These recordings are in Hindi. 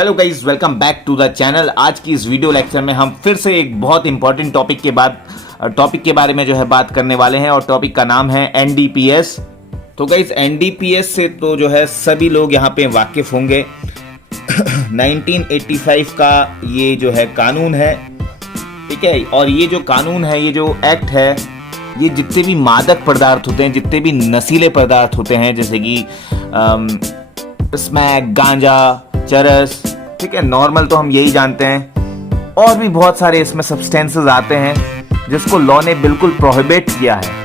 Hello guys, welcome back to the channel. आज की इस वीडियो लेक्चर में हम फिर से एक बहुत इंपॉर्टेंट टॉपिक के बारे में जो है बात करने वाले हैं और टॉपिक का नाम है एनडीपीएस। तो गाइस, एनडीपीएस से तो जो है सभी लोग यहाँ पे वाकिफ होंगे। 1985 का ये जो है कानून है, ठीक है। और ये जो कानून है, ये जो एक्ट है, ये जितने भी मादक पदार्थ होते हैं, जितने भी नशीले पदार्थ होते हैं, जैसे कि स्मैक, गांजा, चरस, ठीक है, नॉर्मल तो हम यही जानते हैं। और भी बहुत सारे इसमें सब्सटेंसेस आते हैं जिसको लॉ ने बिल्कुल प्रोहिबिट किया है।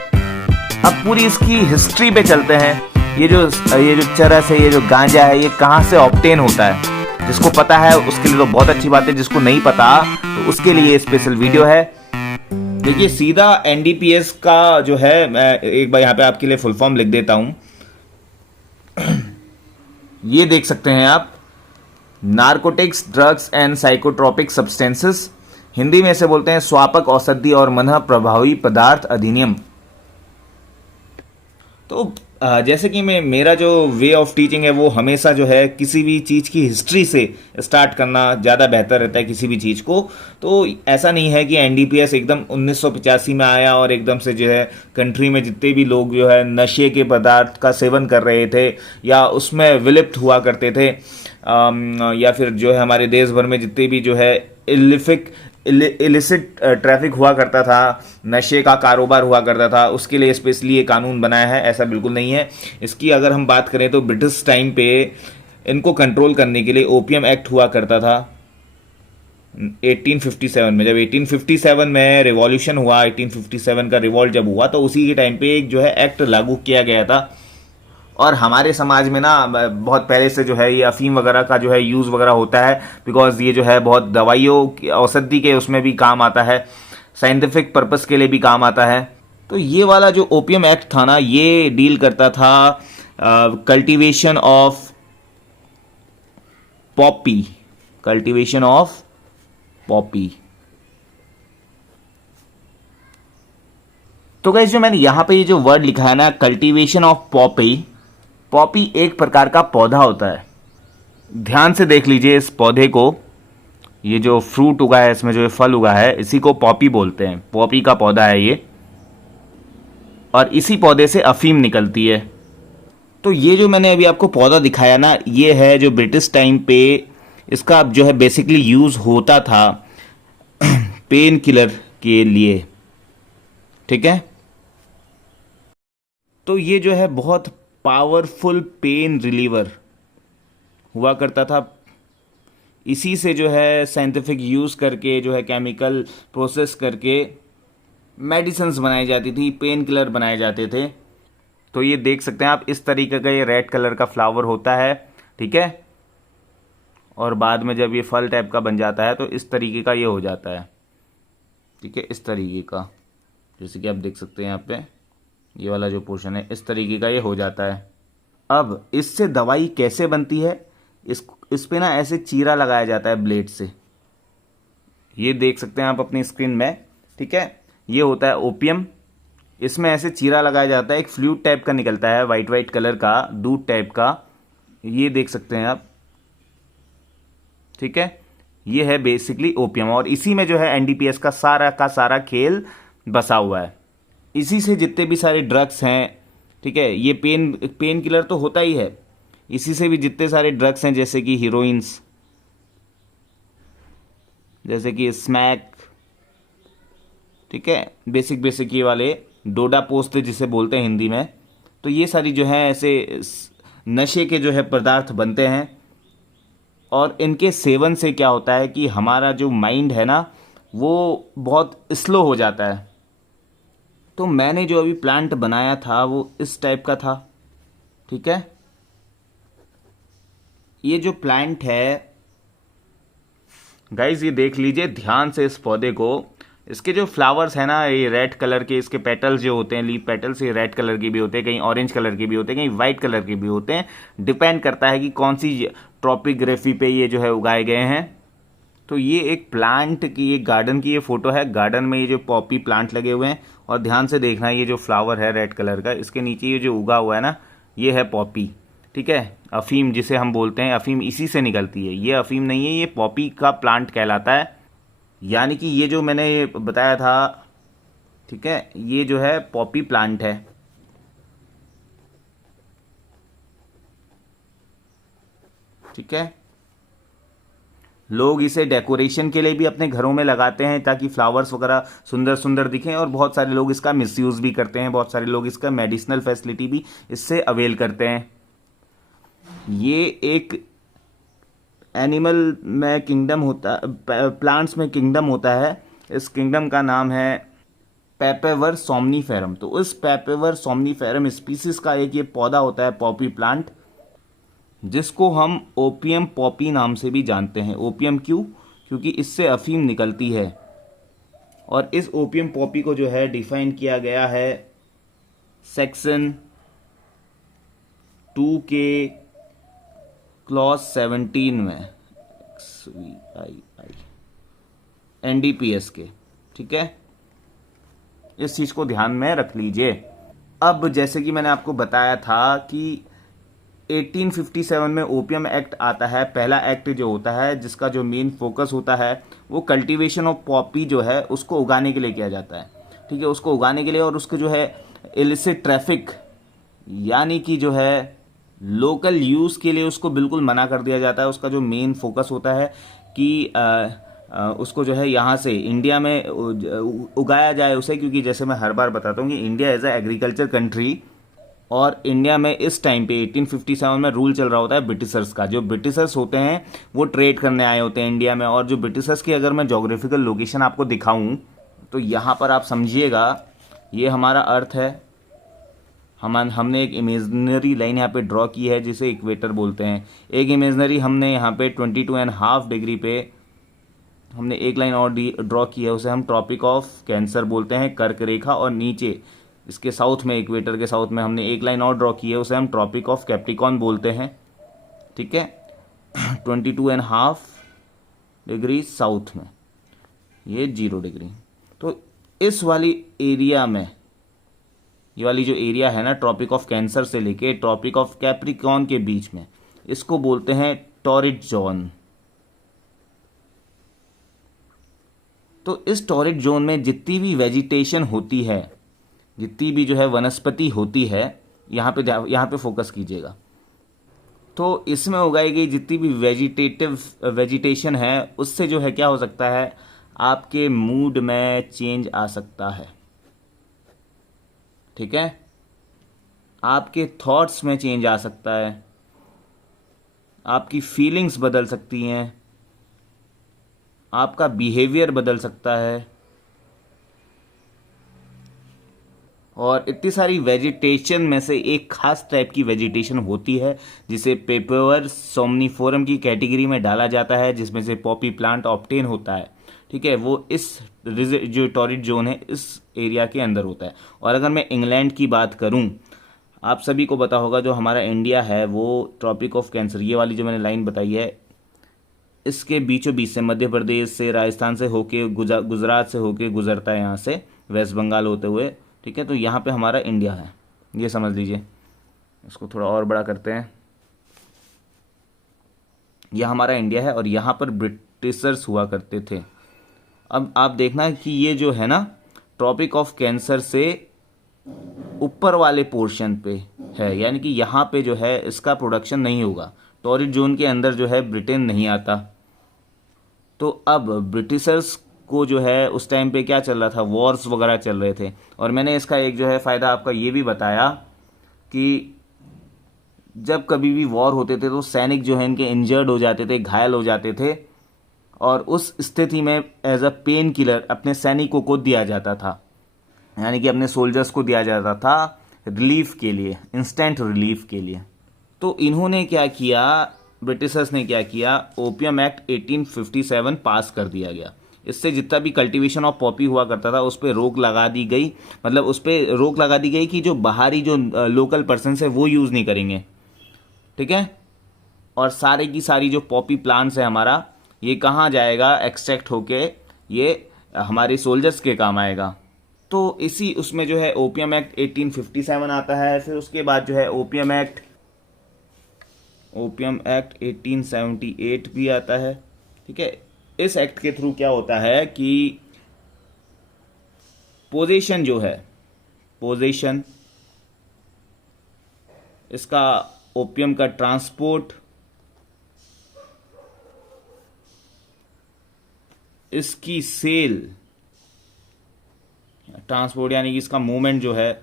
अब पूरी इसकी हिस्ट्री पे चलते हैं। ये जो चरस है, ये जो गांजा है, ये कहाँ से ऑब्टेन होता है। जिसको पता है उसके लिए तो बहुत अच्छी बात है, जिसको नहीं पता तो उसके लिए स्पेशल वीडियो है। देखिए, सीधा एनडीपीएस का जो है, मैं एक बार यहाँ पे आपके लिए फुल फॉर्म लिख देता हूँ। ये देख सकते हैं आप, narcotics, drugs and psychotropic substances. Hindi में इसे बोलते हैं स्वापक, औषधि और मन प्रभावी पदार्थ अधिनियम। तो जैसे कि मेरा जो वे ऑफ टीचिंग है वो हमेशा जो है किसी भी चीज़ की हिस्ट्री से स्टार्ट करना ज़्यादा बेहतर रहता है, किसी भी चीज़ को। तो ऐसा नहीं है कि एनडीपीएस एकदम 1985 में आया और एकदम से जो है कंट्री में जितने भी लोग जो है नशे के पदार्थ का सेवन कर रहे थे या उसमें विलिप्त हुआ करते थे, या फिर जो है हमारे देश भर में जितने भी जो है इलिसिट ट्रैफिक हुआ करता था, नशे का कारोबार हुआ करता था, उसके लिए स्पेशली ये कानून बनाया है, ऐसा बिल्कुल नहीं है। इसकी अगर हम बात करें तो ब्रिटिश टाइम पे इनको कंट्रोल करने के लिए ओपियम एक्ट हुआ करता था 1857 में। जब 1857 में रिवॉल्यूशन हुआ, 1857 का रिवॉल्ट जब हुआ, तो उसी के टाइम पे एक जो है एक्ट लागू किया गया था। और हमारे समाज में ना बहुत पहले से जो है ये अफीम वगैरह का जो है यूज़ वगैरह होता है, बिकॉज ये जो है बहुत दवाइयों, औषधि के उसमें भी काम आता है, साइंटिफिक पर्पस के लिए भी काम आता है। तो ये वाला जो ओपियम एक्ट था ना, ये डील करता था कल्टीवेशन ऑफ पॉपी। तो गाइस, जो मैंने यहाँ पे ये जो वर्ड लिखा है ना, कल्टीवेशन ऑफ पॉपी एक प्रकार का पौधा होता है। ध्यान से देख लीजिए इस पौधे को। ये जो फ्रूट उगा है, इसमें जो फल उगा है, इसी को पॉपी बोलते हैं। पॉपी का पौधा है ये, और इसी पौधे से अफीम निकलती है। तो ये जो मैंने अभी आपको पौधा दिखाया ना, ये है जो ब्रिटिश टाइम पे इसका जो है बेसिकली यूज़ होता था पेन किलर के लिए, ठीक है। तो ये जो है बहुत पावरफुल पेन रिलीवर हुआ करता था। इसी से जो है साइंटिफिक यूज़ करके, जो है केमिकल प्रोसेस करके मेडिसिन्स बनाई जाती थी, पेन किलर बनाए जाते थे। तो ये देख सकते हैं आप, इस तरीके का ये रेड कलर का फ्लावर होता है, ठीक है। और बाद में जब ये फल टाइप का बन जाता है तो इस तरीके का ये हो जाता है, ठीक है, इस तरीके का। जैसे कि आप देख सकते हैं यहाँ पे ये वाला जो पोर्शन है, इस तरीके का ये हो जाता है। अब इससे दवाई कैसे बनती है, इस पे ना ऐसे चीरा लगाया जाता है ब्लेड से। ये देख सकते हैं आप अपनी स्क्रीन में, ठीक है। ये होता है ओपियम। इसमें ऐसे चीरा लगाया जाता है, एक फ्लूइड टाइप का निकलता है, वाइट कलर का, दूध टाइप का। ये देख सकते हैं आप, ठीक है। ये है बेसिकली ओपियम, और इसी में जो है एनडीपीएस का सारा खेल बसा हुआ है। इसी से जितने भी सारे ड्रग्स हैं, ठीक है, ये पेन किलर तो होता ही है, इसी से भी जितने सारे ड्रग्स हैं, जैसे कि हीरोइंस, जैसे कि स्मैक, ठीक है, बेसिक ये वाले डोडा पोस्त जिसे बोलते हैं हिंदी में। तो ये सारी जो है ऐसे नशे के जो है पदार्थ बनते हैं। और इनके सेवन से क्या होता है कि हमारा जो माइंड है ना, वो बहुत स्लो हो जाता है। तो मैंने जो अभी प्लांट बनाया था वो इस टाइप का था, ठीक है। ये जो प्लांट है गाइज, ये देख लीजिए ध्यान से इस पौधे को। इसके जो फ्लावर्स हैं ना, ये रेड कलर के, इसके पेटल्स जो होते हैं, लीफ पेटल्स, ये रेड कलर के भी होते हैं, कहीं ऑरेंज कलर के भी होते हैं, कहीं वाइट कलर के भी होते हैं। डिपेंड करता है कि कौन सी ट्रॉपिग्राफी पे ये जो है उगाए गए हैं। तो ये एक प्लांट की, एक गार्डन की ये फोटो है। गार्डन में ये जो पॉपी प्लांट लगे हुए हैं, और ध्यान से देखना, ये जो फ्लावर है रेड कलर का, इसके नीचे ये जो उगा हुआ है ना, ये है पॉपी। ठीक है, अफीम जिसे हम बोलते हैं, अफीम इसी से निकलती है। ये अफीम नहीं है, ये पॉपी का प्लांट कहलाता है। यानी कि ये जो मैंने ये बताया था, ठीक है, ये जो है पॉपी प्लांट है। ठीक है, लोग इसे डेकोरेशन के लिए भी अपने घरों में लगाते हैं ताकि फ्लावर्स वगैरह सुंदर सुंदर दिखें, और बहुत सारे लोग इसका मिसयूज़ भी करते हैं, बहुत सारे लोग इसका मेडिसिनल फैसिलिटी भी इससे अवेल करते हैं। ये एक एनिमल में किंगडम होता, प्लांट्स में किंगडम होता है। इस किंगडम का नाम है पेपेवर सोमनीफेरम। तो इस पेपेवर सोमनीफेरम स्पीसीज का एक ये पौधा होता है, पॉपी प्लांट, जिसको हम ओपियम पॉपी नाम से भी जानते हैं। ओपियम क्यों? क्योंकि इससे अफीम निकलती है। और इस ओपियम पॉपी को जो है डिफाइन किया गया है सेक्शन 2 के क्लॉज 17 में NDPS के। ठीक है, इस चीज़ को ध्यान में रख लीजिए। अब जैसे कि मैंने आपको बताया था कि 1857 में ओपियम एक्ट आता है, पहला एक्ट जो होता है जिसका जो मेन फोकस होता है वो कल्टीवेशन ऑफ पॉपी जो है उसको उगाने के लिए किया जाता है। ठीक है, उसको उगाने के लिए, और उसके जो है इलिसिट ट्रैफिक यानी कि जो है लोकल यूज़ के लिए उसको बिल्कुल मना कर दिया जाता है। उसका जो मेन फोकस होता है कि उसको जो है यहाँ से इंडिया में उगाया जाए उसे, क्योंकि जैसे मैं हर बार बताता हूँ कि India as a agriculture country, और इंडिया में इस टाइम पे 1857 में रूल चल रहा होता है ब्रिटिशर्स का। जो ब्रिटिशर्स होते हैं वो ट्रेड करने आए होते हैं इंडिया में, और जो ब्रिटिशर्स की अगर मैं जोग्राफिकल लोकेशन आपको दिखाऊं तो यहाँ पर आप समझिएगा, ये हमारा अर्थ है। हमने एक इमेजनरी लाइन यहाँ पे ड्रॉ की है जिसे इक्वेटर बोलते हैं। एक इमेजनरी हमने यहाँ पे 22.5 डिग्री पे हमने एक लाइन और ड्रॉ की है, उसे हम ट्रॉपिक ऑफ कैंसर बोलते हैं, कर्क रेखा। और नीचे इसके साउथ में, इक्वेटर के साउथ में हमने एक लाइन और ड्रॉ की है, उसे हम ट्रॉपिक ऑफ कैप्रिकॉर्न बोलते हैं। ठीक है, 22.5 डिग्री साउथ में, ये 0 डिग्री। तो इस वाली एरिया में, ये वाली जो एरिया है ना, ट्रॉपिक ऑफ कैंसर से लेके ट्रॉपिक ऑफ कैप्रिकॉर्न के बीच में, इसको बोलते हैं टॉरिड जोन। तो इस टॉरिड जोन में जितनी भी वेजिटेशन होती है, जितनी भी जो है वनस्पति होती है, यहाँ पे फोकस कीजिएगा। तो इसमें उगाई गई जितनी भी वेजिटेशन है, उससे जो है क्या हो सकता है, आपके मूड में चेंज आ सकता है। ठीक है, आपके थॉट्स में चेंज आ सकता है, आपकी फीलिंग्स बदल सकती हैं, आपका बिहेवियर बदल सकता है। और इतनी सारी वेजिटेशन में से एक खास टाइप की वेजिटेशन होती है जिसे पेपेवर सोमनीफोरम की कैटेगरी में डाला जाता है, जिसमें से पॉपी प्लांट ऑब्टेन होता है। ठीक है, वो इस जो टॉरिड जोन है इस एरिया के अंदर होता है। और अगर मैं इंग्लैंड की बात करूं, आप सभी को पता होगा जो हमारा इंडिया है वो ट्रॉपिक ऑफ कैंसर, ये वाली जो मैंने लाइन बताई है, इसके बीचों बीच से, मध्य प्रदेश से, राजस्थान से होके, गुजरात से होके गुजरता है, यहाँ से वेस्ट बंगाल होते हुए। ठीक है, तो यहाँ पे हमारा इंडिया है, ये समझ लीजिए। इसको थोड़ा और बड़ा करते हैं, यह हमारा इंडिया है और यहाँ पर ब्रिटिशर्स हुआ करते थे। अब आप देखना कि ये जो है ना, ट्रॉपिक ऑफ कैंसर से ऊपर वाले पोर्शन पे है, यानी कि यहाँ पे जो है इसका प्रोडक्शन नहीं होगा। टॉरिड जोन के अंदर जो है ब्रिटेन नहीं आता। तो अब ब्रिटिशर्स को जो है उस टाइम पे क्या चल रहा था, वॉर्स वगैरह चल रहे थे। और मैंने इसका एक जो है फ़ायदा आपका ये भी बताया कि जब कभी भी वॉर होते थे तो सैनिक जो है इनके इंजर्ड हो जाते थे, घायल हो जाते थे, और उस स्थिति में एज अ पेन किलर अपने सैनिकों को दिया जाता था, यानी कि अपने सोल्जर्स को दिया जाता था रिलीफ के लिए, इंस्टेंट रिलीफ के लिए। तो इन्होंने क्या किया, ब्रिटिशर्स ने क्या किया, ओपियम एक्ट 1857 पास कर दिया गया। इससे जितना भी कल्टीवेशन ऑफ पॉपी हुआ करता था उस पर रोक लगा दी गई, मतलब उस पर रोक लगा दी गई कि जो बाहरी जो लोकल पर्सन है वो यूज़ नहीं करेंगे। ठीक है, और सारे की सारी जो पॉपी प्लांट्स है हमारा, ये कहाँ जाएगा, एक्सट्रैक्ट होके ये हमारे सोल्जर्स के काम आएगा। तो इसी उसमें जो है ओपियम एक्ट 1857 आता है। फिर उसके बाद जो है ओपियम एक्ट ओपियम एक्ट 1878 भी आता है। ठीक है, इस एक्ट के थ्रू क्या होता है कि पोजीशन जो है, पोजीशन इसका, ओपियम का ट्रांसपोर्ट, इसकी सेल, ट्रांसपोर्ट यानी कि इसका मूवमेंट जो है,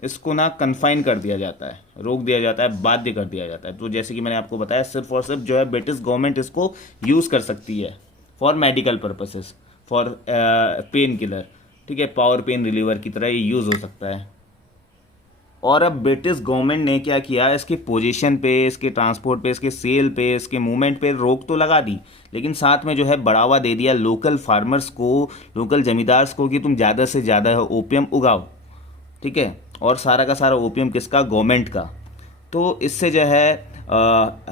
इसको ना कन्फाइन कर दिया जाता है, रोक दिया जाता है, बाध्य कर दिया जाता है। तो जैसे कि मैंने आपको बताया, सिर्फ और सिर्फ जो है ब्रिटिश गवर्नमेंट इसको यूज़ कर सकती है for medical purposes, for pain killer. ठीक है, पावर पेन रिलीवर की तरह ये यूज़ हो सकता है। और अब ब्रिटिश गवर्नमेंट ने क्या किया, इसके पोजीशन पे, इसके ट्रांसपोर्ट पे, इसके सेल पे, इसके मूवमेंट पे रोक तो लगा दी, लेकिन साथ में जो है बढ़ावा दे दिया लोकल फार्मर्स को, लोकल जमींदार्स को, कि तुम ज़्यादा से ज़्यादा ओपियम उगाओ। ठीक है, और सारा का सारा ओपियम किसका, गवर्नमेंट का। तो इससे जो है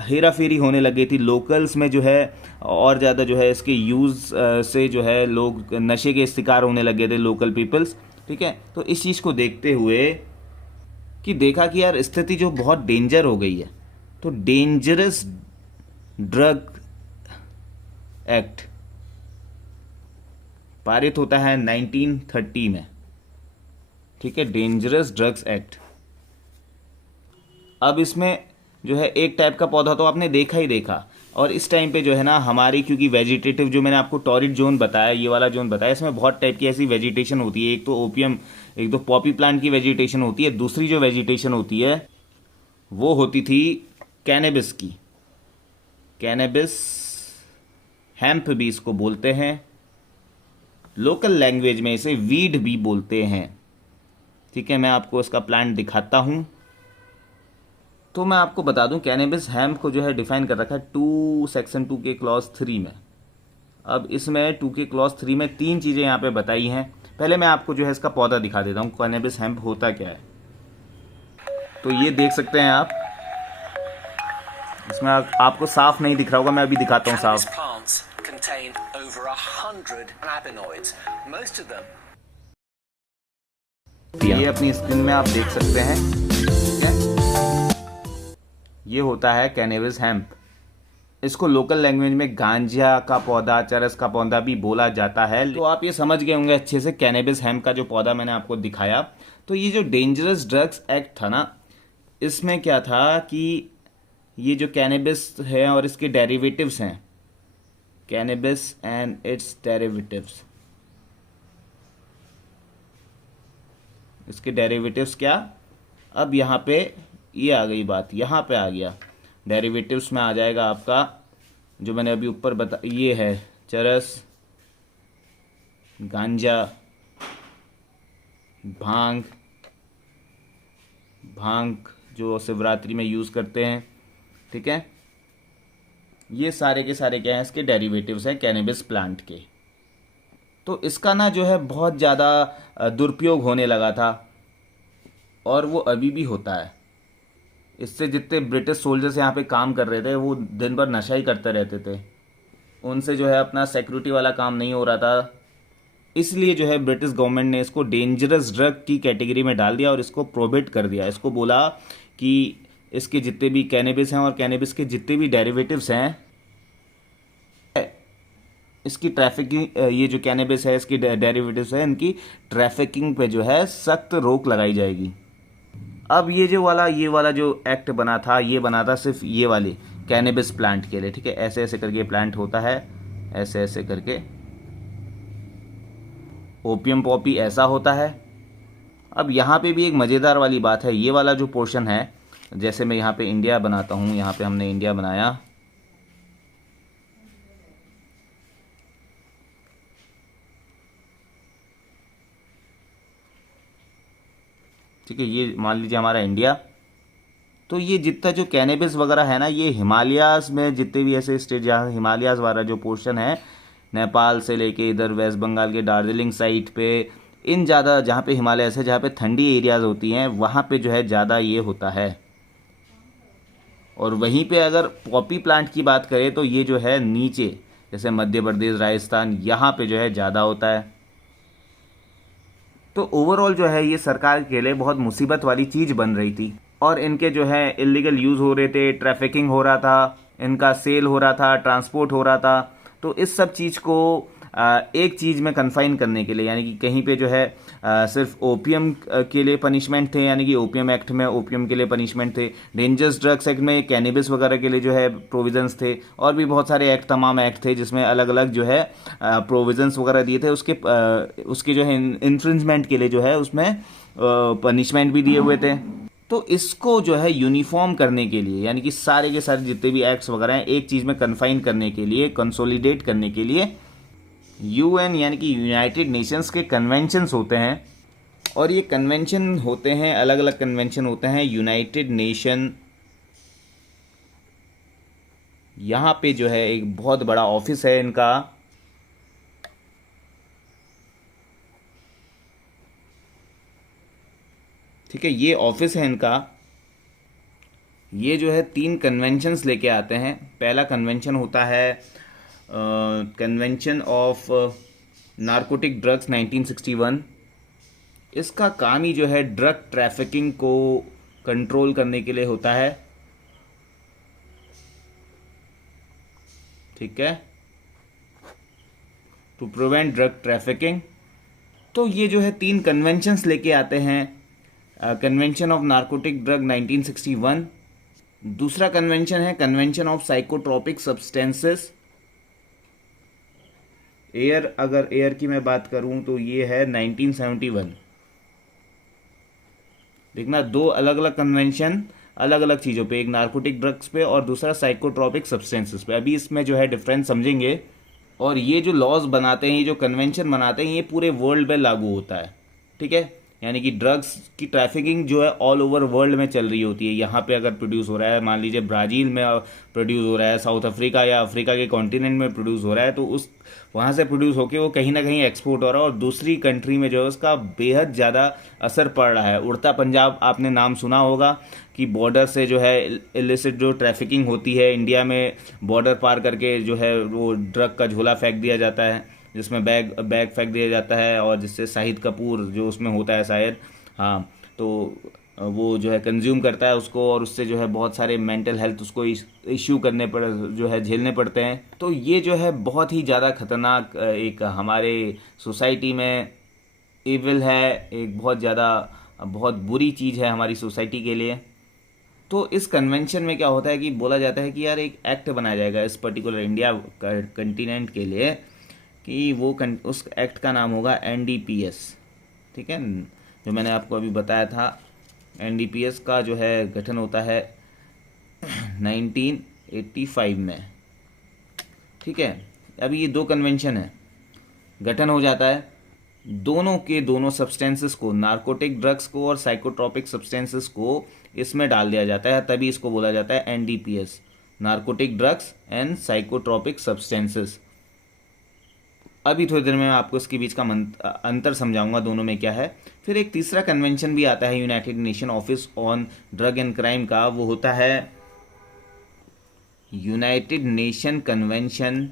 हेरा फेरी होने लगी थी लोकल्स में जो है, और ज़्यादा जो है इसके यूज़ से जो है लोग नशे के शिकार होने लगे थे, लोकल पीपल्स। ठीक है, तो इस चीज़ को देखते हुए कि देखा कि यार स्थिति जो बहुत डेंजर हो गई है, तो डेंजरस ड्रग एक्ट पारित होता है 1930 में। ठीक है, डेंजरस ड्रग्स एक्ट। अब इसमें जो है एक टाइप का पौधा तो आपने देखा ही देखा, और इस टाइम पे जो है ना हमारी, क्योंकि वेजिटेटिव जो मैंने आपको टॉरिड जोन बताया, ये वाला जोन बताया, इसमें बहुत टाइप की ऐसी वेजिटेशन होती है। एक तो ओपियम, एक तो पॉपी प्लांट की वेजिटेशन होती है, दूसरी जो वेजिटेशन होती है वो होती थी कैनेबिस की। कैनेबिस हेम्प भी इसको बोलते हैं, लोकल लैंग्वेज में इसे वीड भी बोलते हैं। ठीक है, मैं आपको इसका प्लांट दिखाता हूं। तो मैं आपको बता दूं, कैनेबिस हेम्प को जो है डिफाइन कर रखा है 2 सेक्शन 2 के क्लॉज 3 में। अब इसमें 2 के क्लॉज 3 में 3 चीज़ें यहाँ पे बताई हैं। पहले मैं आपको जो है इसका पौधा दिखा देता हूँ, कैनेबिस हेम्प होता क्या है। तो ये देख सकते हैं आप, इसमें आपको साफ नहीं दिख रहा होगा, मैं अभी दिखाता हूँ साफ। ये अपनी स्क्रीन में आप देख सकते हैं। ठीक है, ये होता है कैनेबिस हेम्प। इसको लोकल लैंग्वेज में गांजा का पौधा, चरस का पौधा भी बोला जाता है। तो आप ये समझ गए होंगे अच्छे से, कैनेबिस हेम्प का जो पौधा मैंने आपको दिखाया। तो ये जो डेंजरस ड्रग्स एक्ट था ना, इसमें क्या था कि ये जो कैनेबिस है और इसके डेरिवेटिव्स हैं, कैनेबिस एंड इट्स डेरिवेटिव्स, इसके डेरिवेटिव्स क्या, अब यहाँ पे ये आ गई बात, यहाँ पे आ गया डेरिवेटिव्स में आ जाएगा आपका जो मैंने अभी ऊपर बता, ये है चरस, गांजा, भांग, भांग जो शिवरात्रि में यूज़ करते हैं। ठीक है, ये सारे के सारे क्या हैं, इसके डेरिवेटिव्स हैं कैनेबिस प्लांट के। तो इसका ना जो है बहुत ज़्यादा दुरुपयोग होने लगा था, और वो अभी भी होता है। इससे जितने ब्रिटिश सोल्जर्स यहाँ पे काम कर रहे थे वो दिन भर नशा ही करते रहते थे, उनसे जो है अपना सिक्योरिटी वाला काम नहीं हो रहा था। इसलिए जो है ब्रिटिश गवर्नमेंट ने इसको डेंजरस ड्रग की कैटेगरी में डाल दिया और इसको प्रोहिबिट कर दिया। इसको बोला कि इसके जितने भी कैनेबिस हैं और कैनेबिस के जितने भी डेरिवेटिव्स हैं, इसकी ट्रैफिकिंग, ये जो कैनेबिस है इसकी डेरिवेटिव्स है, इनकी ट्रैफिकिंग पे जो है सख्त रोक लगाई जाएगी। अब ये वाला जो एक्ट बना था, ये बना था सिर्फ ये वाले कैनेबिस प्लांट के लिए। ठीक है, ऐसे ऐसे करके प्लांट होता है, ऐसे ऐसे करके। ओपियम पॉपी ऐसा होता है। अब यहाँ पे भी एक मज़ेदार वाली बात है, ये वाला जो पोर्शन है, जैसे मैं यहाँ पे इंडिया बनाता हूँ, यहाँ पे हमने इंडिया बनाया, ठीक है, ये मान लीजिए हमारा इंडिया। तो ये जितना जो कैनेबिस वगैरह है ना, ये हिमालयाज़ में जितने भी ऐसे स्टेट जहाँ हिमालयाज़ वाला जो पोर्शन है, नेपाल से लेके इधर वेस्ट बंगाल के दार्जिलिंग साइड पे, इन ज़्यादा जहाँ पे हिमालय से, जहाँ पे ठंडी एरियाज़ होती हैं, वहाँ पे जो है ज़्यादा ये होता है। और वहीं पे अगर पॉपी प्लांट की बात करें तो ये जो है नीचे, जैसे मध्य प्रदेश, राजस्थान, यहाँ पे जो है ज़्यादा होता है। तो ओवरऑल जो है ये सरकार के लिए बहुत मुसीबत वाली चीज़ बन रही थी। और इनके जो है इलीगल यूज़ हो रहे थे, ट्रैफिकिंग हो रहा था, इनका सेल हो रहा था, ट्रांसपोर्ट हो रहा था। तो इस सब चीज़ को एक चीज़ में कन्फाइन करने के लिए, यानी कि कहीं पे जो है सिर्फ ओपियम के लिए पनिशमेंट थे, यानी कि ओपियम एक्ट में ओपियम के लिए पनिशमेंट थे, डेंजरस ड्रग्स एक्ट में कैनिबिस वगैरह के लिए जो है प्रोविजंस थे, और भी बहुत सारे एक्ट, तमाम एक्ट थे जिसमें अलग अलग जो है प्रोविजंस वगैरह दिए थे। उसके जो है इन्फ्रिंजमेंट के लिए जो है उसमें पनिशमेंट भी दिए हुए थे। तो इसको जो है यूनिफॉर्म करने के लिए, यानी कि सारे के सारे जितने भी एक्ट्स वगैरह हैं एक चीज़ में कन्फाइन करने के लिए, कंसोलिडेट करने के लिए यूएन यानी कि यूनाइटेड नेशंस के कन्वेंशंस होते हैं। और ये कन्वेंशन होते हैं, अलग अलग कन्वेंशन होते हैं यूनाइटेड नेशन। यहाँ पे जो है एक बहुत बड़ा ऑफिस है इनका, ठीक है, ये ऑफिस है इनका। ये जो है 3 कन्वेंशंस लेके आते हैं। पहला कन्वेंशन होता है कन्वेंशन ऑफ नारकोटिक ड्रग्स 1961। इसका काम ही जो है ड्रग ट्रैफिकिंग को कंट्रोल करने के लिए होता है, ठीक है, टू प्रिवेंट ड्रग ट्रैफिकिंग। तो ये जो है 3 कन्वेंशंस लेके आते हैं। कन्वेंशन ऑफ नारकोटिक ड्रग 1961, दूसरा कन्वेंशन है convention of psychotropic substances air. अगर एयर की मैं बात करूं तो ये है 1971। देखना, 2 अलग अलग कन्वेंशन अलग अलग चीज़ों पे, एक नारकोटिक ड्रग्स पे और दूसरा साइकोट्रोपिक सब्सटेंसेस पे। अभी इसमें जो है डिफरेंस समझेंगे। और ये जो लॉज बनाते हैं, ये जो कन्वेंशन बनाते हैं, ये पूरे वर्ल्ड में लागू होता है, ठीक है। यानी कि ड्रग्स की ट्रैफिकिंग जो है ऑल ओवर वर्ल्ड में चल रही होती है। यहाँ पे अगर प्रोड्यूस हो रहा है, मान लीजिए ब्राज़ील में प्रोड्यूस हो रहा है, साउथ अफ्रीका या अफ्रीका के कॉन्टिनेंट में प्रोड्यूस हो रहा है, तो उस वहाँ से प्रोड्यूस होकर वो कहीं ना कहीं एक्सपोर्ट हो रहा है और दूसरी कंट्री में जो है उसका बेहद ज़्यादा असर पड़ रहा है। उड़ता पंजाब आपने नाम सुना होगा कि बॉर्डर से जो है इलिसिट जो ट्रैफिकिंग होती है, इंडिया में बॉर्डर पार करके जो है वो ड्रग का झोला फेंक दिया जाता है, जिसमें बैग बैग फेंक दिया जाता है, और जिससे शाहिद कपूर जो उसमें होता है शायद, हाँ, तो वो जो है कंज्यूम करता है उसको, और उससे जो है बहुत सारे मेंटल हेल्थ उसको इश्यू करने पड़ जो है झेलने पड़ते हैं। तो ये जो है बहुत ही ज़्यादा खतरनाक एक हमारे सोसाइटी में इविल है, एक बहुत ज़्यादा बहुत बुरी चीज़ है हमारी सोसाइटी के लिए। तो इस कन्वेंशन में क्या होता है कि बोला जाता है कि यार एक एक्ट बनाया जाएगा इस पर्टिकुलर इंडिया कंटिनेंट के लिए, कि वो उस एक्ट का नाम होगा एनडीपीएस, ठीक है, जो मैंने आपको अभी बताया था। एनडीपीएस का जो है गठन होता है 1985 में, ठीक है। अभी ये 2 कन्वेंशन है, गठन हो जाता है, दोनों के दोनों सब्सटेंसेस को, नारकोटिक ड्रग्स को और साइकोट्रोपिक सब्सटेंसेस को इसमें डाल दिया जाता है, तभी इसको बोला जाता है NDPS, narcotic drugs and psychotropic substances. अभी थोड़ी देर में मैं आपको इसके बीच का अंतर समझाऊंगा दोनों में क्या है। फिर एक तीसरा कन्वेंशन भी आता है United nation office on drug and crime का, वो होता है United nation convention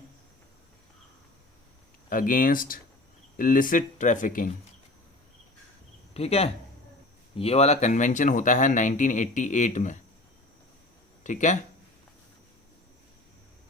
against illicit trafficking, ठीक है। ये वाला कन्वेंशन होता है 1988 में, ठीक है।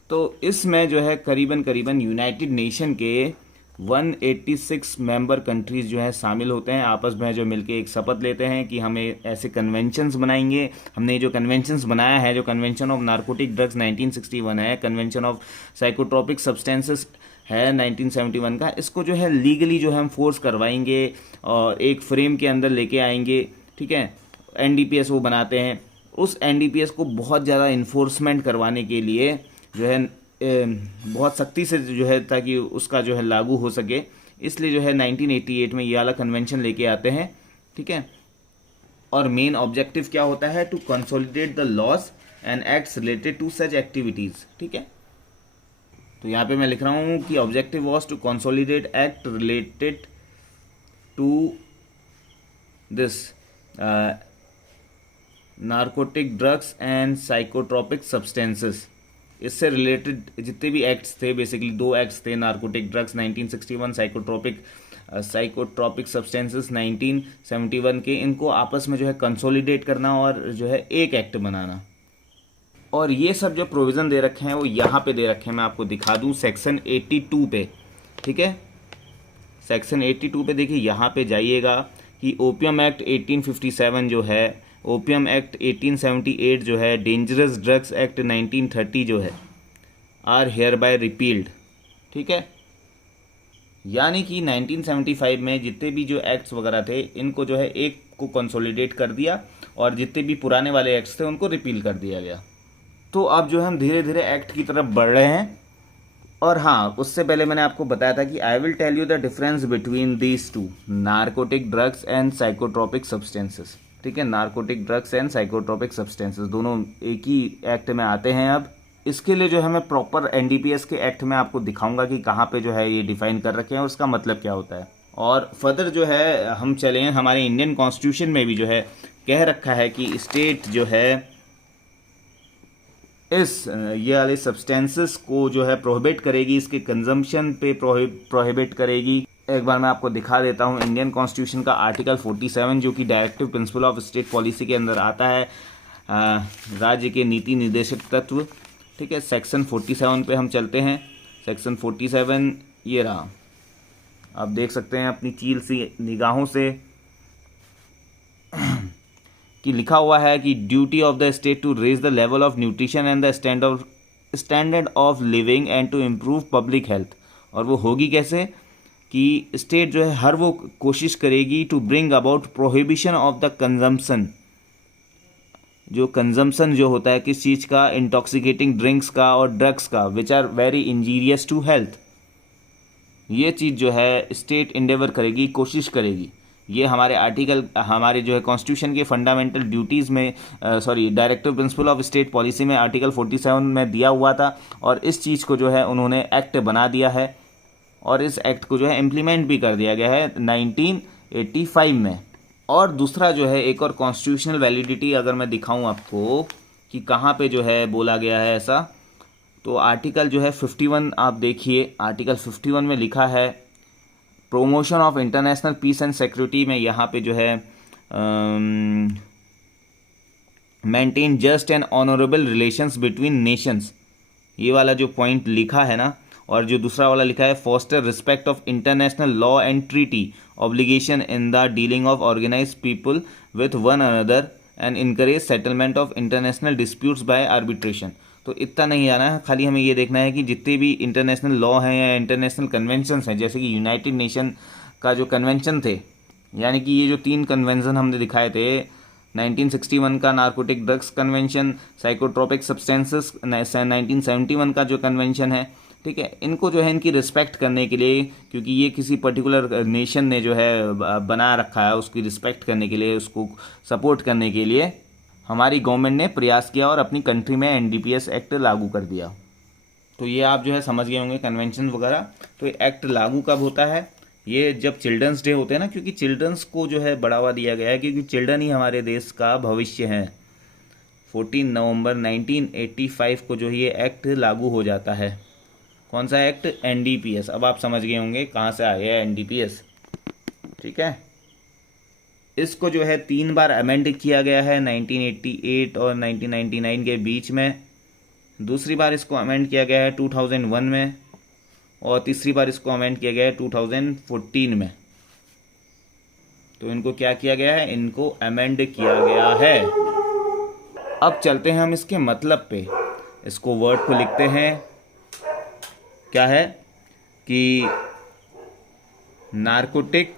तो इसमें जो है करीबन करीबन यूनाइटेड नेशन के 186 मेंबर कंट्रीज जो है शामिल होते हैं, आपस में जो मिलके एक शपथ लेते हैं कि हमें ऐसे कन्वेंशंस बनाएंगे। हमने जो कन्वेंशंस बनाया है, जो कन्वेंशन ऑफ नारकोटिक ड्रग्स 1961 है, कन्वेंशन ऑफ साइकोट्रोपिक सब्सटेंसेस है 1971 का, इसको जो है लीगली जो है हम फोर्स करवाएंगे और एक फ्रेम के अंदर लेके आएंगे, ठीक है। एनडीपीएस वो बनाते हैं। उस एनडीपीएस को बहुत ज़्यादा इन्फोर्समेंट करवाने के लिए जो है बहुत सख्ती से जो है, ताकि उसका जो है लागू हो सके, इसलिए जो है 1988 में ये वाला कन्वेंशन लेके आते हैं, ठीक है। और मेन ऑब्जेक्टिव क्या होता है? To consolidate the laws and acts related to such activities, ठीक है। तो यहाँ पे मैं लिख रहा हूँ कि objective was to consolidate act related to this narcotic drugs and psychotropic substances. इससे रिलेटेड जितने भी एक्ट्स थे, बेसिकली 2 एक्ट्स थे, narcotic drugs 1961, psychotropic psychotropic substances 1971 के, इनको आपस में जो है कंसोलिडेट करना और जो है एक एक्ट बनाना। और ये सब जो प्रोविज़न दे रखे हैं वो यहाँ पे दे रखे हैं, मैं आपको दिखा दूँ सेक्शन 82 पे, ठीक है। सेक्शन 82 पे देखिए, यहाँ पे जाइएगा कि ओपियम एक्ट 1857 जो है, ओपियम एक्ट 1878 जो है, डेंजरस ड्रग्स एक्ट 1930 जो है, आर हेयर बाय रिपील्ड, ठीक है। यानी कि 1975 में जितने भी जो एक्ट्स वगैरह थे इनको जो है एक को कंसोलिडेट कर दिया और जितने भी पुराने वाले एक्ट्स थे उनको रिपील कर दिया गया। तो अब जो है हम धीरे धीरे एक्ट की तरफ बढ़ रहे हैं। और हाँ, उससे पहले मैंने आपको बताया था कि I will tell you the difference between these two, narcotic drugs and psychotropic substances, ठीक है। Narcotic drugs and psychotropic substances दोनों एक ही एक्ट में आते हैं। अब इसके लिए जो है मैं प्रॉपर एनडीपीएस के एक्ट में आपको दिखाऊंगा कि कहाँ पे जो है ये डिफाइन कर रखे हैं और उसका मतलब क्या होता है। और फर्दर जो है हम चले हैं, हमारे इंडियन कॉन्स्टिट्यूशन में भी जो है कह रखा है कि स्टेट जो है ये वाले सब्सटेंसेस को जो है प्रोहिबिट करेगी, इसके कंजम्पशन पे प्रोहिबिट करेगी। एक बार मैं आपको दिखा देता हूँ इंडियन कॉन्स्टिट्यूशन का आर्टिकल 47 जो कि directive principle of state policy के अंदर आता है, राज्य के नीति निर्देशक तत्व, ठीक है। सेक्शन 47 पे हम चलते हैं। सेक्शन 47 ये रहा, आप देख सकते हैं अपनी चील सी निगाहों से कि लिखा हुआ है कि duty of the state to raise the level of nutrition and the standard of living and to improve public health. और वो होगी कैसे कि स्टेट जो है हर वो कोशिश करेगी to bring about prohibition of the consumption, जो कंजम्पशन जो होता है किस चीज़ का, इंटॉक्सिकेटिंग ड्रिंक्स का और ड्रग्स का, which are very injurious to health. ये चीज़ जो है स्टेट इंडेवर करेगी, कोशिश करेगी। ये हमारे आर्टिकल, हमारे जो है कॉन्स्टिट्यूशन के फंडामेंटल ड्यूटीज़ में, directive principle of state policy में आर्टिकल 47 में दिया हुआ था। और इस चीज़ को जो है उन्होंने एक्ट बना दिया है और इस एक्ट को जो है इम्प्लीमेंट भी कर दिया गया है 1985 में। और दूसरा जो है एक और कॉन्स्टिट्यूशनल वैलिडिटी अगर मैं दिखाऊं आपको कि कहाँ पे जो है बोला गया है ऐसा, तो आर्टिकल जो है 51 आप देखिए, आर्टिकल 51 में लिखा है promotion of international peace and security में यहाँ पे जो है maintain just and honourable relations between nations, ये वाला जो पॉइंट लिखा है ना। और जो दूसरा वाला लिखा है foster respect of international law and treaty obligation in the dealing of organise people with one another and encourage settlement of international disputes by arbitration. तो इतना नहीं आना है, खाली हमें ये देखना है कि जितने भी इंटरनेशनल लॉ हैं या इंटरनेशनल कन्वेंशंस हैं, जैसे कि यूनाइटेड नेशन का जो कन्वेंशन थे, यानी कि ये जो 3 कन्वेंशन हमने दिखाए थे, 1961 का narcotic drugs convention, psychotropic substances 1971 का जो कन्वेंशन है, ठीक है, इनको जो है इनकी रिस्पेक्ट करने के लिए, क्योंकि ये किसी पर्टिकुलर नेशन ने जो है बना रखा है, उसकी रिस्पेक्ट करने के लिए, उसको सपोर्ट करने के लिए हमारी गवर्नमेंट ने प्रयास किया और अपनी कंट्री में एनडीपीएस एक्ट लागू कर दिया। तो ये आप जो है समझ गए होंगे कन्वेंशन वगैरह। तो ये एक्ट लागू कब होता है? ये जब चिल्ड्रंस डे होते हैं ना, क्योंकि चिल्ड्रंस को जो है बढ़ावा दिया गया है, क्योंकि चिल्ड्रन ही हमारे देश का भविष्य हैं। 14 नवंबर 1985 को जो ये एक्ट लागू हो जाता है। कौन सा एक्ट? एनडीपीएस। अब आप समझ गए होंगे कहाँ से आ गया एनडीपीएस, ठीक है। इसको जो है 3 बार अमेंड किया गया है 1988 और 1999 के बीच में। दूसरी बार इसको अमेंड किया गया है 2001 में और तीसरी बार इसको अमेंड किया गया है 2014 में। तो इनको क्या किया गया है? इनको अमेंड किया गया है। अब चलते हैं हम इसके मतलब पे। इसको वर्ड को लिखते हैं, क्या है कि narcotic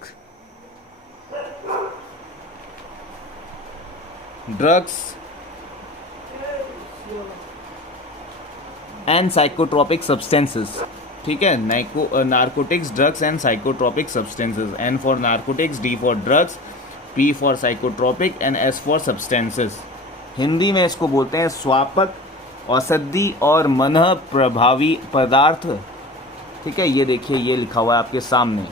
drugs and psychotropic substances, ठीक है। Narcotics, drugs and psychotropic substances. N for narcotics, D for drugs, P for psychotropic and S for substances. Hindi में इसको बोलते हैं स्वापक, औषधि और मन प्रभावी पदार्थ, ठीक है। ये देखिए, ये लिखा हुआ है आपके सामने,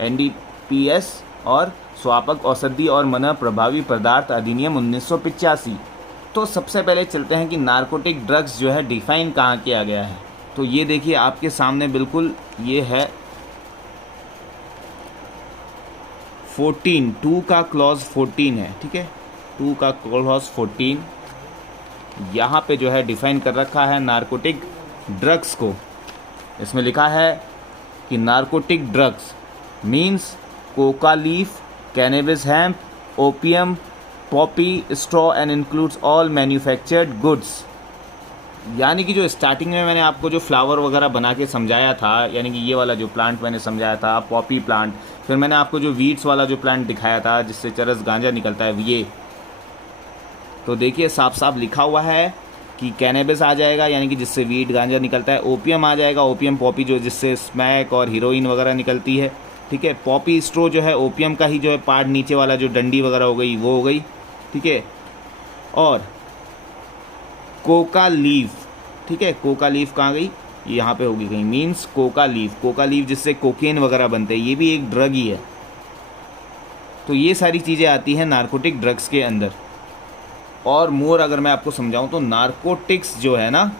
एनडीपीएस और स्वापक, औषधि और मन प्रभावी पदार्थ अधिनियम 1985। तो सबसे पहले चलते हैं कि नार्कोटिक ड्रग्स जो है डिफाइन कहाँ किया गया है। तो ये देखिए आपके सामने बिल्कुल ये है 14, 2 का क्लॉज 14 है, ठीक है, 2 का क्लॉज 14 यहाँ पे जो है डिफाइन कर रखा है नारकोटिक ड्रग्स को। इसमें लिखा है कि narcotic drugs means Coca leaf, cannabis hemp, opium, Poppy straw and includes all manufactured goods. यानी कि जो स्टार्टिंग में मैंने आपको जो फ्लावर वगैरह बना के समझाया था, यानी कि ये वाला जो प्लांट मैंने समझाया था पॉपी प्लांट, फिर मैंने आपको जो वीड्स वाला जो प्लांट दिखाया था जिससे चरस गांजा निकलता है ये, तो देखिए साफ साफ लिखा हुआ है कि कैनबिस आ जाएगा यानी कि जिससे वीड गांजा निकलता है, ओपियम आ जाएगा, ओपियम पॉपी जो जिससे स्मैक और हीरोइन वगैरह निकलती है, ठीक है, पॉपी स्ट्रो जो है ओपियम का ही जो है पार्ट, नीचे वाला जो डंडी वगैरह हो गई वो हो गई, ठीक है, और कोका लीफ, ठीक है, कोका लीफ कहाँ गई, यहाँ पे होगी कहीं, मीन्स कोका लीफ जिससे कोकेन वगैरह बनते हैं, ये भी एक ड्रग ही है। तो ये सारी चीज़ें आती हैं नारकोटिक ड्रग्स के अंदर। और मोर अगर मैं आपको समझाऊं तो नारकोटिक्स जो है ना,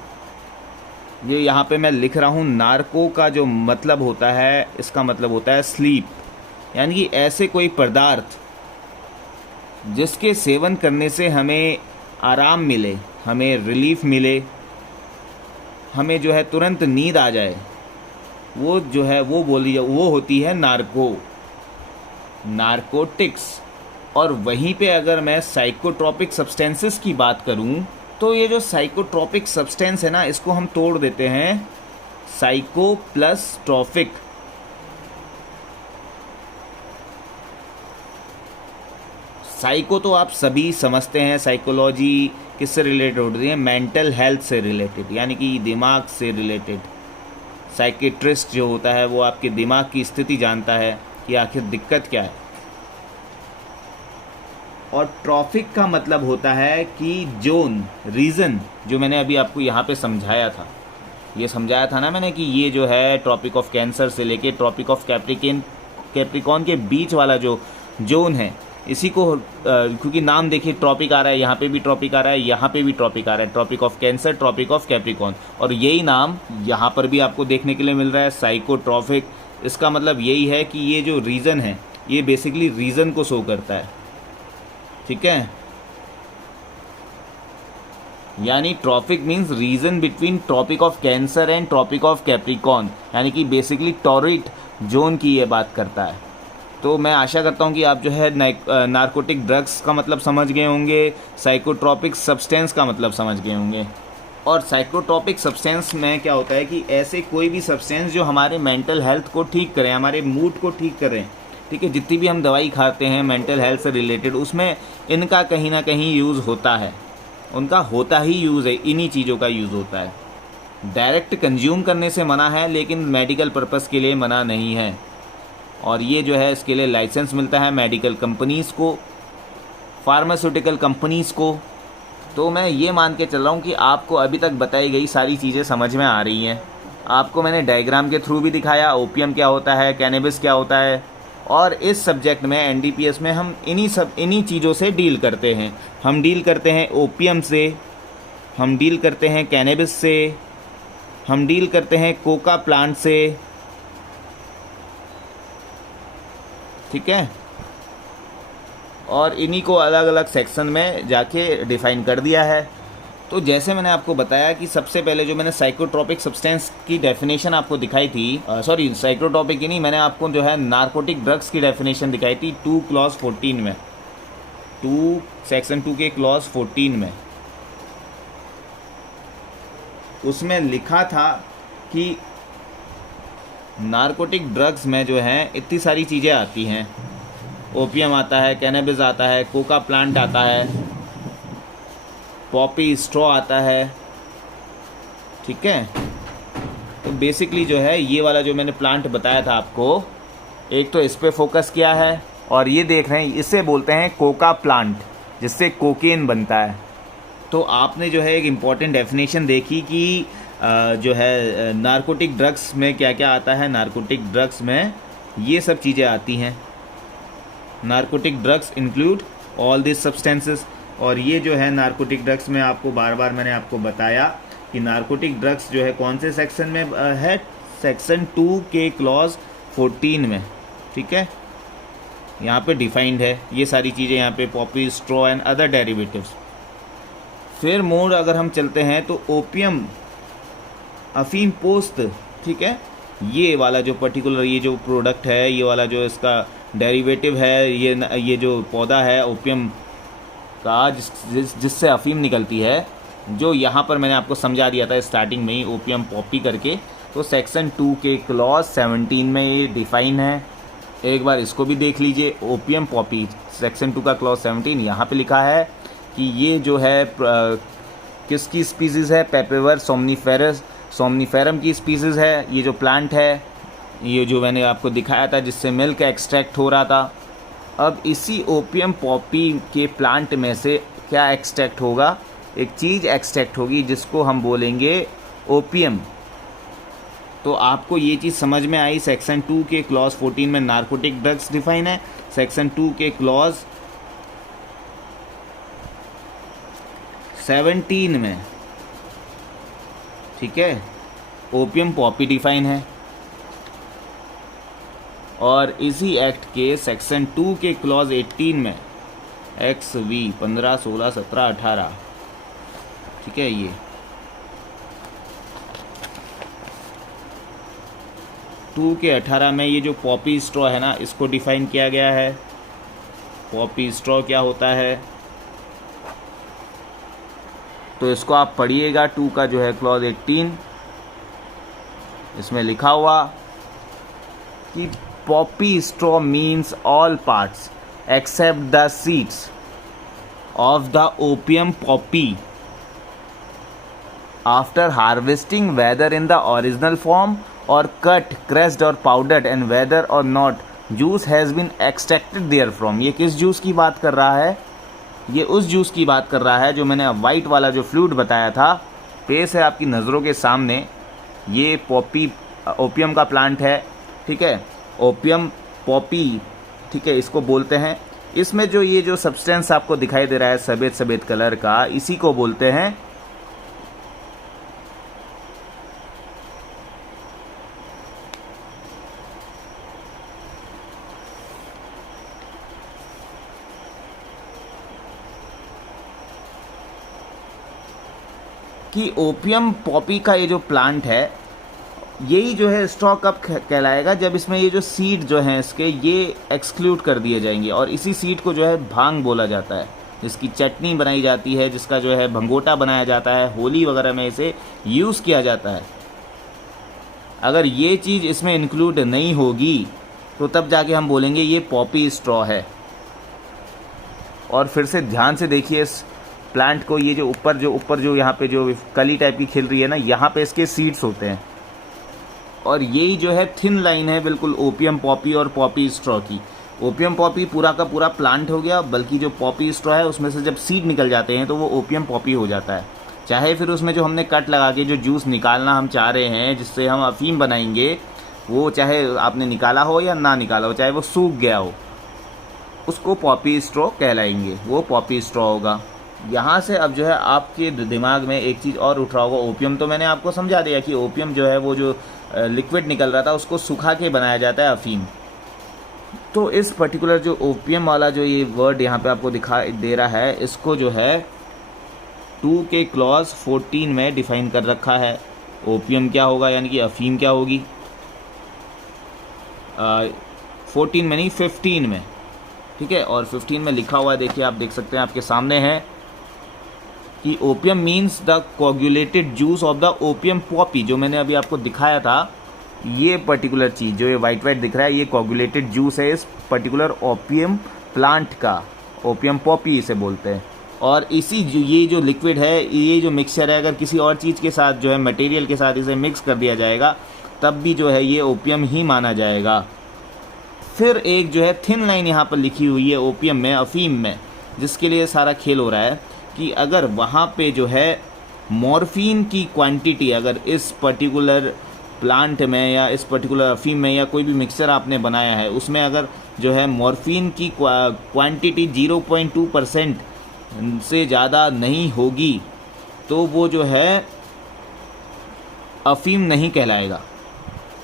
ये यहाँ पे मैं लिख रहा हूँ, नार्को का जो मतलब होता है, इसका मतलब होता है स्लीप, यानी कि ऐसे कोई पदार्थ जिसके सेवन करने से हमें आराम मिले, हमें रिलीफ मिले, हमें जो है तुरंत नींद आ जाए, वो जो है वो होती है नारकोटिक्स। और वहीं पे अगर मैं साइकोट्रॉपिक सब्सटेंसेस की बात करूं तो ये जो साइकोट्रॉपिक सब्सटेंस है ना, इसको हम तोड़ देते हैं साइको प्लस ट्रॉफिक। साइको तो आप सभी समझते हैं, साइकोलॉजी किससे रिलेटेड होती है, मेंटल हेल्थ से रिलेटेड, यानी कि दिमाग से रिलेटेड। साइकेट्रिस्ट जो होता है वो आपके दिमाग की स्थिति जानता है कि आखिर दिक्कत क्या है। और ट्रॉफिक का मतलब होता है कि जोन, रीज़न, जो मैंने अभी आपको यहाँ पे समझाया था, ये समझाया था ना मैंने कि ये जो है ट्रॉपिक ऑफ कैंसर से लेके ट्रॉपिक ऑफ कैप्रिकॉन के बीच वाला जो जोन है, इसी को क्योंकि नाम देखिए ट्रॉपिक आ रहा है, यहाँ पे भी ट्रॉपिक आ रहा है, यहाँ पे भी ट्रॉपिक आ रहा है, tropic of Cancer, tropic of Capricorn, और यही नाम यहाँ पर भी आपको देखने के लिए मिल रहा है साइकोट्रॉफिक। इसका मतलब यही है कि ये जो रीज़न है ये बेसिकली रीज़न को शो करता है, ठीक है, यानी tropic means region between tropic of Cancer and tropic of Capricorn, यानी कि बेसिकली टॉरिट जोन की ये बात करता है। तो मैं आशा करता हूँ कि आप जो है नारकोटिक ड्रग्स का मतलब समझ गए होंगे, साइकोट्रॉपिक सब्सटेंस का मतलब समझ गए होंगे। और साइकोट्रॉपिक सब्सटेंस में क्या होता है कि ऐसे कोई भी सब्सटेंस जो हमारे मेंटल हेल्थ को ठीक करें, हमारे मूड को ठीक करें, ठीक है, जितनी भी हम दवाई खाते हैं मेंटल हेल्थ से रिलेटेड, उसमें इनका कहीं ना कहीं यूज़ होता है, उनका होता ही यूज़ है, इन्हीं चीज़ों का यूज़ होता है। डायरेक्ट कंज्यूम करने से मना है, लेकिन मेडिकल पर्पस के लिए मना नहीं है। और ये जो है इसके लिए लाइसेंस मिलता है मेडिकल कंपनीज़ को, फार्मास्यूटिकल कंपनीज़ को। तो मैं ये मान के चल रहा हूँ कि आपको अभी तक बताई गई सारी चीज़ें समझ में आ रही हैं। आपको मैंने डायग्राम के थ्रू भी दिखाया ओपियम क्या होता है, कैनबिस क्या होता है, और इस सब्जेक्ट में एनडीपीएस में हम इन्हीं चीज़ों से डील करते हैं। हम डील करते हैं ओपियम से, हम डील करते हैं कैनबिस से, हम डील करते हैं कोका प्लांट से, ठीक है, और इन्हीं को अलग अलग सेक्शन में जाके डिफ़ाइन कर दिया है। तो जैसे मैंने आपको बताया कि सबसे पहले जो मैंने साइकोट्रॉपिक सब्सटेंस की डेफिनेशन आपको दिखाई थी, सॉरी साइकोट्रॉपिक ही नहीं, मैंने आपको जो है नारकोटिक ड्रग्स की डेफिनेशन दिखाई थी 2 क्लॉज 14 में, 2 सेक्शन 2 के क्लॉज 14 में। उसमें लिखा था कि नारकोटिक ड्रग्स में जो है इतनी सारी चीज़ें आती हैं, ओपियम आता है, कैनबिस आता है, कोका प्लांट आता है, पॉपी स्ट्रॉ आता है, ठीक है। तो बेसिकली जो है ये वाला जो मैंने प्लांट बताया था आपको, एक तो इस पे फोकस किया है, और ये देख रहे हैं इसे बोलते हैं कोका प्लांट, जिससे कोकेन बनता है। तो आपने जो है एक इम्पॉर्टेंट डेफिनेशन देखी कि जो है नारकोटिक ड्रग्स में क्या क्या आता है। नारकोटिक ड्रग्स में ये सब चीज़ें आती हैं, narcotic drugs include all this substances. और ये जो है नारकोटिक ड्रग्स में आपको बार बार मैंने आपको बताया कि नारकोटिक ड्रग्स जो है कौन से सेक्शन में है, सेक्शन 2 के क्लॉज 14 में, ठीक है। यहाँ पे डिफाइंड है ये सारी चीज़ें, यहाँ पे Poppy straw and other derivatives. फिर मोर अगर हम चलते हैं तो ओपियम अफीम पोस्त, ठीक है, ये वाला जो पर्टिकुलर ये जो प्रोडक्ट है, ये वाला जो इसका डेरिवेटिव है, ये जो पौधा है ओपियम का जिससे अफीम निकलती है, जो यहाँ पर मैंने आपको समझा दिया था स्टार्टिंग में ही ओपियम पॉपी करके। तो सेक्शन 2 के क्लॉज 17 में ये डिफाइन है, एक बार इसको भी देख लीजिए। ओपियम पॉपी सेक्शन 2 का क्लॉज 17 यहाँ पे लिखा है कि ये जो है किसकी स्पीसीज़ है, पेपेवर सोमनीफेरम की स्पीसीज़ है। ये जो प्लांट है, ये जो मैंने आपको दिखाया था जिससे मिल्क एक्सट्रैक्ट हो रहा था, अब इसी ओपियम पॉपी के प्लांट में से क्या एक्सट्रैक्ट होगा, एक चीज़ एक्सट्रैक्ट होगी जिसको हम बोलेंगे ओपियम। तो आपको ये चीज़ समझ में आई। सेक्शन 2 के क्लॉज 14 में नार्कोटिक ड्रग्स डिफाइन है, सेक्शन 2 के क्लॉज 17 में, ठीक है, ओपियम पॉपी डिफाइन है। और इसी एक्ट के सेक्शन 2 के क्लॉज 18 में XV 15, 16, 17, 18, ठीक है, ये 2 के 18 में ये जो पॉपी स्ट्रॉ है ना, इसको डिफाइन किया गया है। पॉपी स्ट्रॉ क्या होता है तो इसको आप पढ़िएगा। 2 का जो है क्लॉज 18, इसमें लिखा हुआ कि poppy straw means all parts except the seeds of the opium poppy after harvesting, whether in the original form or cut, crushed or powdered, and whether or not juice has been extracted therefrom. ये किस जूस की बात कर रहा है, ये उस जूस की बात कर रहा है जो मैंने वाइट वाला जो फ्लूइड बताया था, पेश है आपकी नज़रों के सामने। ये पॉपी ओपियम का प्लांट है, ठीक है, ओपियम पॉपी, ठीक है, इसको बोलते हैं। इसमें जो ये जो सब्सटेंस आपको दिखाई दे रहा है सफ़ेद सफ़ेद कलर का, इसी को बोलते हैं कि ओपियम पॉपी का ये जो प्लांट है, यही जो है स्ट्रॉ कब कहलाएगा, जब इसमें ये जो सीड जो हैं इसके ये एक्सक्लूड कर दिए जाएंगे। और इसी सीड को जो है भांग बोला जाता है, जिसकी चटनी बनाई जाती है, जिसका जो है भंगोटा बनाया जाता है, होली वगैरह में इसे यूज़ किया जाता है। अगर ये चीज़ इसमें इंक्लूड नहीं होगी तो तब जाके हम बोलेंगे ये पॉपी स्ट्रॉ है। और फिर से ध्यान से देखिए इस प्लांट को, ये जो ऊपर जो यहाँ पे जो कली टाइप की खिल रही है ना, यहाँ पे इसके सीड्स होते हैं। और यही जो है थिन लाइन है बिल्कुल ओपियम पॉपी और पॉपी स्ट्रॉ की। ओपियम पॉपी पूरा का पूरा प्लांट हो गया, बल्कि जो पॉपी स्ट्रॉ है उसमें से जब सीड निकल जाते हैं तो वो ओपियम पॉपी हो जाता है। चाहे फिर उसमें जो हमने कट लगा के जो जूस निकालना हम चाह रहे हैं जिससे हम अफीम बनाएंगे, वो चाहे आपने निकाला हो या ना निकाला हो, चाहे वो सूख गया हो, उसको पॉपी स्ट्रॉ कहलाएंगे, वो पॉपी स्ट्रॉ होगा। यहाँ से अब जो है आपके दिमाग में एक चीज़ और उठ रहा होगा, ओपियम तो मैंने आपको समझा दिया कि ओपियम जो है वो जो लिक्विड निकल रहा था उसको सुखा के बनाया जाता है अफीम। तो इस पर्टिकुलर जो ओपियम वाला जो ये वर्ड यहाँ पे आपको दिखाई दे रहा है, इसको जो है 2 के क्लॉज 14 में डिफाइन कर रखा है। ओपियम क्या होगा, यानी कि अफीम क्या होगी, 14 में नहीं 15 में, ठीक है। और 15 में लिखा हुआ है, देखिए आप देख सकते हैं, आपके सामने है कि opium means the coagulated juice of the opium Poppy. जो मैंने अभी आपको दिखाया था, ये पर्टिकुलर चीज़ जो ये वाइट दिख रहा है, ये कोगुलेटेड जूस है इस पर्टिकुलर ओपियम प्लांट का, ओपियम पॉपी इसे बोलते हैं। और ये जो लिक्विड है, ये जो मिक्सचर है, अगर किसी और चीज़ के साथ जो है मटेरियल के साथ इसे मिक्स कर दिया जाएगा तब भी जो है ये ओपियम ही माना जाएगा। फिर एक जो है थिन लाइन यहाँ पर लिखी हुई है ओपियम में, अफीम में, जिसके लिए सारा खेल हो रहा है कि अगर वहाँ पे जो है मॉर्फिन की क्वांटिटी, अगर इस पर्टिकुलर प्लांट में या इस पर्टिकुलर अफीम में या कोई भी मिक्सचर आपने बनाया है उसमें अगर जो है मॉर्फिन की क्वांटिटी 0.2% से ज़्यादा नहीं होगी तो वो जो है अफीम नहीं कहलाएगा।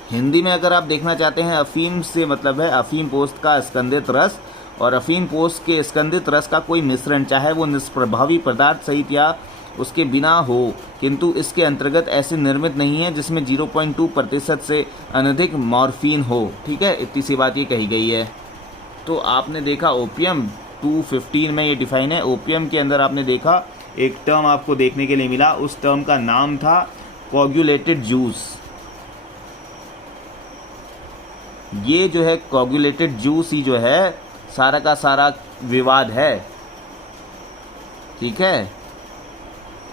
हिंदी में अगर आप देखना चाहते हैं, अफीम से मतलब है अफीम पोस्त का स्कंदित रस और अफीम पोस्त के स्कंदित रस का कोई मिश्रण, चाहे वो निष्प्रभावी पदार्थ सहित या उसके बिना हो, किंतु इसके अंतर्गत ऐसे निर्मित नहीं है जिसमें 0.2% से अनधिक मॉर्फिन हो। ठीक है, इतनी सी बात ये कही गई है। तो आपने देखा ओपियम 215 में ये डिफाइन है। ओपियम के अंदर आपने देखा एक टर्म आपको देखने के लिए मिला, उस टर्म का नाम था कोगुलेटेड जूस। ये जो है कोगुलेटेड जूस ही जो है सारा का सारा विवाद है। ठीक है,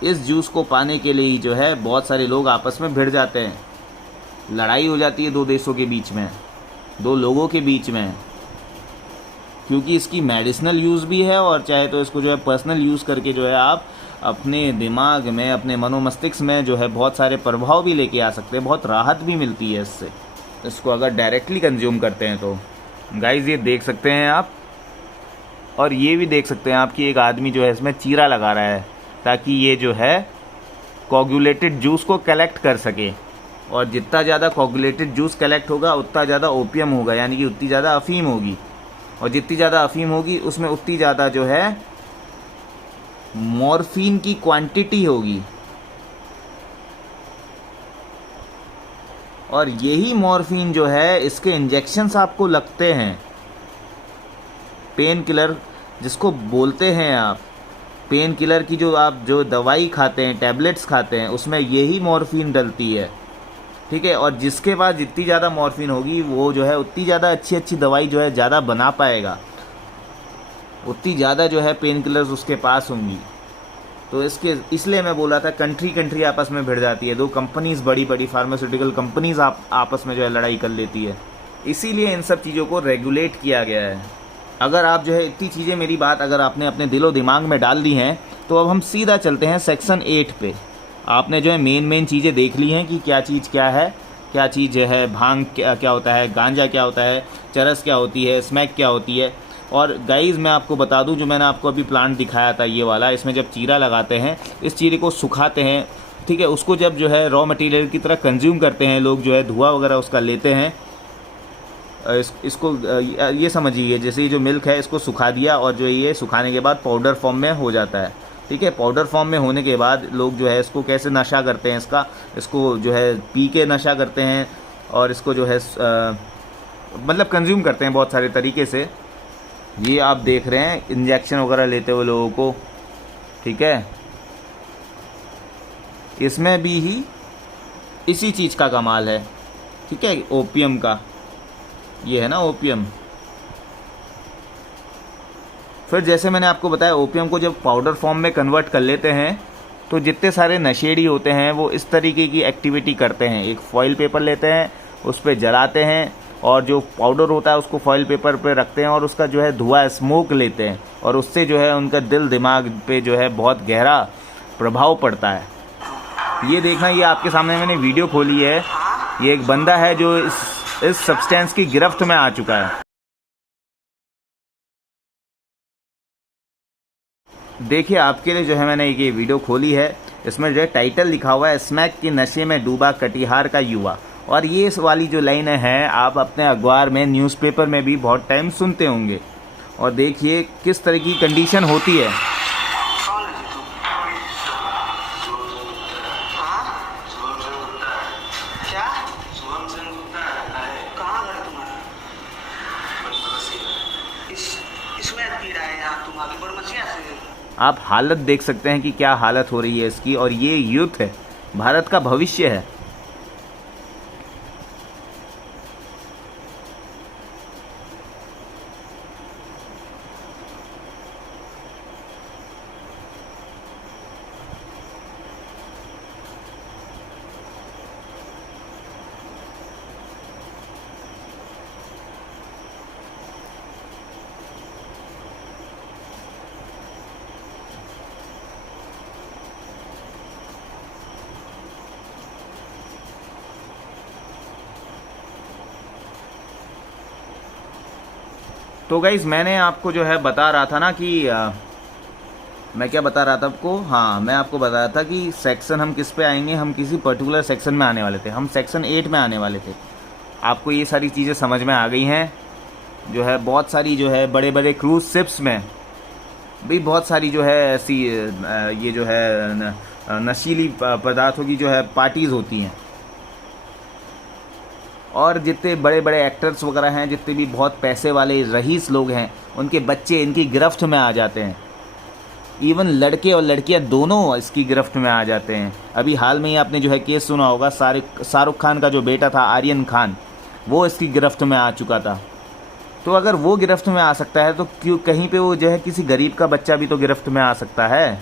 इस जूस को पाने के लिए ही जो है बहुत सारे लोग आपस में भिड़ जाते हैं, लड़ाई हो जाती है दो देशों के बीच में, दो लोगों के बीच में, क्योंकि इसकी मेडिसिनल यूज़ भी है और चाहे तो इसको जो है पर्सनल यूज़ करके जो है आप अपने दिमाग में, अपने मनोमस्तिष्क में जो है बहुत सारे प्रभाव भी लेके आ सकते हैं, बहुत राहत भी मिलती है इससे, इसको अगर डायरेक्टली कंज्यूम करते हैं तो। गाइस ये देख सकते हैं आप, और ये भी देख सकते हैं आप कि एक आदमी जो है इसमें चीरा लगा रहा है ताकि ये जो है कोगुलेटेड जूस को कलेक्ट कर सके, और जितना ज़्यादा कोगुलेटेड जूस कलेक्ट होगा उतना ज़्यादा ओपियम होगा, यानी कि उतनी ज़्यादा अफीम होगी, और जितनी ज़्यादा अफीम होगी उसमें उतनी ज़्यादा जो है मॉर्फिन की क्वांटिटी होगी, और यही मॉर्फिन जो है इसके इंजेक्शंस आपको लगते हैं, पेन किलर जिसको बोलते हैं आप, पेन किलर की जो आप जो दवाई खाते हैं, टैबलेट्स खाते हैं, उसमें यही मॉर्फिन डलती है। ठीक है, और जिसके पास जितनी ज़्यादा मॉर्फिन होगी वो जो है उतनी ज़्यादा अच्छी अच्छी दवाई जो है ज़्यादा बना पाएगा, उतनी ज़्यादा जो है पेन किलर्स उसके पास होंगी। तो इसलिए मैं बोल रहा था कंट्री आपस में भिड़ जाती है, दो कंपनीज़, बड़ी बड़ी फार्मास्यूटिकल कंपनीज़ आपस में जो है लड़ाई कर लेती है, इसीलिए इन सब चीज़ों को रेगुलेट किया गया है। अगर आप जो है इतनी चीज़ें, मेरी बात अगर आपने अपने दिलो दिमाग में डाल दी हैं, तो अब हम सीधा चलते हैं सेक्शन 8 पे। आपने जो है मेन चीज़ें देख ली हैं कि क्या चीज़ क्या है, क्या चीज़ है, भांग क्या होता है, गांजा क्या होता है, चरस क्या होती है, स्मैक क्या होती है। और गाइज़ मैं आपको बता दूं, जो मैंने आपको अभी प्लांट दिखाया था ये वाला, इसमें जब चीरा लगाते हैं, इस चीरे को सुखाते हैं, ठीक है, उसको जब जो है रॉ मटेरियल की तरह कंज्यूम करते हैं लोग, जो है धुआं वगैरह उसका लेते हैं, इसको ये समझिए जैसे ये जो मिल्क है इसको सुखा दिया, और जो ये सुखाने के बाद पाउडर फॉर्म में हो जाता है। ठीक है, पाउडर फॉर्म में होने के बाद लोग जो है इसको कैसे नशा करते हैं, इसको जो है पी के नशा करते हैं, और इसको जो है मतलब कंज्यूम करते हैं बहुत सारे तरीके से। ये आप देख रहे हैं इंजेक्शन वगैरह लेते हुए लोगों को। ठीक है, इसमें भी ही इसी चीज़ का कमाल है। ठीक है, ओपियम का ये है ना ओपियम। फिर जैसे मैंने आपको बताया, ओपियम को जब पाउडर फॉर्म में कन्वर्ट कर लेते हैं तो जितने सारे नशेड़ी होते हैं वो इस तरीके की एक्टिविटी करते हैं। एक फॉइल पेपर लेते हैं, उस पर जलाते हैं, और जो पाउडर होता है उसको फॉइल पेपर पे रखते हैं, और उसका जो है धुआं स्मोक लेते हैं, और उससे जो है उनका दिल दिमाग पे जो है बहुत गहरा प्रभाव पड़ता है। ये देखना, ये आपके सामने मैंने वीडियो खोली है, ये एक बंदा है जो इस सब्सटेंस की गिरफ्त में आ चुका है। देखिए आपके लिए जो है मैंने ये वीडियो खोली है, इसमें जो है टाइटल लिखा हुआ है स्मैक के नशे में डूबा कटिहार का युवा, और ये इस वाली जो लाइन है आप अपने अखबार में, न्यूज़पेपर में भी बहुत टाइम सुनते होंगे। और देखिए किस तरह की कंडीशन होती है। आप हालत देख सकते हैं कि क्या हालत हो रही है इसकी, और ये यूथ है, भारत का भविष्य है। तो गाइज़ मैंने आपको जो है बता रहा था ना कि मैं क्या बता रहा था आपको, हाँ मैं आपको बता रहा था कि सेक्शन हम किस पे आएंगे, हम किसी पर्टिकुलर सेक्शन में आने वाले थे, हम सेक्शन 8 में आने वाले थे। आपको ये सारी चीज़ें समझ में आ गई हैं। जो है बहुत सारी जो है बड़े बड़े क्रूज शिप्स में भी बहुत सारी जो है ऐसी ये जो है नशीली पदार्थों की जो है पार्टीज़ होती हैं, और जितने बड़े बड़े एक्टर्स वगैरह हैं, जितने भी बहुत पैसे वाले रईस लोग हैं, उनके बच्चे इनकी गिरफ्त में आ जाते हैं। इवन लड़के और लड़कियां दोनों इसकी गिरफ्त में आ जाते हैं। अभी हाल में ही आपने जो है केस सुना होगा, शाहरुख खान का जो बेटा था आर्यन खान, वो इसकी गिरफ्त में आ चुका था। तो अगर वो गिरफ्त में आ सकता है तो क्यों कहीं पे वो जो है किसी गरीब का बच्चा भी तो गिरफ्त में आ सकता है।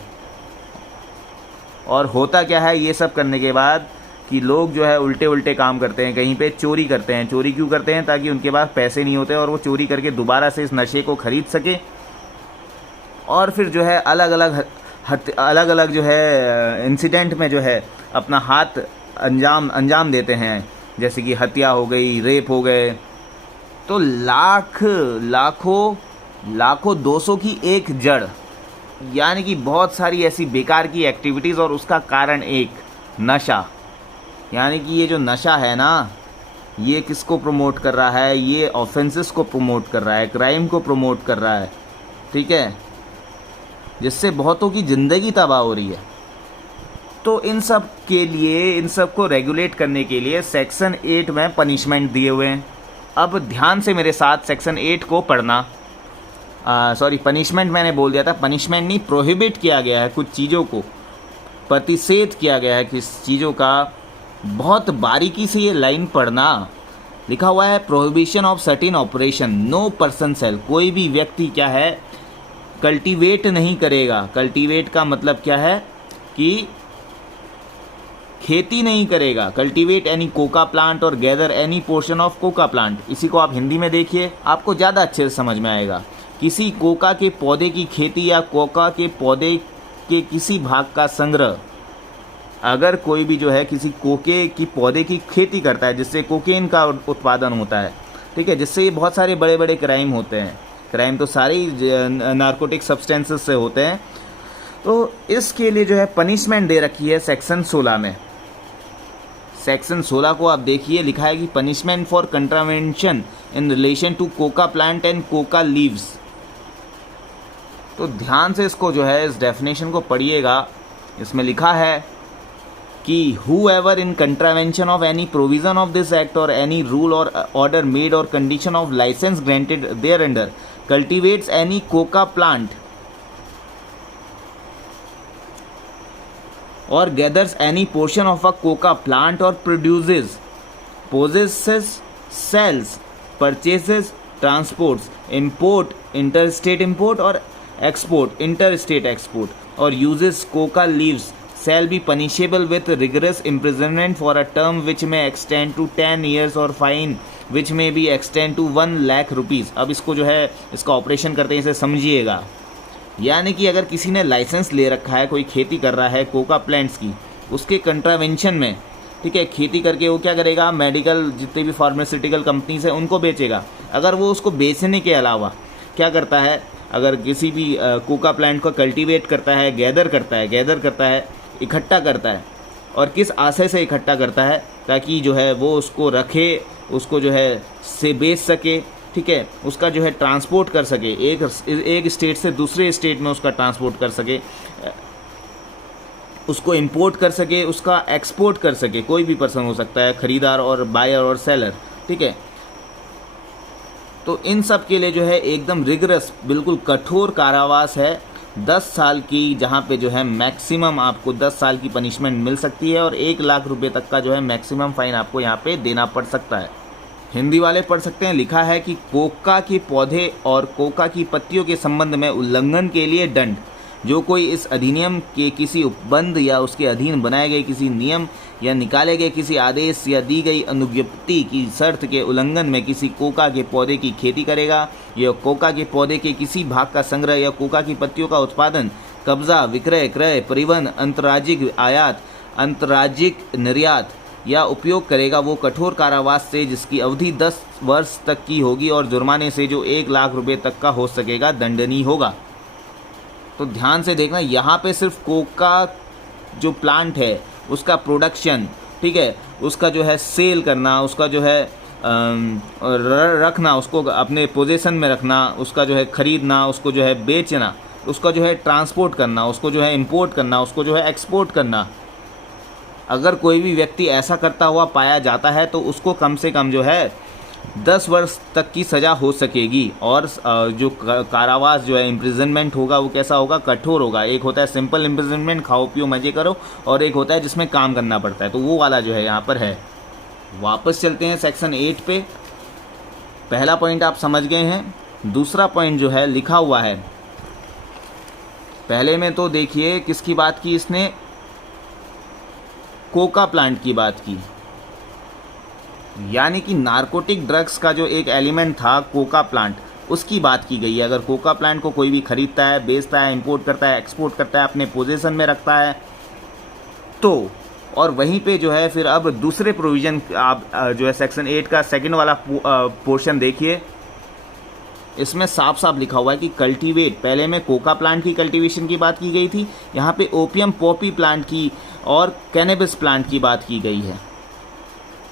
और होता क्या है ये सब करने के बाद कि लोग जो है उल्टे उल्टे काम करते हैं, कहीं पे चोरी करते हैं। चोरी क्यों करते हैं? ताकि उनके पास पैसे नहीं होते और वो चोरी करके दोबारा से इस नशे को खरीद सके, और फिर जो है अलग अलग जो है इंसिडेंट में जो है अपना हाथ अंजाम देते हैं, जैसे कि हत्या हो गई, रेप हो गए। तो लाखों 200 की एक जड़, यानी कि बहुत सारी ऐसी बेकार की एक्टिविटीज़, और उसका कारण एक नशा। यानी कि ये जो नशा है ना, ये किसको प्रमोट कर रहा है? ये ऑफेंसेस को प्रमोट कर रहा है, क्राइम को प्रमोट कर रहा है, ठीक है, जिससे बहुतों की ज़िंदगी तबाह हो रही है। तो इन सब के लिए, इन सब को रेगुलेट करने के लिए सेक्शन 8 में पनिशमेंट दिए हुए हैं। अब ध्यान से मेरे साथ सेक्शन 8 को पढ़ना। सॉरी, पनिशमेंट मैंने बोल दिया था, पनिशमेंट नहीं, प्रोहिबिट किया गया है, कुछ चीज़ों को प्रतिषेध किया गया है, किस चीज़ों का। बहुत बारीकी से ये लाइन पढ़ना। लिखा हुआ है prohibition of certain operation, no person sell, कोई भी व्यक्ति क्या है कल्टीवेट नहीं करेगा। कल्टीवेट का मतलब क्या है कि खेती नहीं करेगा। कल्टीवेट एनी कोका प्लांट और gather any portion of Coca plant. इसी को आप हिंदी में देखिए, आपको ज़्यादा अच्छे से समझ में आएगा। किसी कोका के पौधे की खेती या कोका के पौधे के किसी भाग का संग्रह। अगर कोई भी जो है किसी कोके की पौधे की खेती करता है जिससे कोकेन का उत्पादन होता है, ठीक है, जिससे ये बहुत सारे बड़े बड़े क्राइम होते हैं। क्राइम तो सारे नार्कोटिक सब्सटेंसेस से होते हैं। तो इसके लिए जो है पनिशमेंट दे रखी है सेक्शन 16 में। सेक्शन 16 को आप देखिए, लिखा है कि punishment for contravention in relation to coca plant and coca leaves. तो ध्यान से इसको जो है, इस डेफिनेशन को पढ़िएगा। इसमें लिखा है कि whoever in contravention of any provision of this act or any rule or order made or condition of license granted thereunder cultivates any coca plant or gathers any portion of a coca plant or produces, possesses, sells, purchases, transports, import, interstate import or export, interstate export, or uses coca leaves shall be punishable with rigorous imprisonment for a term which may extend to 10 years or fine which may be extend to 1 lakh rupees. अब इसको जो है, इसका ऑपरेशन करते हैं, इसे समझिएगा। यानी कि अगर किसी ने लाइसेंस ले रखा है, कोई खेती कर रहा है कोका प्लांट्स की, उसके कंट्रावेंशन में, ठीक है, खेती करके वो क्या करेगा, मेडिकल जितने भी फार्मास्यूटिकल कंपनीज हैं उनको बेचेगा। अगर वो उसको बेचने के अलावा क्या करता है, अगर किसी भी कोका प्लांट को कल्टीवेट करता है, गैदर करता है, इकट्ठा करता है, और किस आशय से इकट्ठा करता है, ताकि जो है वो उसको रखे, उसको जो है से बेच सके, ठीक है, उसका जो है ट्रांसपोर्ट कर सके, एक स्टेट से दूसरे स्टेट में उसका ट्रांसपोर्ट कर सके, उसको इंपोर्ट कर सके, उसका एक्सपोर्ट कर सके। कोई भी पर्सन हो सकता है, खरीदार और बायर और सेलर, ठीक है। तो इन सब के लिए जो है एकदम रिगरस, बिल्कुल कठोर कारावास है, 10 साल की, जहाँ पे जो है मैक्सिमम आपको 10 साल की पनिशमेंट मिल सकती है, और 1 लाख रुपए तक का जो है मैक्सिमम फाइन आपको यहाँ पे देना पड़ सकता है। हिंदी वाले पढ़ सकते हैं। लिखा है कि कोका के पौधे और कोका की पत्तियों के संबंध में उल्लंघन के लिए दंड। जो कोई इस अधिनियम के किसी उपबंध या उसके अधीन बनाए गए किसी नियम या निकाले गए किसी आदेश या दी गई अनुज्ञप्ति की शर्त के उल्लंघन में किसी कोका के पौधे की खेती करेगा, या कोका के पौधे के किसी भाग का संग्रह या कोका की पत्तियों का उत्पादन, कब्जा, विक्रय, क्रय, परिवहन, अंतर्राज्यिक आयात, अंतर्राज्यिक निर्यात या उपयोग करेगा, वो कठोर कारावास से जिसकी अवधि 10 वर्ष तक की होगी और जुर्माने से जो 1 लाख रुपए तक का हो सकेगा दंडनीय होगा। तो ध्यान से देखना, यहाँ पे सिर्फ कोका जो प्लांट है उसका प्रोडक्शन, ठीक है, उसका जो है सेल करना, उसका जो है रखना, उसको अपने पोजीशन में रखना, उसका जो है खरीदना, उसको जो है बेचना, उसका जो है ट्रांसपोर्ट करना, उसको जो है इंपोर्ट करना, उसको जो है एक्सपोर्ट करना, अगर कोई भी व्यक्ति ऐसा करता हुआ पाया जाता है तो उसको कम से कम जो है 10 वर्ष तक की सज़ा हो सकेगी। और जो कारावास जो है इम्प्रिजनमेंट होगा वो कैसा होगा, कठोर होगा। एक होता है सिंपल इम्प्रिजनमेंट, खाओ पियो मज़े करो, और एक होता है जिसमें काम करना पड़ता है, तो वो वाला जो है यहाँ पर है। वापस चलते हैं सेक्शन 8 पे। पहला पॉइंट आप समझ गए हैं। दूसरा पॉइंट जो है लिखा हुआ है, पहले में तो देखिए किसकी बात की इसने, कोका प्लांट की बात की, यानी कि नारकोटिक ड्रग्स का जो एक एलिमेंट था कोका प्लांट, उसकी बात की गई है। अगर कोका प्लांट को कोई भी खरीदता है, बेचता है, इंपोर्ट करता है, एक्सपोर्ट करता है, अपने पोजीशन में रखता है तो, और वहीं पे जो है फिर अब दूसरे प्रोविज़न आप जो है सेक्शन 8 का सेकंड वाला पोर्शन देखिए, इसमें साफ साफ लिखा हुआ है कि कल्टीवेट, पहले में कोका प्लांट की कल्टीवेशन की बात की गई थी, यहाँ पे ओपियम पॉपी प्लांट की और कैनेबिस प्लांट की बात की गई है।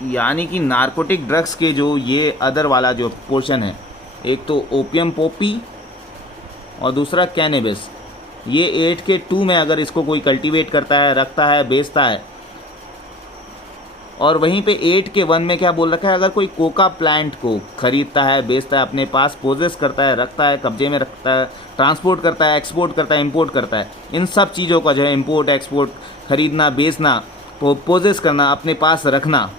यानी कि नारकोटिक ड्रग्स के जो ये अदर वाला जो पोर्शन है, एक तो ओपियम पॉपी और दूसरा कैनेबिस, ये 8 के 2 में अगर इसको कोई कल्टीवेट करता है, रखता है, बेचता है, और वहीं पे 8 के 1 में क्या बोल रखा है, अगर कोई कोका प्लांट को खरीदता है, बेचता है, अपने पास पोजेस करता है, रखता है, कब्जे में रखता है, ट्रांसपोर्ट करता है, एक्सपोर्ट करता है, इंपोर्ट करता है, इन सब चीज़ों का जो है इंपोर्ट, एक्सपोर्ट, खरीदना, बेचना, पोजेस करना, अपने पास रखना,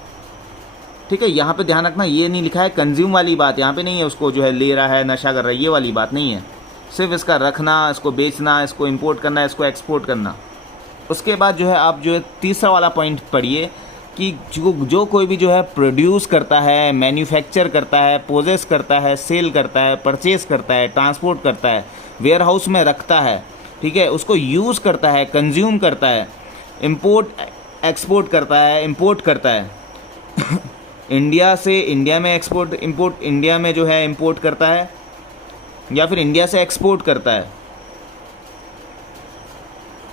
ठीक है। यहाँ पे ध्यान रखना, ये नहीं लिखा है कंज्यूम वाली बात, यहाँ पे नहीं है उसको जो है ले रहा है, नशा कर रहा है, ये वाली बात नहीं है, सिर्फ इसका रखना, इसको बेचना, इसको इंपोर्ट करना, इसको एक्सपोर्ट करना। उसके बाद जो है आप जो है तीसरा वाला पॉइंट पढ़िए कि जो कोई भी जो है प्रोड्यूस करता है, मैन्युफैक्चर करता है, पोजेस करता है, सेल करता है, परचेस करता है, ट्रांसपोर्ट करता है, वेयर हाउस में रखता है, ठीक है, उसको यूज़ करता है, कंज्यूम करता है, इंपोर्ट एक्सपोर्ट करता है, इंपोर्ट करता है इंडिया से इंडिया में एक्सपोर्ट इंपोर्ट, इंडिया में जो है इंपोर्ट करता है या फिर इंडिया से एक्सपोर्ट करता है,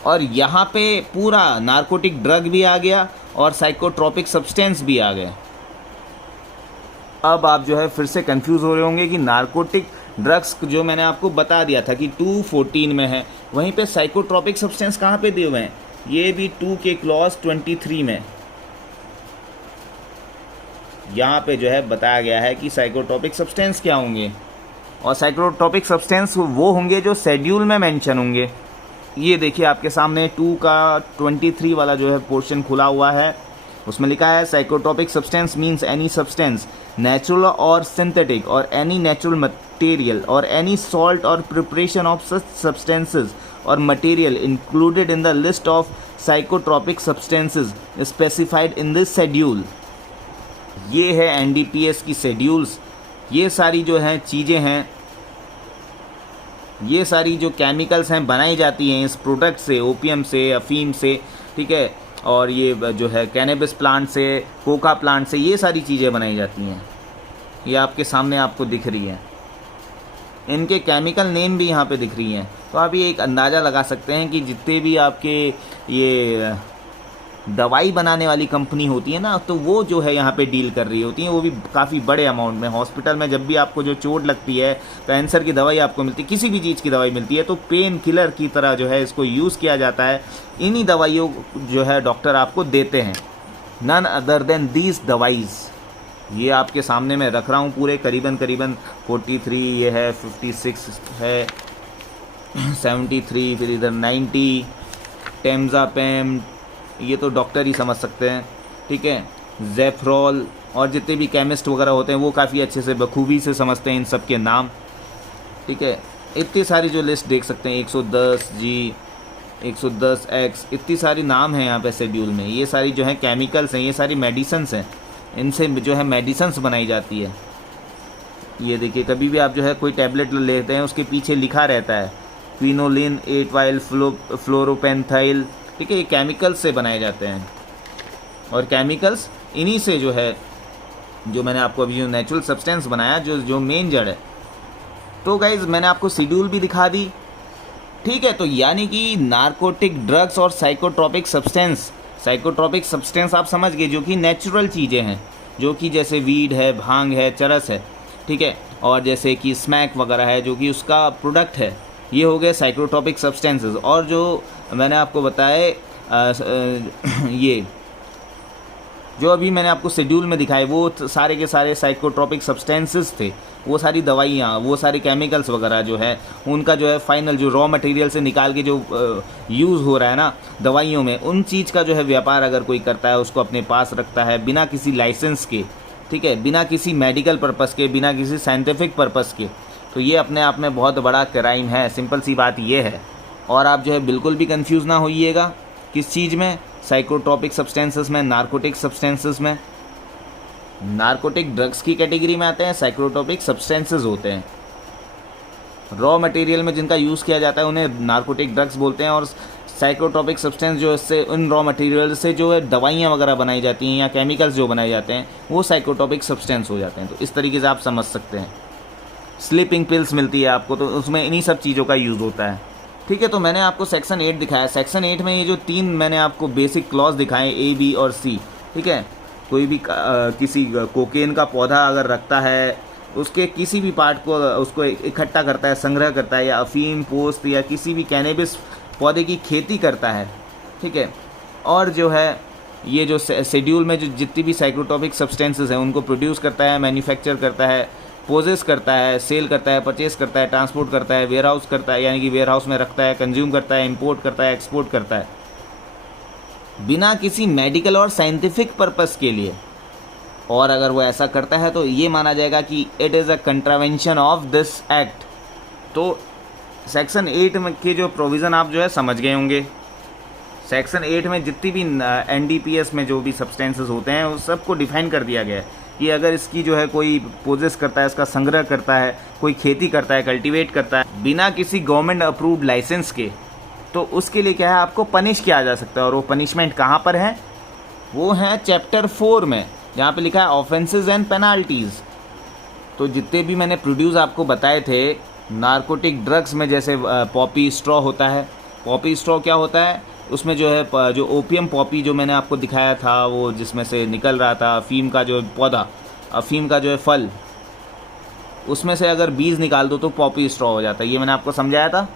और यहाँ पे पूरा नारकोटिक ड्रग भी आ गया और साइकोट्रोपिक सब्सटेंस भी आ गए। अब आप जो है फिर से कंफ्यूज हो रहे होंगे कि नारकोटिक ड्रग्स जो मैंने आपको बता दिया था कि 214 में है, वहीं पे साइकोट्रोपिक सब्सटेंस कहाँ पे दिए हुए हैं, ये भी 2 के क्लॉज 23 में यहाँ पे जो है बताया गया है कि साइकोट्रोपिक सब्सटेंस क्या होंगे, और साइकोट्रोपिक सब्सटेंस वो होंगे जो शेड्यूल में मेंशन होंगे। ये देखिए आपके सामने 2 का 23 वाला जो है पोर्शन खुला हुआ है, उसमें लिखा है psychotropic substance means any substance natural और सिंथेटिक और एनी नेचुरल मटेरियल और एनी सॉल्ट और प्रिपरेशन ऑफ सच सब्सटेंसेज और material included in the list of psychotropic substances specified in this schedule. ये है एनडीपीएस की शेड्यूल्स। ये सारी जो हैं चीज़ें हैं, ये सारी जो केमिकल्स हैं बनाई जाती हैं इस प्रोडक्ट से, ओपियम से, अफीम से, ठीक है, और ये जो है कैनेबिस प्लांट से, कोका प्लांट से, ये सारी चीज़ें बनाई जाती हैं। ये आपके सामने आपको दिख रही है, इनके केमिकल नेम भी यहाँ पे दिख रही हैं। तो आप ये एक अंदाज़ा लगा सकते हैं कि जितने भी आपके ये दवाई बनाने वाली कंपनी होती है ना, तो वो जो है यहाँ पे डील कर रही होती हैं, वो भी काफ़ी बड़े अमाउंट में। हॉस्पिटल में जब भी आपको जो चोट लगती है, कैंसर की दवाई आपको मिलती है, किसी भी चीज़ की दवाई मिलती है, तो पेन किलर की तरह जो है इसको यूज़ किया जाता है। इन्हीं दवाइयों जो है डॉक्टर आपको देते हैं, नन अदर देन दीज दवाइज। ये आपके सामने मैं रख रहा हूँ पूरे करीबन 43, ये है 56 है, 73, फिर इधर 90, टेम्ज़ापेम, ये तो डॉक्टर ही समझ सकते हैं, ठीक है, ज़ेफ्रोल, और जितने भी केमिस्ट वगैरह होते हैं वो काफ़ी अच्छे से बखूबी से समझते हैं इन सब के नाम, ठीक है। इतनी सारी जो लिस्ट देख सकते हैं, 110G, 110X, इतनी सारी नाम है यहाँ पे शेड्यूल में। ये सारी जो है केमिकल्स हैं, ये सारी मेडिसन्स हैं, इनसे जो है मेडिसन्स बनाई जाती है। ये देखिए, कभी भी आप जो है कोई टैबलेट लेते हैं उसके पीछे लिखा रहता है क्विनोलिन 8 वाइल फ्लोरोपेंथाइल, ठीक है, ये केमिकल्स से बनाए जाते हैं। और केमिकल्स इन्हीं से जो है, जो मैंने आपको अभी जो नेचुरल सब्सटेंस बनाया, जो मेन जड़ है। तो गाइज मैंने आपको शेड्यूल भी दिखा दी, ठीक है। तो यानी कि नारकोटिक ड्रग्स और साइकोट्रोपिक सब्सटेंस आप समझ गए, जो कि नेचुरल चीज़ें हैं, जो कि जैसे वीड है, भांग है, चरस है, ठीक है, और जैसे कि स्मैक वगैरह है जो कि उसका प्रोडक्ट है। ये हो गए साइक्रोट्रॉपिक सब्सटेंसेस। और जो मैंने आपको बताए ये जो अभी मैंने आपको शेड्यूल में दिखाए वो सारे के सारे साइकोट्रॉपिक सब्सटेंसेस थे। वो सारी दवाइयाँ, वो सारे केमिकल्स वगैरह जो है उनका जो है फाइनल जो रॉ मटेरियल से निकाल के जो यूज़ हो रहा है ना दवाइयों में, उन चीज़ का जो है व्यापार अगर कोई करता है, उसको अपने पास रखता है बिना किसी लाइसेंस के, ठीक है, बिना किसी मेडिकल पर्पज़ के, बिना किसी साइंटिफिक पर्पज़ के, तो ये अपने आप में बहुत बड़ा क्राइम है। सिंपल सी बात ये है। और आप जो है बिल्कुल भी कंफ्यूज ना होइएगा किस चीज़ में, साइकोट्रॉपिक सब्सटेंसेस में, नार्कोटिक सब्सटेंसेस में। नार्कोटिक ड्रग्स की कैटेगरी में आते हैं, साइकोट्रॉपिक सब्सटेंसेस होते हैं। रॉ मटेरियल में जिनका यूज़ किया जाता है उन्हें नार्कोटिक ड्रग्स बोलते हैं, और साइकोट्रॉपिक सब्सटेंस जो इससे उन रॉ मटेरियल से जो है दवाइयाँ वगैरह बनाई जाती हैं या केमिकल्स जो बनाए जाते हैं वो साइकोट्रॉपिक सब्सटेंस हो जाते हैं। तो इस तरीके से आप समझ सकते हैं। स्लीपिंग पिल्स मिलती है आपको, तो उसमें इन्हीं सब चीज़ों का यूज़ होता है, ठीक है। तो मैंने आपको सेक्शन 8 दिखाया। सेक्शन 8 में ये जो 3 मैंने आपको बेसिक क्लॉज दिखाए, A, B और C, ठीक है। कोई भी किसी कोकेन का पौधा अगर रखता है, उसके किसी भी पार्ट को उसको इकट्ठा करता है, संग्रह करता है, या अफीम, पोस्त या किसी भी कैनेबिस पौधे की खेती करता है, ठीक है। और जो है ये जो शेड्यूल में जो जितनी भी साइकोट्रॉपिक सब्सटेंसेस हैं उनको प्रोड्यूस करता है, मैन्युफैक्चर करता है, पोजेस करता है, सेल करता है, परचेस करता है, ट्रांसपोर्ट करता है, वेयर हाउस करता है, यानी कि वेयर हाउस में रखता है, कंज्यूम करता है, इंपोर्ट करता है, एक्सपोर्ट करता है, बिना किसी मेडिकल और साइंटिफिक पर्पस के लिए। और अगर वो ऐसा करता है तो ये माना जाएगा कि it is a contravention of this act. तो सेक्शन 8 में के जो प्रोविज़न आप जो है समझ गए होंगे। सेक्शन 8 में जितनी भी NDPS में जो भी सब्सटेंसेस होते हैं उस सबको डिफाइन कर दिया गया है कि अगर इसकी जो है कोई पोजेस करता है, इसका संग्रह करता है, कोई खेती करता है, कल्टीवेट करता है बिना किसी गवर्नमेंट अप्रूव्ड लाइसेंस के, तो उसके लिए क्या है, आपको पनिश किया जा सकता है। और वो पनिशमेंट कहाँ पर है, वो है चैप्टर 4 में, जहाँ पे लिखा है ऑफेंसेस एंड पेनाल्टीज़। तो जितने भी मैंने प्रोड्यूस आपको बताए थे नार्कोटिक ड्रग्स में, जैसे पॉपी स्ट्रॉ होता है। पॉपी स्ट्रॉ क्या होता है, उसमें जो है जो ओपियम पॉपी जो मैंने आपको दिखाया था, वो जिसमें से निकल रहा था अफीम का जो पौधा, अफीम का जो है फल, उसमें से अगर बीज निकाल दो तो पॉपी स्ट्रॉ हो जाता है। ये मैंने आपको समझाया था।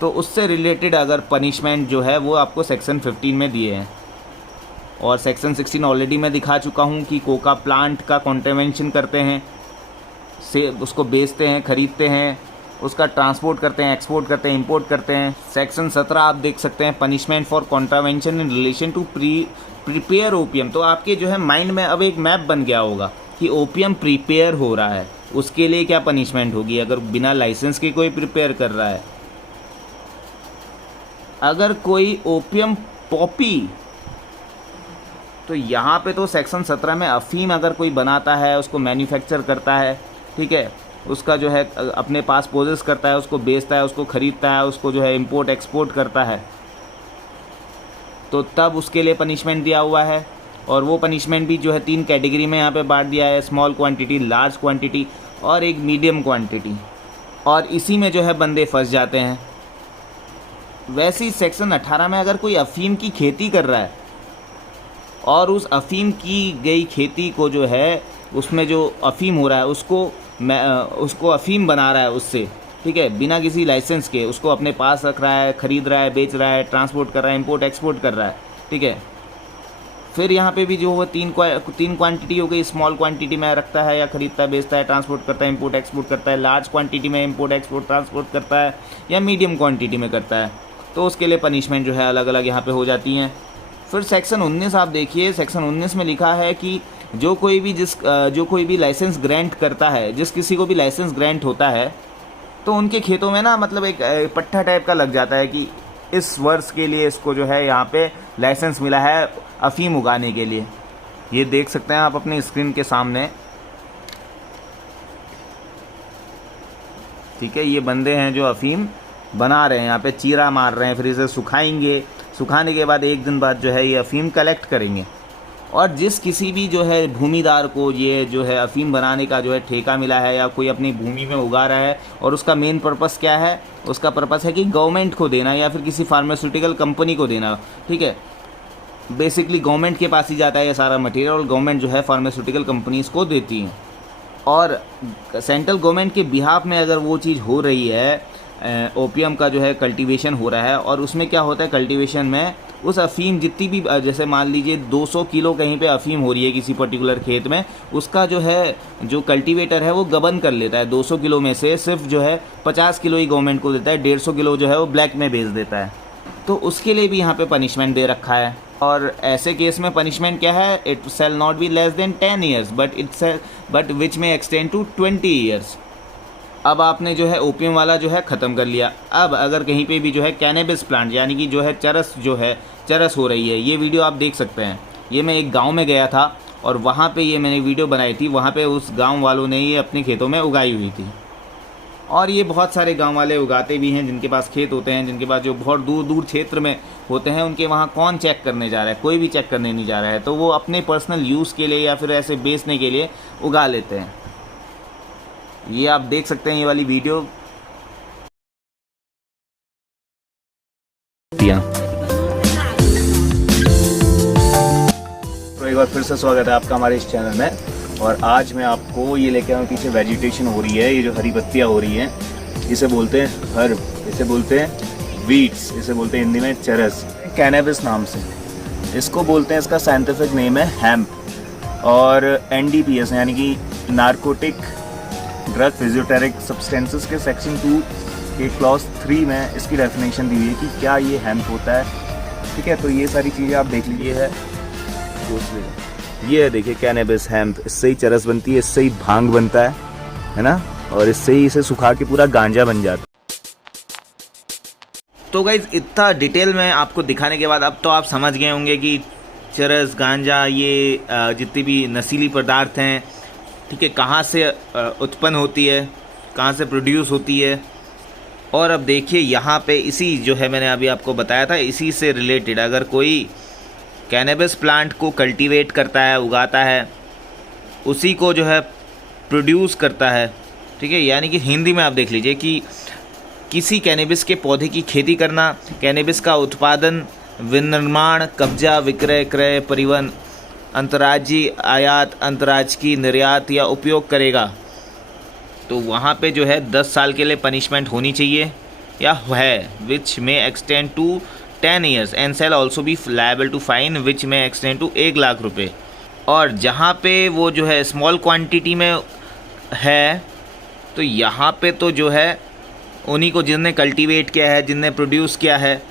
तो उससे रिलेटेड अगर पनिशमेंट जो है वो आपको सेक्शन 15 में दिए हैं। और सेक्शन 16 ऑलरेडी मैं दिखा चुका हूँ कि कोका प्लांट का कॉन्ट्रावेंशन करते हैं, से उसको बेचते हैं, ख़रीदते हैं, उसका ट्रांसपोर्ट करते हैं, एक्सपोर्ट करते हैं, इंपोर्ट करते हैं। सेक्शन 17 आप देख सकते हैं, punishment for contravention in relation to prepare opium. तो आपके जो है माइंड में अब एक मैप बन गया होगा कि ओपियम प्रिपेयर हो रहा है, उसके लिए क्या पनिशमेंट होगी अगर बिना लाइसेंस के कोई प्रिपेयर कर रहा है। अगर कोई ओपियम पॉपी, तो यहाँ पे तो सेक्शन 17 में अफीम अगर कोई बनाता है, उसको मैन्युफैक्चर करता है, ठीक है, उसका जो है अपने पास पोजेस करता है, उसको बेचता है, उसको ख़रीदता है, उसको जो है इंपोर्ट एक्सपोर्ट करता है, तो तब उसके लिए पनिशमेंट दिया हुआ है। और वो पनिशमेंट भी जो है 3 कैटेगरी में यहाँ पे बांट दिया है, स्मॉल क्वांटिटी, लार्ज क्वांटिटी और एक मीडियम क्वांटिटी। और इसी में जो है बंदे फंस जाते हैं। वैसे ही सेक्शन 18 में अगर कोई अफीम की खेती कर रहा है और उस अफीम की गई खेती को जो है उसमें जो अफीम हो रहा है उसको अफीम बना रहा है उससे, ठीक है, बिना किसी लाइसेंस के, उसको अपने पास रख रहा है, ख़रीद रहा है, बेच रहा है, ट्रांसपोर्ट कर रहा है, इंपोर्ट एक्सपोर्ट कर रहा है, ठीक है। फिर यहाँ पे भी जो वो तीन क्वांटिटी हो गई, स्मॉल क्वांटिटी में रखता है या ख़रीदता है, बेचता है, ट्रांसपोर्ट करता है, इंपोर्ट एक्सपोर्ट करता है, लार्ज क्वांटिटी में इंपोर्ट एक्सपोर्ट ट्रांसपोर्ट करता है, या मीडियम क्वांटिटी में करता है, तो उसके लिए पनिशमेंट जो है अलग अलग यहाँ पे हो जाती हैं। फिर सेक्शन 19 आप देखिए, सेक्शन 19 में लिखा है कि जो कोई भी लाइसेंस ग्रांट करता है, जिस किसी को भी लाइसेंस ग्रांट होता है, तो उनके खेतों में ना मतलब एक पट्टा टाइप का लग जाता है कि इस वर्ष के लिए इसको जो है यहाँ पे लाइसेंस मिला है अफीम उगाने के लिए। ये देख सकते हैं आप अपनी स्क्रीन के सामने, ठीक है। ये बंदे हैं जो अफीम बना रहे हैं, यहाँ पे चीरा मार रहे हैं, फिर इसे सुखाएंगे, सुखाने के बाद 1 दिन बाद जो है ये अफीम कलेक्ट करेंगे। और जिस किसी भी जो है भूमिदार को ये जो है अफीम बनाने का जो है ठेका मिला है या कोई अपनी भूमि में उगा रहा है, और उसका मेन पर्पस क्या है, उसका पर्पस है कि गवर्नमेंट को देना या फिर किसी फार्मास्यूटिकल कंपनी को देना, ठीक है। बेसिकली गवर्नमेंट के पास ही जाता है ये सारा मटेरियल, और गवर्नमेंट जो है फार्मास्यूटिकल कंपनीज़ को देती है। और सेंट्रल गवर्नमेंट के बिहाफ में अगर वो चीज़ हो रही है, ओपियम का जो है कल्टीवेशन हो रहा है, और उसमें क्या होता है कल्टीवेशन में उस अफ़ीम जितनी भी, जैसे मान लीजिए 200 किलो कहीं पे अफ़ीम हो रही है किसी पर्टिकुलर खेत में, उसका जो है जो कल्टीवेटर है वो गबन कर लेता है। 200 किलो में से सिर्फ जो है 50 किलो ही गवर्नमेंट को देता है, 150 किलो जो है वो ब्लैक में बेच देता है। तो उसके लिए भी यहाँ पे पनिशमेंट दे रखा है। और ऐसे केस में पनिशमेंट क्या है, it shall not be less than 10 years but which में एक्सटेंड टू 20 ईयर्स। अब आपने जो है ओपियम वाला जो है ख़त्म कर लिया। अब अगर कहीं पे भी जो है कैनेबिस प्लांट यानी कि जो है चरस हो रही है, ये वीडियो आप देख सकते हैं। ये मैं एक गांव में गया था और वहाँ पे ये मैंने वीडियो बनाई थी। वहाँ पे उस गांव वालों ने ये अपने खेतों में उगाई हुई थी, और ये बहुत सारे गांव वाले उगाते भी हैं जिनके पास खेत होते हैं, जिनके पास जो बहुत दूर दूर क्षेत्र में होते हैं। उनके वहाँ कौन चेक करने जा रहा है, कोई भी चेक करने नहीं जा रहा है, तो वो अपने पर्सनल यूज़ के लिए या फिर ऐसे बेचने के लिए उगा लेते हैं। ये आप देख सकते हैं ये वाली वीडियो। तो एक बार फिर से स्वागत है आपका हमारे इस चैनल में। और आज मैं आपको ये लेके आऊँ, पीछे वेजिटेशन हो रही है, ये जो हरी पत्तियाँ हो रही हैं, इसे बोलते हैं हर्ब, इसे बोलते हैं वीड्स, इसे बोलते हैं हिंदी में चरस, कैनेबिस नाम से इसको बोलते हैं। इसका साइंटिफिक नेम है हेम्प। और NDPS यानी कि नारकोटिक ड्रग फिजियोटेरिक सब्सटेंसेस के सेक्शन 2 के क्लॉज 3 में इसकी डेफिनेशन दी हुई है कि क्या ये हेम्प होता है। ठीक है, तो ये सारी चीज़ें आप देख लीजिए। है ये है, देखिए कैनेबिस हेम्प, इससे ही चरस बनती है, इससे ही भांग बनता है ना, और इससे ही इसे सुखा के पूरा गांजा बन जाता है। तो गाइज इतना डिटेल में आपको दिखाने के बाद अब तो आप समझ गए होंगे कि चरस, गांजा, ये जितनी भी नशीली पदार्थ हैं, ठीक है, कहाँ से उत्पन्न होती है, कहाँ से प्रोड्यूस होती है। और अब देखिए यहाँ पे इसी जो है मैंने अभी आपको बताया था, इसी से रिलेटेड अगर कोई कैनेबिस प्लांट को कल्टीवेट करता है, उगाता है, उसी को जो है प्रोड्यूस करता है, ठीक है, यानी कि हिंदी में आप देख लीजिए कि किसी कैनेबिस के पौधे की खेती करना, कैनेबिस का उत्पादन, विनिर्माण, कब्जा, विक्रय, क्रय, परिवहन, अंतर्राज्यीय आयात, अंतर्राज्यीय निर्यात या उपयोग करेगा, तो वहाँ पे जो है 10 साल के लिए पनिशमेंट होनी चाहिए या है, विच में extend to 10 years and shall also be liable to fine which में एक्सटेंड टू 1 लाख रुपए। और जहाँ पे वो जो है स्मॉल क्वांटिटी में है, तो यहाँ पे तो जो है उन्हीं को जिनने कल्टीवेट किया है, जिनने प्रोड्यूस किया है,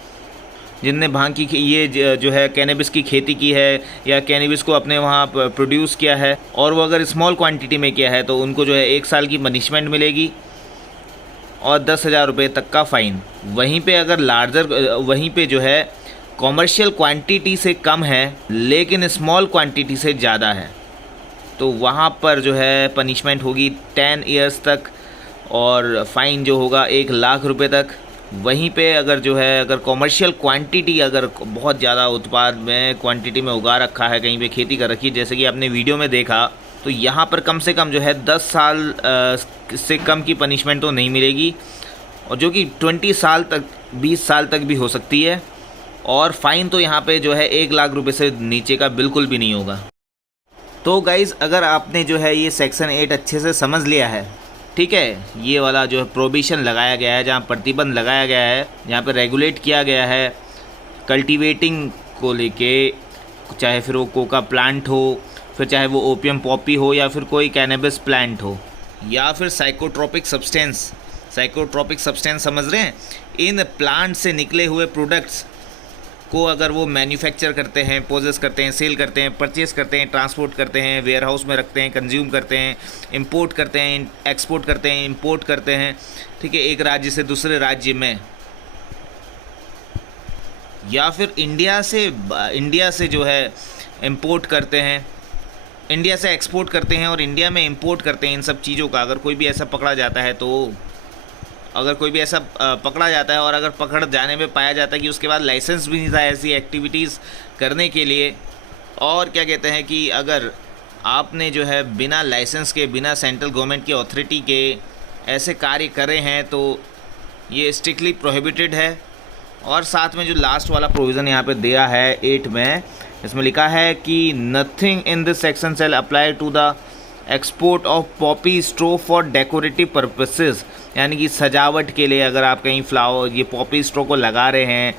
जिनने भांग की ये जो है कैनेबिस की खेती की है या कैनेबिस को अपने वहाँ प्रोड्यूस किया है, और वो अगर स्मॉल क्वांटिटी में किया है, तो उनको जो है 1 साल की पनिशमेंट मिलेगी और 10,000 रुपये तक का फ़ाइन। वहीं पे अगर वहीं पे जो है कॉमर्शियल क्वांटिटी से कम है लेकिन स्मॉल क्वांटिटी से ज़्यादा है, तो वहाँ पर जो है पनिशमेंट होगी 10 ईयर्स तक और फ़ाइन जो होगा 1 लाख रुपए तक। वहीं पे अगर जो है अगर कॉमर्शियल क्वांटिटी अगर बहुत ज़्यादा उत्पाद में क्वांटिटी में उगा रखा है, कहीं पे खेती कर रखी है, जैसे कि आपने वीडियो में देखा, तो यहाँ पर कम से कम जो है 10 साल से कम की पनिशमेंट तो नहीं मिलेगी, और जो कि 20 साल तक 20 साल तक भी हो सकती है। और फ़ाइन तो यहाँ पे जो है 1 लाख रुपए से नीचे का बिल्कुल भी नहीं होगा। तो गाइज़ अगर आपने जो है ये सेक्शन 8 अच्छे से समझ लिया है, ठीक है, ये वाला जो है प्रोहिबिशन लगाया गया है, जहाँ प्रतिबंध लगाया गया है, जहाँ पे रेगुलेट किया गया है कल्टीवेटिंग को लेके, चाहे फिर वो कोका प्लांट हो, फिर चाहे वो ओपियम पॉपी हो, या फिर कोई कैनेबिस प्लांट हो, या फिर साइकोट्रोपिक सब्सटेंस समझ रहे हैं, इन प्लांट से निकले हुए प्रोडक्ट्स को अगर वो मैन्युफैक्चर करते हैं, पोजेस करते हैं, सेल करते हैं, परचेस करते हैं, ट्रांसपोर्ट करते हैं, वेयर हाउस में रखते हैं, कंज्यूम करते हैं, इंपोर्ट करते हैं, एक्सपोर्ट करते हैं, इंपोर्ट करते हैं, ठीक है, एक राज्य से दूसरे राज्य में, या फिर इंडिया से जो है इंपोर्ट करते हैं, इंडिया से एक्सपोर्ट करते हैं और इंडिया में इंपोर्ट करते हैं, इन सब चीज़ों का अगर कोई भी ऐसा पकड़ा जाता है, तो अगर कोई भी ऐसा पकड़ा जाता है और अगर पकड़ जाने में पाया जाता है कि उसके बाद लाइसेंस भी नहीं था ऐसी एक्टिविटीज़ करने के लिए, और क्या कहते हैं कि अगर आपने जो है बिना लाइसेंस के, बिना सेंट्रल गवर्नमेंट की अथॉरिटी के ऐसे कार्य करे हैं, तो ये स्ट्रिक्टली प्रोहिबिटेड है। और साथ में जो लास्ट वाला प्रोविज़न यहाँ पे दिया है 8 में इसमें लिखा है कि nothing in this section shall apply to the export of poppy straw for decorative purposes, यानी कि सजावट के लिए अगर आप कहीं फ्लावर ये पॉपी स्ट्रो को लगा रहे हैं,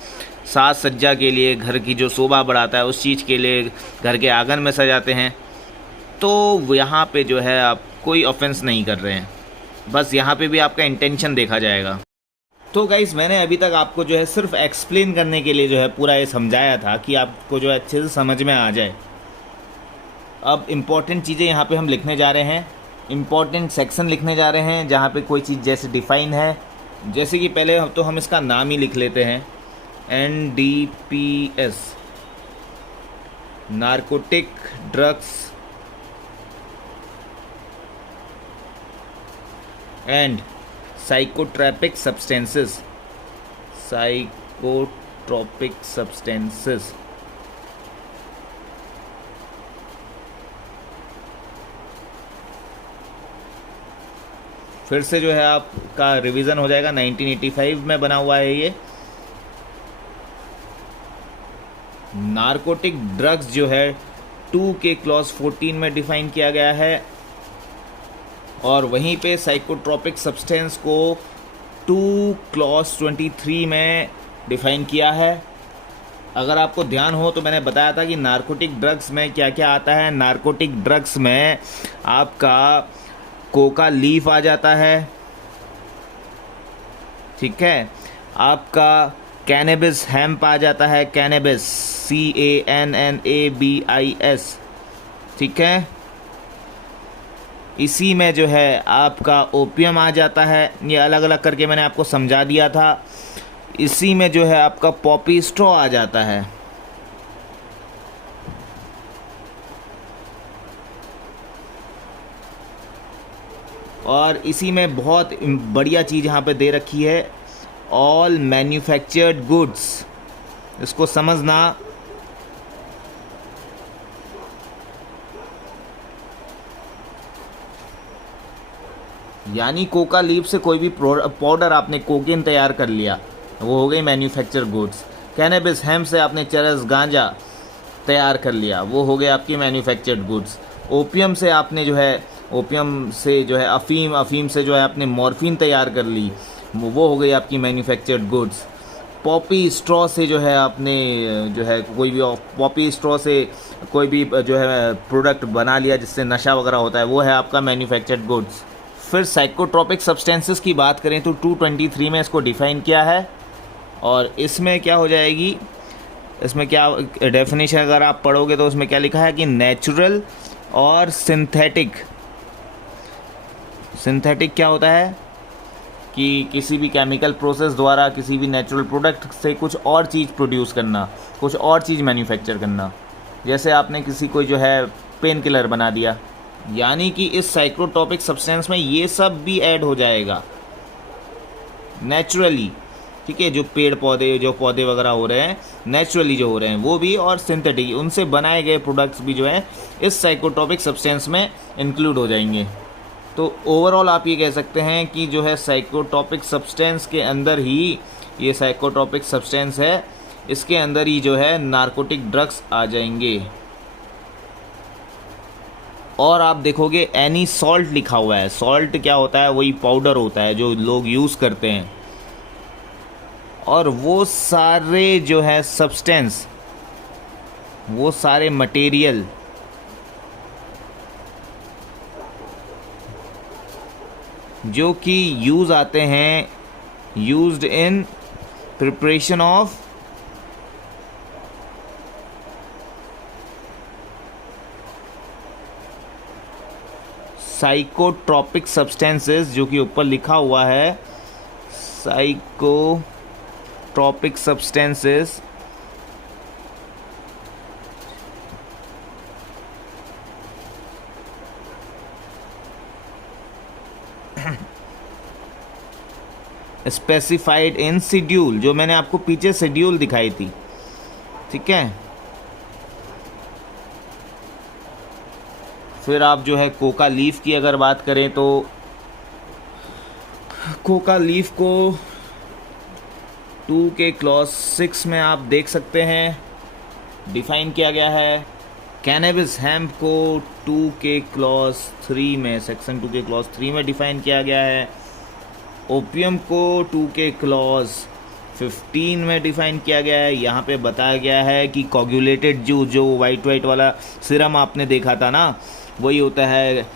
साज सज्जा के लिए, घर की जो शोभा बढ़ाता है उस चीज़ के लिए, घर के आंगन में सजाते हैं, तो यहाँ पे जो है आप कोई ऑफेंस नहीं कर रहे हैं, बस यहाँ पे भी आपका इंटेंशन देखा जाएगा। तो गाइस मैंने अभी तक आपको जो है सिर्फ एक्सप्लेन करने के लिए जो है पूरा ये समझाया था कि आपको जो है अच्छे से समझ में आ जाए। अब इम्पॉर्टेंट चीज़ें यहाँ पे हम लिखने जा रहे हैं, इम्पॉर्टेंट सेक्शन लिखने जा रहे हैं जहाँ पे कोई चीज़ जैसे डिफ़ाइन है, जैसे कि पहले तो हम इसका नाम ही लिख लेते हैं, NDPS, narcotic drugs and psychotropic substances, psychotropic substances. फिर से जो है आपका रिवीजन हो जाएगा, 1985 में बना हुआ है ये। नारकोटिक ड्रग्स जो है 2 के क्लॉज 14 में डिफाइन किया गया है, और वहीं पे साइकोट्रॉपिक सब्सटेंस को 2 क्लॉज 23 में डिफाइन किया है। अगर आपको ध्यान हो तो मैंने बताया था कि नारकोटिक ड्रग्स में क्या क्या आता है। नारकोटिक ड्रग्स में आपका कोका लीफ आ जाता है, ठीक है, आपका कैनेबिस हेम्प आ जाता है, कैनेबिस CANNABIS, ठीक है। इसी में जो है आपका ओपियम आ जाता है, ये अलग अलग करके मैंने आपको समझा दिया था। इसी में जो है आपका पॉपी स्ट्रॉ आ जाता है, और इसी में बहुत बढ़िया चीज़ यहाँ पे दे रखी है, ऑल मैन्युफैक्चर्ड गुड्स, इसको समझना। यानी कोका लीफ से कोई भी पाउडर आपने कोकेन तैयार कर लिया, वो हो गई मैन्युफैक्चर गुड्स। कैनेबिस हेम्प से आपने चरस गांजा तैयार कर लिया, वो हो गए आपकी मैन्युफैक्चर्ड गुड्स। ओपियम से आपने जो है, ओपियम से जो है अफीम, अफीम से जो है आपने मॉर्फिन तैयार कर ली, वो हो गई आपकी मैन्युफैक्चर्ड गुड्स। पॉपी स्ट्रॉ से जो है आपने जो है कोई भी पॉपी स्ट्रॉ से कोई भी जो है प्रोडक्ट बना लिया जिससे नशा वगैरह होता है, वो है आपका मैन्युफैक्चर्ड गुड्स। फिर साइकोट्रॉपिक सब्सटेंसेस की बात करें तो 223 में इसको डिफ़ाइन किया है, और इसमें क्या हो जाएगी, इसमें क्या डेफिनेशन अगर आप पढ़ोगे तो उसमें क्या लिखा है कि नेचुरल और सिंथेटिक। सिंथेटिक क्या होता है कि किसी भी केमिकल प्रोसेस द्वारा किसी भी नेचुरल प्रोडक्ट से कुछ और चीज़ प्रोड्यूस करना, कुछ और चीज़ मैन्युफैक्चर करना। जैसे आपने किसी को जो है पेन किलर बना दिया, यानी कि इस साइकोट्रॉपिक सब्सटेंस में ये सब भी ऐड हो जाएगा नेचुरली, ठीक है। जो पेड़ पौधे, जो पौधे वगैरह हो रहे हैं नेचुरली जो हो रहे हैं वो भी, और सिंथेटिक उनसे बनाए गए प्रोडक्ट्स भी जो हैं इस साइकोट्रॉपिक सब्सटेंस में इंक्लूड हो जाएंगे। तो ओवरऑल आप ये कह सकते हैं कि जो है साइकोट्रॉपिक सब्सटेंस के अंदर ही, ये साइकोट्रॉपिक सब्सटेंस है, इसके अंदर ही जो है नारकोटिक ड्रग्स आ जाएंगे। और आप देखोगे एनी सॉल्ट लिखा हुआ है। सॉल्ट क्या होता है, वही पाउडर होता है जो लोग यूज़ करते हैं, और वो सारे जो है सब्सटेंस, वो सारे मटेरियल जो कि यूज़ आते हैं, used in preparation of psychotropic substances, जो कि ऊपर लिखा हुआ है psychotropic substances, specified in schedule, जो मैंने आपको पीछे शेड्यूल दिखाई थी, ठीक है। फिर आप जो है कोका लीफ की अगर बात करें तो कोका लीफ को 2 के क्लॉज 6 में आप देख सकते हैं, डिफाइन किया गया है। कैनेबिस हेम्प को 2 के क्लॉज 3 में, सेक्शन 2 के क्लॉज 3 में डिफाइन किया गया है। ओपियम को 2 के क्लॉज 15 में डिफाइन किया गया है। यहाँ पे बताया गया है कि कोगुलेटेड जो वाइट वाला सिरम आपने देखा था ना, वही होता है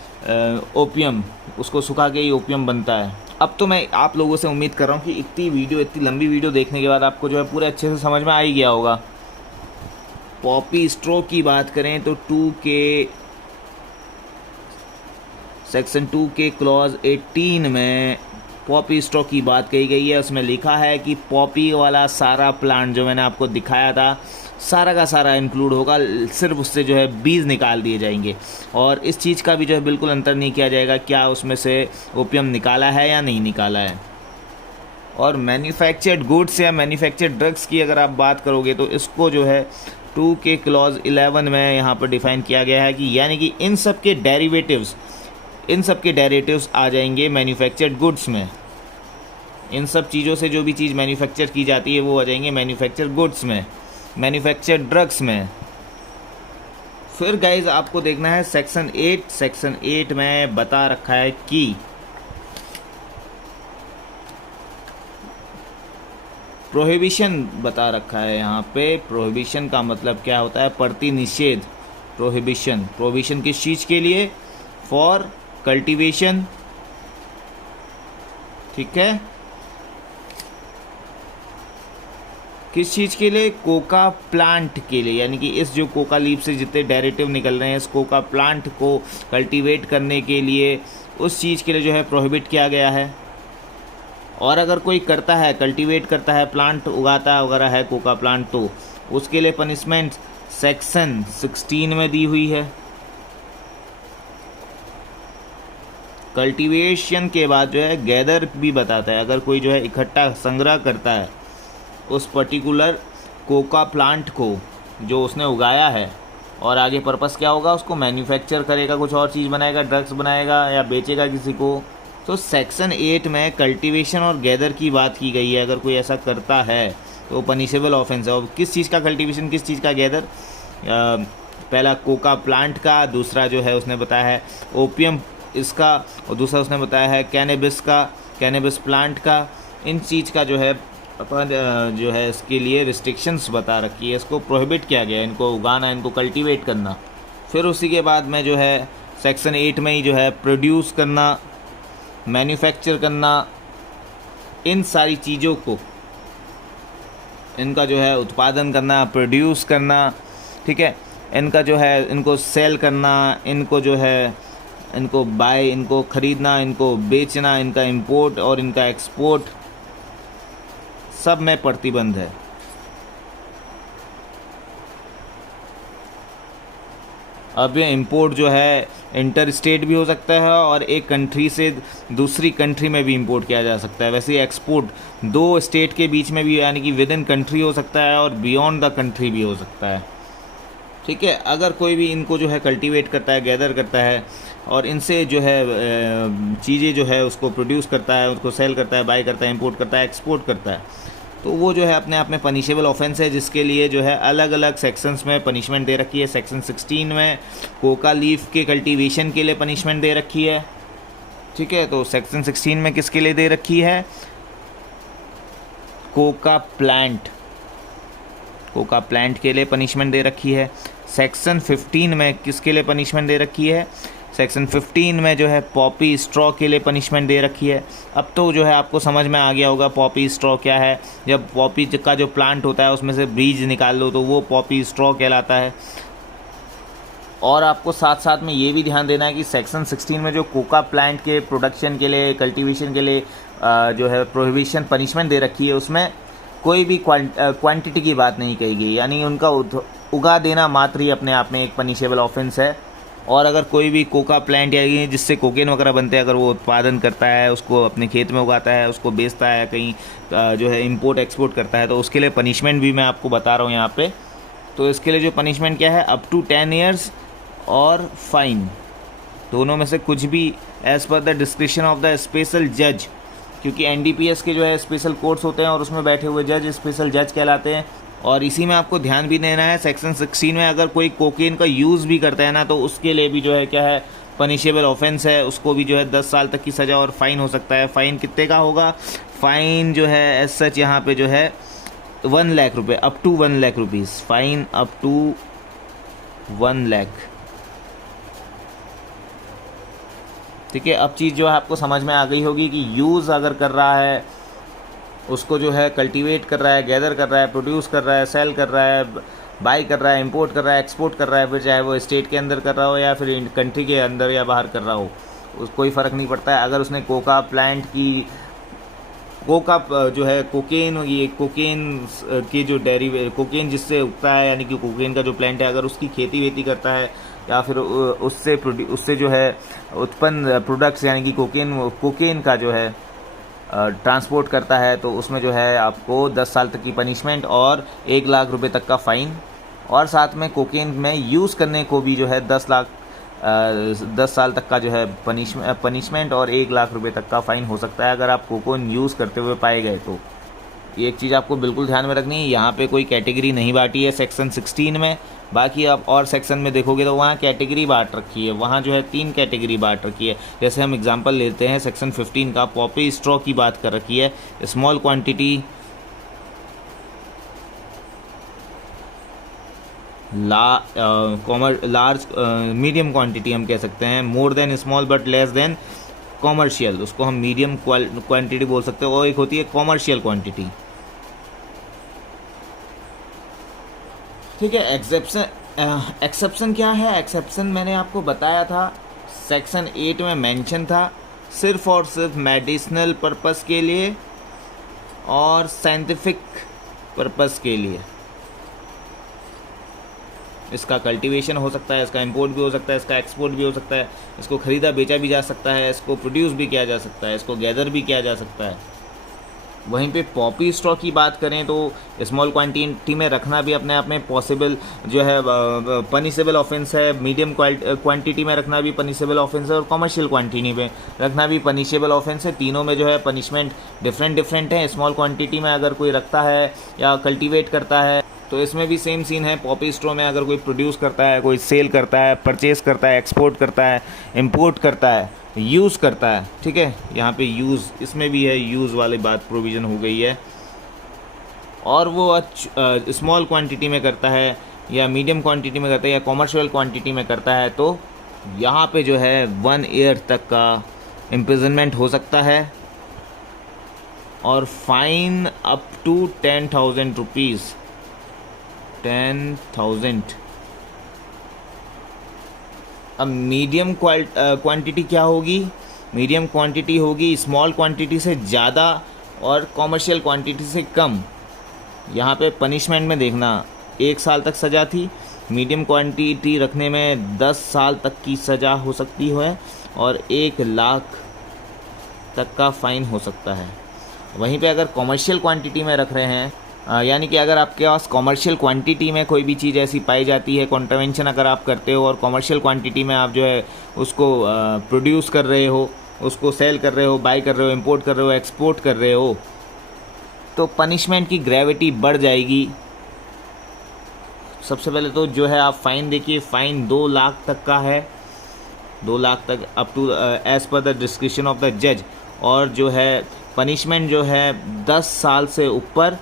ओपियम, उसको सुखा के ही ओपियम बनता है। अब तो मैं आप लोगों से उम्मीद कर रहा हूँ कि इतनी लंबी वीडियो देखने के बाद आपको जो है पूरे अच्छे से समझ में आ ही गया होगा। पॉपी स्ट्रो की बात करें तो 2 के सेक्शन 2 के क्लॉज 18 में पॉपी स्ट्रो की बात कही गई है। उसमें लिखा है कि पॉपी वाला सारा प्लांट जो मैंने आपको दिखाया था, सारा का सारा इंक्लूड होगा, सिर्फ उससे जो है बीज निकाल दिए जाएंगे और इस चीज़ का भी जो है बिल्कुल अंतर नहीं किया जाएगा क्या उसमें से ओपियम निकाला है या नहीं निकाला है। और मैन्युफैक्चर्ड गुड्स या मैन्युफैक्चर्ड ड्रग्स की अगर आप बात करोगे तो इसको जो है 2 के क्लॉज 11 में यहाँ पर डिफाइन किया गया है कि यानी कि इन सब के डेरिवेटिव्स आ जाएंगे मैन्युफैक्चर्ड गुड्स में। इन सब चीज़ों से जो भी चीज़ मैन्युफैक्चर की जाती है वो आ जाएंगे मैन्युफैक्चर्ड गुड्स में, मैन्युफैक्चर्ड ड्रग्स में। फिर गाइज आपको देखना है सेक्शन 8 में बता रखा है कि प्रोहिबिशन बता रखा है। यहाँ पे प्रोहिबिशन का मतलब क्या होता है, प्रतिनिषेध। प्रोहिबिशन किस चीज़ के लिए, फॉर कल्टीवेशन, ठीक है, किस चीज़ के लिए, कोका प्लांट के लिए, यानी कि इस जो कोका लीफ से जितने डेरिवेटिव निकल रहे हैं इस कोका प्लांट को कल्टीवेट करने के लिए, उस चीज़ के लिए जो है प्रोहिबिट किया गया है। और अगर कोई करता है, कल्टीवेट करता है, प्लांट उगाता है वगैरह है कोका प्लांट, तो उसके लिए पनिशमेंट सेक्शन 16 में दी हुई है। कल्टीवेशन के बाद जो है गैदर भी बताता है, अगर कोई जो है इकट्ठा संग्रह करता है उस पर्टिकुलर कोका प्लांट को जो उसने उगाया है, और आगे पर्पस क्या होगा, उसको मैन्युफैक्चर करेगा, कुछ और चीज़ बनाएगा, ड्रग्स बनाएगा या बेचेगा किसी को, तो सेक्शन 8 में कल्टीवेशन और गैदर की बात की गई है। अगर कोई ऐसा करता है तो पनिशेबल ऑफेंस है। और किस चीज़ का कल्टीवेशन, किस चीज़ का गैदर, पहला कोका प्लांट का, दूसरा जो है उसने बताया है ओपियम इसका, और दूसरा उसने बताया है कैनेबिस का, कैनेबिस प्लांट का। इन चीज़ का जो है जो है इसके लिए रिस्ट्रिक्शंस बता रखी है, इसको प्रोहिबिट किया गया है, इनको उगाना, इनको कल्टीवेट करना। फिर उसी के बाद में जो है सेक्शन 8 में ही जो है प्रोड्यूस करना, मैन्युफैक्चर करना, इन सारी चीज़ों को, इनका जो है उत्पादन करना, प्रोड्यूस करना, ठीक है, इनका जो है इनको सेल करना, इनको जो है इनको बाय, इनको ख़रीदना, इनको बेचना, इनका इंपोर्ट और इनका एक्सपोर्ट, सब में प्रतिबंध है। अब ये इंपोर्ट जो है इंटर स्टेट भी हो सकता है और एक कंट्री से दूसरी कंट्री में भी इंपोर्ट किया जा सकता है। वैसे एक्सपोर्ट 2 स्टेट के बीच में भी, यानी कि विद इन कंट्री हो सकता है और बियॉन्ड द कंट्री भी हो सकता है, ठीक है। अगर कोई भी इनको जो है कल्टीवेट करता है, गैदर करता है और इनसे जो है चीज़ें जो है उसको प्रोड्यूस करता है, उसको सेल करता है, बाय करता है, इंपोर्ट करता है, एक्सपोर्ट करता है, तो वो जो है अपने आप में पनिशेबल ऑफेंस है, जिसके लिए जो है अलग अलग सेक्शंस में पनिशमेंट दे रखी है। सेक्शन 16 में कोका लीफ के कल्टीवेशन के लिए पनिशमेंट दे रखी है, ठीक है। तो सेक्शन 16 में किसके लिए दे रखी है, कोका प्लांट के लिए पनिशमेंट दे रखी है। सेक्शन 15 में किसके लिए पनिशमेंट दे रखी है, सेक्शन 15 में जो है पॉपी स्ट्रॉ के लिए पनिशमेंट दे रखी है। अब तो जो है आपको समझ में आ गया होगा पॉपी स्ट्रॉ क्या है। जब पॉपी का जो प्लांट होता है उसमें से बीज निकाल लो तो वो पॉपी स्ट्रॉ कहलाता है। और आपको साथ साथ में ये भी ध्यान देना है कि सेक्शन 16 में जो कोका प्लांट के प्रोडक्शन के लिए, कल्टीवेशन के लिए जो है प्रोहिबिशन पनिशमेंट दे रखी है, उसमें कोई भी क्वांटिटी की बात नहीं कही गई, यानी उनका उगा देना मात्र ही अपने आप में एक पनिशेबल ऑफेंस है। और अगर कोई भी कोका प्लांट या जिससे कोकेन वगैरह बनते हैं, अगर वो उत्पादन करता है, उसको अपने खेत में उगाता है, उसको बेचता है, कहीं जो है इंपोर्ट एक्सपोर्ट करता है, तो उसके लिए पनिशमेंट भी मैं आपको बता रहा हूँ यहाँ पे। तो इसके लिए जो पनिशमेंट क्या है, अप टू 10 ईयर्स और फाइन, दोनों में से कुछ भी, as per the description of the special जज, क्योंकि NDPS के जो है स्पेशल कोर्ट्स होते हैं और उसमें बैठे हुए जज स्पेशल जज कहलाते हैं। और इसी में आपको ध्यान भी देना है, सेक्शन 16 में अगर कोई कोकेन का यूज़ भी करता है ना, तो उसके लिए भी जो है क्या है, पनिशेबल ऑफेंस है, उसको भी जो है 10 साल तक की सज़ा और फाइन हो सकता है। फ़ाइन कितने का होगा? फ़ाइन जो है एज सच यहाँ पे जो है 1 लाख रुपये, up to 1 lakh rupees, fine up to 1 lakh. ठीक है, अब चीज़ जो है आपको समझ में आ गई होगी कि यूज़ अगर कर रहा है, उसको जो है कल्टीवेट कर रहा है, गैदर कर रहा है, प्रोड्यूस कर रहा है, सेल कर रहा है, बाई कर रहा है, इंपोर्ट कर रहा है, एक्सपोर्ट कर रहा है, फिर चाहे वो स्टेट के अंदर कर रहा हो या फिर कंट्री के अंदर या बाहर कर रहा हो, उस कोई फ़र्क नहीं पड़ता है। अगर उसने कोका प्लांट की जो है कोकेन, ये कोकेन की जो कोकेन जिससे उगता है, यानी कि कोकेन का जो प्लांट है, अगर उसकी खेती वेती करता है या फिर उससे जो है उत्पन्न प्रोडक्ट्स यानी कि कोकेन का जो है ट्रांसपोर्ट करता है, तो उसमें जो है आपको 10 साल तक की पनिशमेंट और 1 लाख रुपए तक का फ़ाइन, और साथ में कोकेन में यूज़ करने को भी जो है 10 साल तक का जो है पनिशमेंट और 1 लाख रुपए तक का फ़ाइन हो सकता है अगर आप कोकेन यूज़ करते हुए पाए गए तो। ये एक चीज़ आपको बिल्कुल ध्यान में रखनी है, यहाँ पे कोई कैटेगरी नहीं बांटी है सेक्शन 16 में। बाकी आप और सेक्शन में देखोगे तो वहाँ कैटेगरी बांट रखी है, वहाँ जो है 3 कैटेगरी बांट रखी है। जैसे हम एग्जांपल लेते हैं सेक्शन 15 का, पॉपी स्ट्रॉ की बात कर रखी है, small quantity, large medium quantity हम कह सकते हैं, more than small but less than commercial, उसको हम मीडियम क्वांटिटी बोल सकते हैं, और एक होती है कॉमर्शियल क्वांटिटी। ठीक है, एक्सेप्शन क्या है? एक्सेप्शन मैंने आपको बताया था, सेक्शन 8 में मेंशन था, सिर्फ और सिर्फ मेडिसिनल पर्पस के लिए और साइंटिफिक पर्पस के लिए। इसका कल्टीवेशन हो सकता है, इसका इंपोर्ट भी हो सकता है, इसका एक्सपोर्ट भी हो सकता है, इसको ख़रीदा बेचा भी जा सकता है, इसको प्रोड्यूस भी किया जा सकता है, इसको गैदर भी किया जा सकता है। वहीं पे पॉपी स्ट्रॉ की बात करें तो स्मॉल क्वांटिटी में रखना भी अपने आप में पॉसिबल जो है पनिशेबल ऑफेंस है, मीडियम क्वांटिटी में रखना भी पनिशेबल ऑफेंस है, और कमर्शियल क्वांटिटी में रखना भी पनिशेबल ऑफेंस है। तीनों में जो है पनिशमेंट डिफरेंट है। स्मॉल क्वांटिटी में अगर कोई रखता है या कल्टीवेट करता है तो इसमें भी सेम सीन है। पॉपी स्ट्रॉ में अगर कोई प्रोड्यूस करता है, कोई सेल करता है, परचेज़ करता है, एक्सपोर्ट करता है, इंपोर्ट करता है, यूज़ करता है, ठीक है, यहाँ पे यूज़, इसमें भी है यूज़ वाली बात प्रोविज़न हो गई है। और वो स्मॉल क्वांटिटी में करता है या मीडियम क्वांटिटी में करता है या कॉमर्शियल क्वांटिटी में करता है, तो यहाँ पे जो है 1 ईयर तक का इम्प्रिजनमेंट हो सकता है और फाइन अप टू 10,000 रुपीज़, 10,000। अब मीडियम क्वांटिटी क्या होगी? मीडियम क्वांटिटी होगी स्मॉल क्वांटिटी से ज़्यादा और कॉमर्शियल क्वांटिटी से कम। यहाँ पे पनिशमेंट में देखना 1 साल तक सज़ा थी, मीडियम क्वांटिटी रखने में 10 साल तक की सज़ा हो सकती है और 1 लाख तक का फ़ाइन हो सकता है। वहीं पे अगर कॉमर्शियल क्वांटिटी में रख रहे हैं, यानी कि अगर आपके पास कॉमर्शियल क्वांटिटी में कोई भी चीज़ ऐसी पाई जाती है, कॉन्ट्रावेंशन अगर आप करते हो और कॉमर्शियल क्वांटिटी में आप जो है उसको प्रोड्यूस कर रहे हो, उसको सेल कर रहे हो, बाई कर रहे हो, इंपोर्ट कर रहे हो, एक्सपोर्ट कर रहे हो, तो पनिशमेंट की ग्रेविटी बढ़ जाएगी। सबसे पहले तो जो है आप फ़ाइन देखिए, फ़ाइन 2 लाख तक का है, 2 लाख तक up to as per the description of the जज। और जो है पनिशमेंट जो है 10 साल से ऊपर,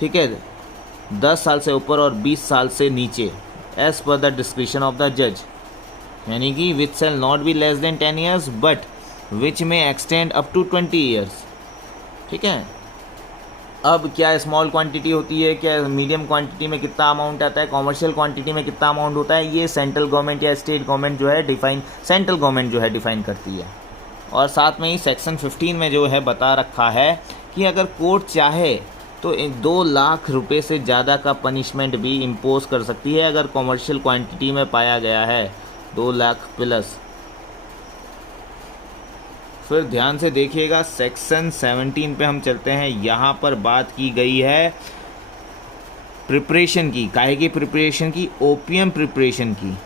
ठीक है, 10 साल से ऊपर और 20 साल से नीचे, as per the description of the जज, यानी कि which shall not be less than 10 years but which में एक्सटेंड अप टू 20 ईयर्स। ठीक है, अब क्या स्मॉल क्वांटिटी होती है, क्या मीडियम क्वांटिटी में कितना अमाउंट आता है, कॉमर्शियल क्वांटिटी में कितना अमाउंट होता है, ये सेंट्रल गवर्नमेंट या स्टेट गवर्नमेंट जो है सेंट्रल गवर्नमेंट जो है डिफ़ाइन करती है। और साथ में ही सेक्शन 15 में जो है बता रखा है कि अगर कोर्ट चाहे तो 2 लाख रुपए से ज़्यादा का पनिशमेंट भी इम्पोज कर सकती है अगर कॉमर्शियल क्वांटिटी में पाया गया है, 2 लाख प्लस। फिर ध्यान से देखिएगा, सेक्शन 17 पे हम चलते हैं। यहाँ पर बात की गई है प्रिपरेशन की, काहे की प्रिपरेशन की, ओपियम प्रिपरेशन की।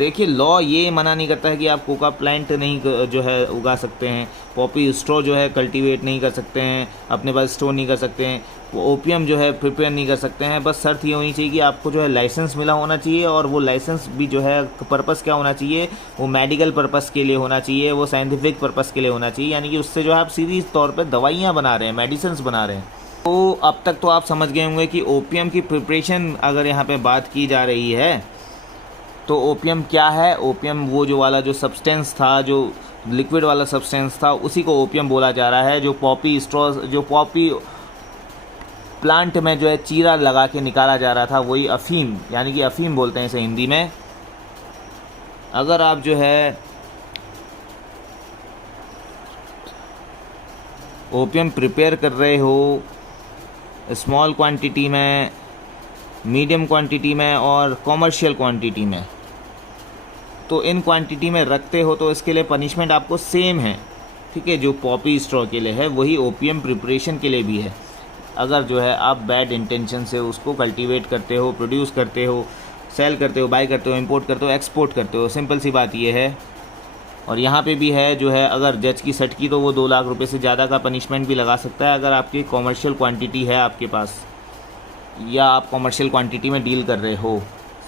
देखिए लॉ ये मना नहीं करता है कि आप कोका प्लांट नहीं जो है उगा सकते हैं, पॉपी स्ट्रॉ जो है कल्टीवेट नहीं कर सकते हैं, अपने पास स्टोर नहीं कर सकते हैं, वो ओपियम जो है प्रिपेयर नहीं कर सकते हैं। बस शर्त ये होनी चाहिए कि आपको जो है लाइसेंस मिला होना चाहिए, और वो लाइसेंस भी जो है पर्पस क्या होना चाहिए, वो मेडिकल पर्पस के लिए होना चाहिए, वो साइंटिफिक पर्पस के लिए होना चाहिए, यानी कि उससे जो है आप सीधी तौर पर दवाइयाँ बना रहे हैं, मेडिसिन बना रहे हैं। तो अब तक तो आप समझ गए होंगे कि ओपियम की प्रिपरेशन अगर यहाँ पे बात की जा रही है तो ओपियम क्या है। ओपियम वो जो वाला जो सब्सटेंस था, जो लिक्विड वाला सब्सटेंस था, उसी को ओपियम बोला जा रहा है। जो पॉपी स्ट्रॉ, जो पॉपी प्लांट में जो है चीरा लगा के निकाला जा रहा था, वही अफीम, यानी कि अफीम बोलते हैं इसे हिंदी में। अगर आप जो है ओपियम प्रिपेयर कर रहे हो स्मॉल क्वांटिटी में, मीडियम क्वांटिटी में और कॉमर्शियल क्वांटिटी में, तो इन क्वांटिटी में रखते हो तो इसके लिए पनिशमेंट आपको सेम है, ठीक है। जो पॉपी स्ट्रॉ के लिए है वही ओपियम प्रिपरेशन के लिए भी है। अगर जो है आप बैड इंटेंशन से उसको कल्टीवेट करते हो, प्रोड्यूस करते हो, सेल करते हो, बाय करते हो, इंपोर्ट करते हो, एक्सपोर्ट करते हो, सिंपल सी बात ये है। और यहाँ पे भी है जो है, अगर जज की सटकी तो वो 2 लाख रुपए से ज़्यादा का पनिशमेंट भी लगा सकता है अगर आपकी कॉमर्शियल क्वांटिटी है आपके पास, या आप कॉमर्शियल क्वांटिटी में डील कर रहे हो।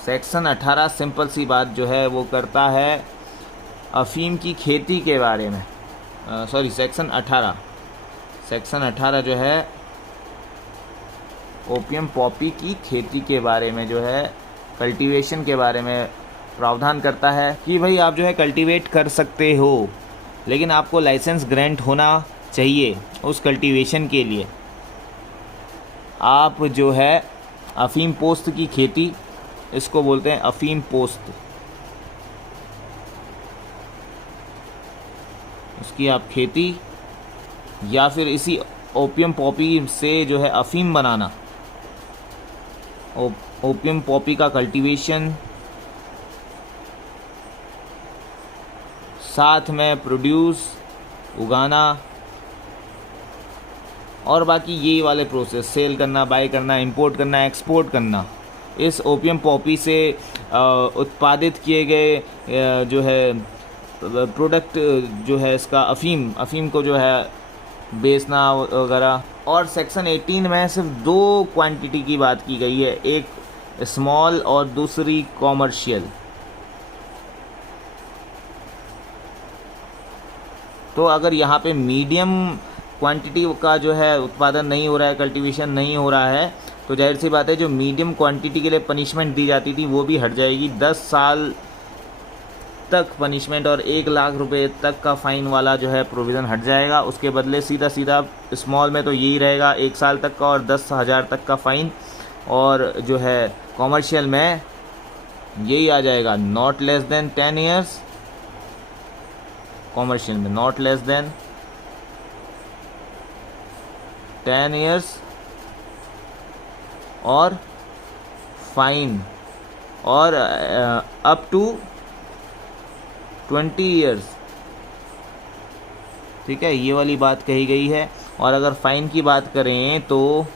सेक्शन 18 सिंपल सी बात जो है वो करता है अफ़ीम की खेती के बारे में। सेक्शन 18 जो है ओपियम पॉपी की खेती के बारे में जो है, कल्टीवेशन के बारे में प्रावधान करता है कि भाई आप जो है कल्टीवेट कर सकते हो, लेकिन आपको लाइसेंस ग्रांट होना चाहिए उस कल्टीवेशन के लिए। आप जो है अफ़ीम पोस्त की खेती, इसको बोलते हैं अफ़ीम पोस्त, उसकी आप खेती, या फिर इसी ओपियम पॉपी से जो है अफ़ीम बनाना, ओपियम पॉपी का कल्टीवेशन, साथ में प्रोड्यूस, उगाना, और बाकी ये वाले प्रोसेस, सेल करना, बाय करना, इंपोर्ट करना, एक्सपोर्ट करना। इस ओपियम पॉपी से उत्पादित किए गए जो है प्रोडक्ट जो है इसका अफ़ीम को जो है बेचना वगैरह। और सेक्शन 18 में सिर्फ 2 क्वांटिटी की बात की गई है, एक स्मॉल और दूसरी कॉमर्शियल। तो अगर यहाँ पे मीडियम क्वांटिटी का जो है उत्पादन नहीं हो रहा है, कल्टीवेशन नहीं हो रहा है, तो जाहिर सी बात है जो मीडियम क्वांटिटी के लिए पनिशमेंट दी जाती थी वो भी हट जाएगी। 10 साल तक पनिशमेंट और 1 लाख रुपए तक का फ़ाइन वाला जो है प्रोविज़न हट जाएगा। उसके बदले सीधा स्मॉल में तो यही रहेगा 1 साल तक का और 10,000 तक का फ़ाइन, और जो है कॉमर्शियल में यही आ जाएगा not less than 10 years, commercial में नॉट लेस देन 10 ईयर्स और फाइन, और अप टू 20 ईयर्स, ठीक है, ये वाली बात कही गई है। और अगर फ़ाइन की बात करें तो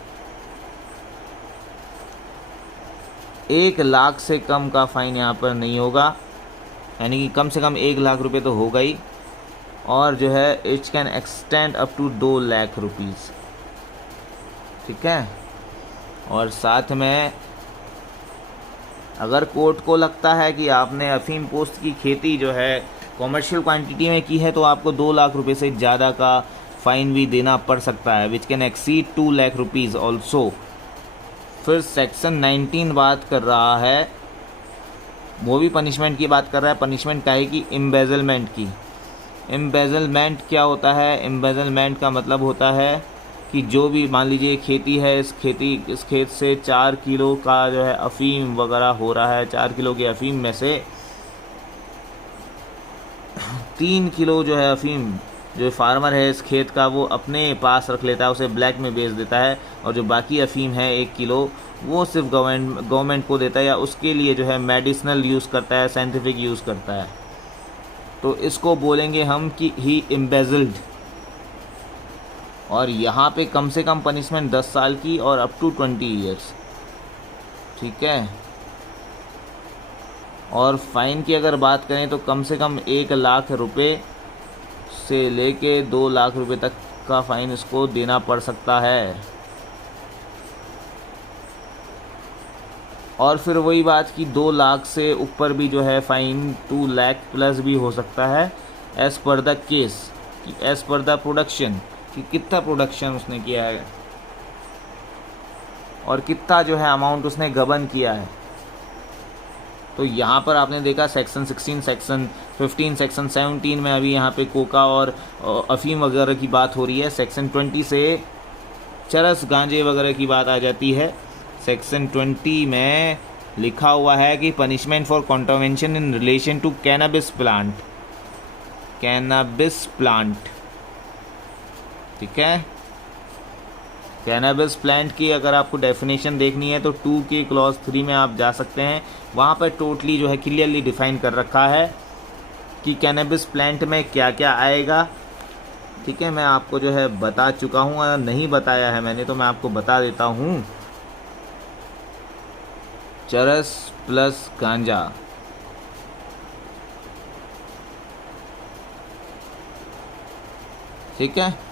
1 लाख से कम का फ़ाइन यहाँ पर नहीं होगा, यानी कि कम से कम 1 लाख रुपए तो होगा ही, और जो है it can extend up to 2 lakh rupees, ठीक है। और साथ में अगर कोर्ट को लगता है कि आपने अफ़ीम पोस्त की खेती जो है कॉमर्शियल क्वांटिटी में की है, तो आपको 2 लाख रुपए से ज़्यादा का फ़ाइन भी देना पड़ सकता है, which can exceed 2 lakh rupees also. फिर सेक्शन 19 बात कर रहा है, वो भी पनिशमेंट की बात कर रहा है। पनिशमेंट क्या है कि एम्बेजलमेंट की। एम्बेजलमेंट क्या होता है? एम्बेजलमेंट का मतलब होता है कि जो भी मान लीजिए खेती है, इस खेत से 4 किलो का जो है अफ़ीम वगैरह हो रहा है, 4 किलो के अफ़ीम में से 3 किलो जो है अफ़ीम जो फार्मर है इस खेत का वो अपने पास रख लेता है, उसे ब्लैक में बेच देता है, और जो बाकी अफ़ीम है 1 किलो वो सिर्फ गवर्नमेंट को देता है, या उसके लिए जो है मेडिसिनल यूज़ करता है, साइंटिफिक यूज़ करता है। तो इसको बोलेंगे हम कि ही एम्बेजल्ड। और यहाँ पे कम से कम पनिशमेंट 10 साल की और अप टू 20 ईयर्स, ठीक है। और फ़ाइन की अगर बात करें तो कम से कम 1,00,000 रुपये से लेके 2,00,000 रुपये तक का फ़ाइन इसको देना पड़ सकता है। और फिर वही बात कि 2,00,000 से ऊपर भी जो है फ़ाइन 2,00,000 प्लस भी हो सकता है, as per the case, as per the production, कि कितना प्रोडक्शन उसने किया है और कितना जो है अमाउंट उसने गबन किया है। तो यहाँ पर आपने देखा सेक्शन 16, सेक्शन 15, सेक्शन 17 में अभी यहाँ पे कोका और अफीम वगैरह की बात हो रही है। सेक्शन 20 से चरस गांजे वगैरह की बात आ जाती है। सेक्शन 20 में लिखा हुआ है कि punishment for contravention in relation to cannabis plant, cannabis plant, ठीक है। कैनबिस प्लांट की अगर आपको डेफिनेशन देखनी है तो 2 के क्लॉज 3 में आप जा सकते हैं। वहाँ पर टोटली जो है क्लियरली डिफाइन कर रखा है कि कैनबिस प्लांट में क्या क्या आएगा, ठीक है। मैं आपको जो है बता चुका हूँ, अगर नहीं बताया है मैंने तो मैं आपको बता देता हूँ। चरस प्लस गांजा, ठीक है।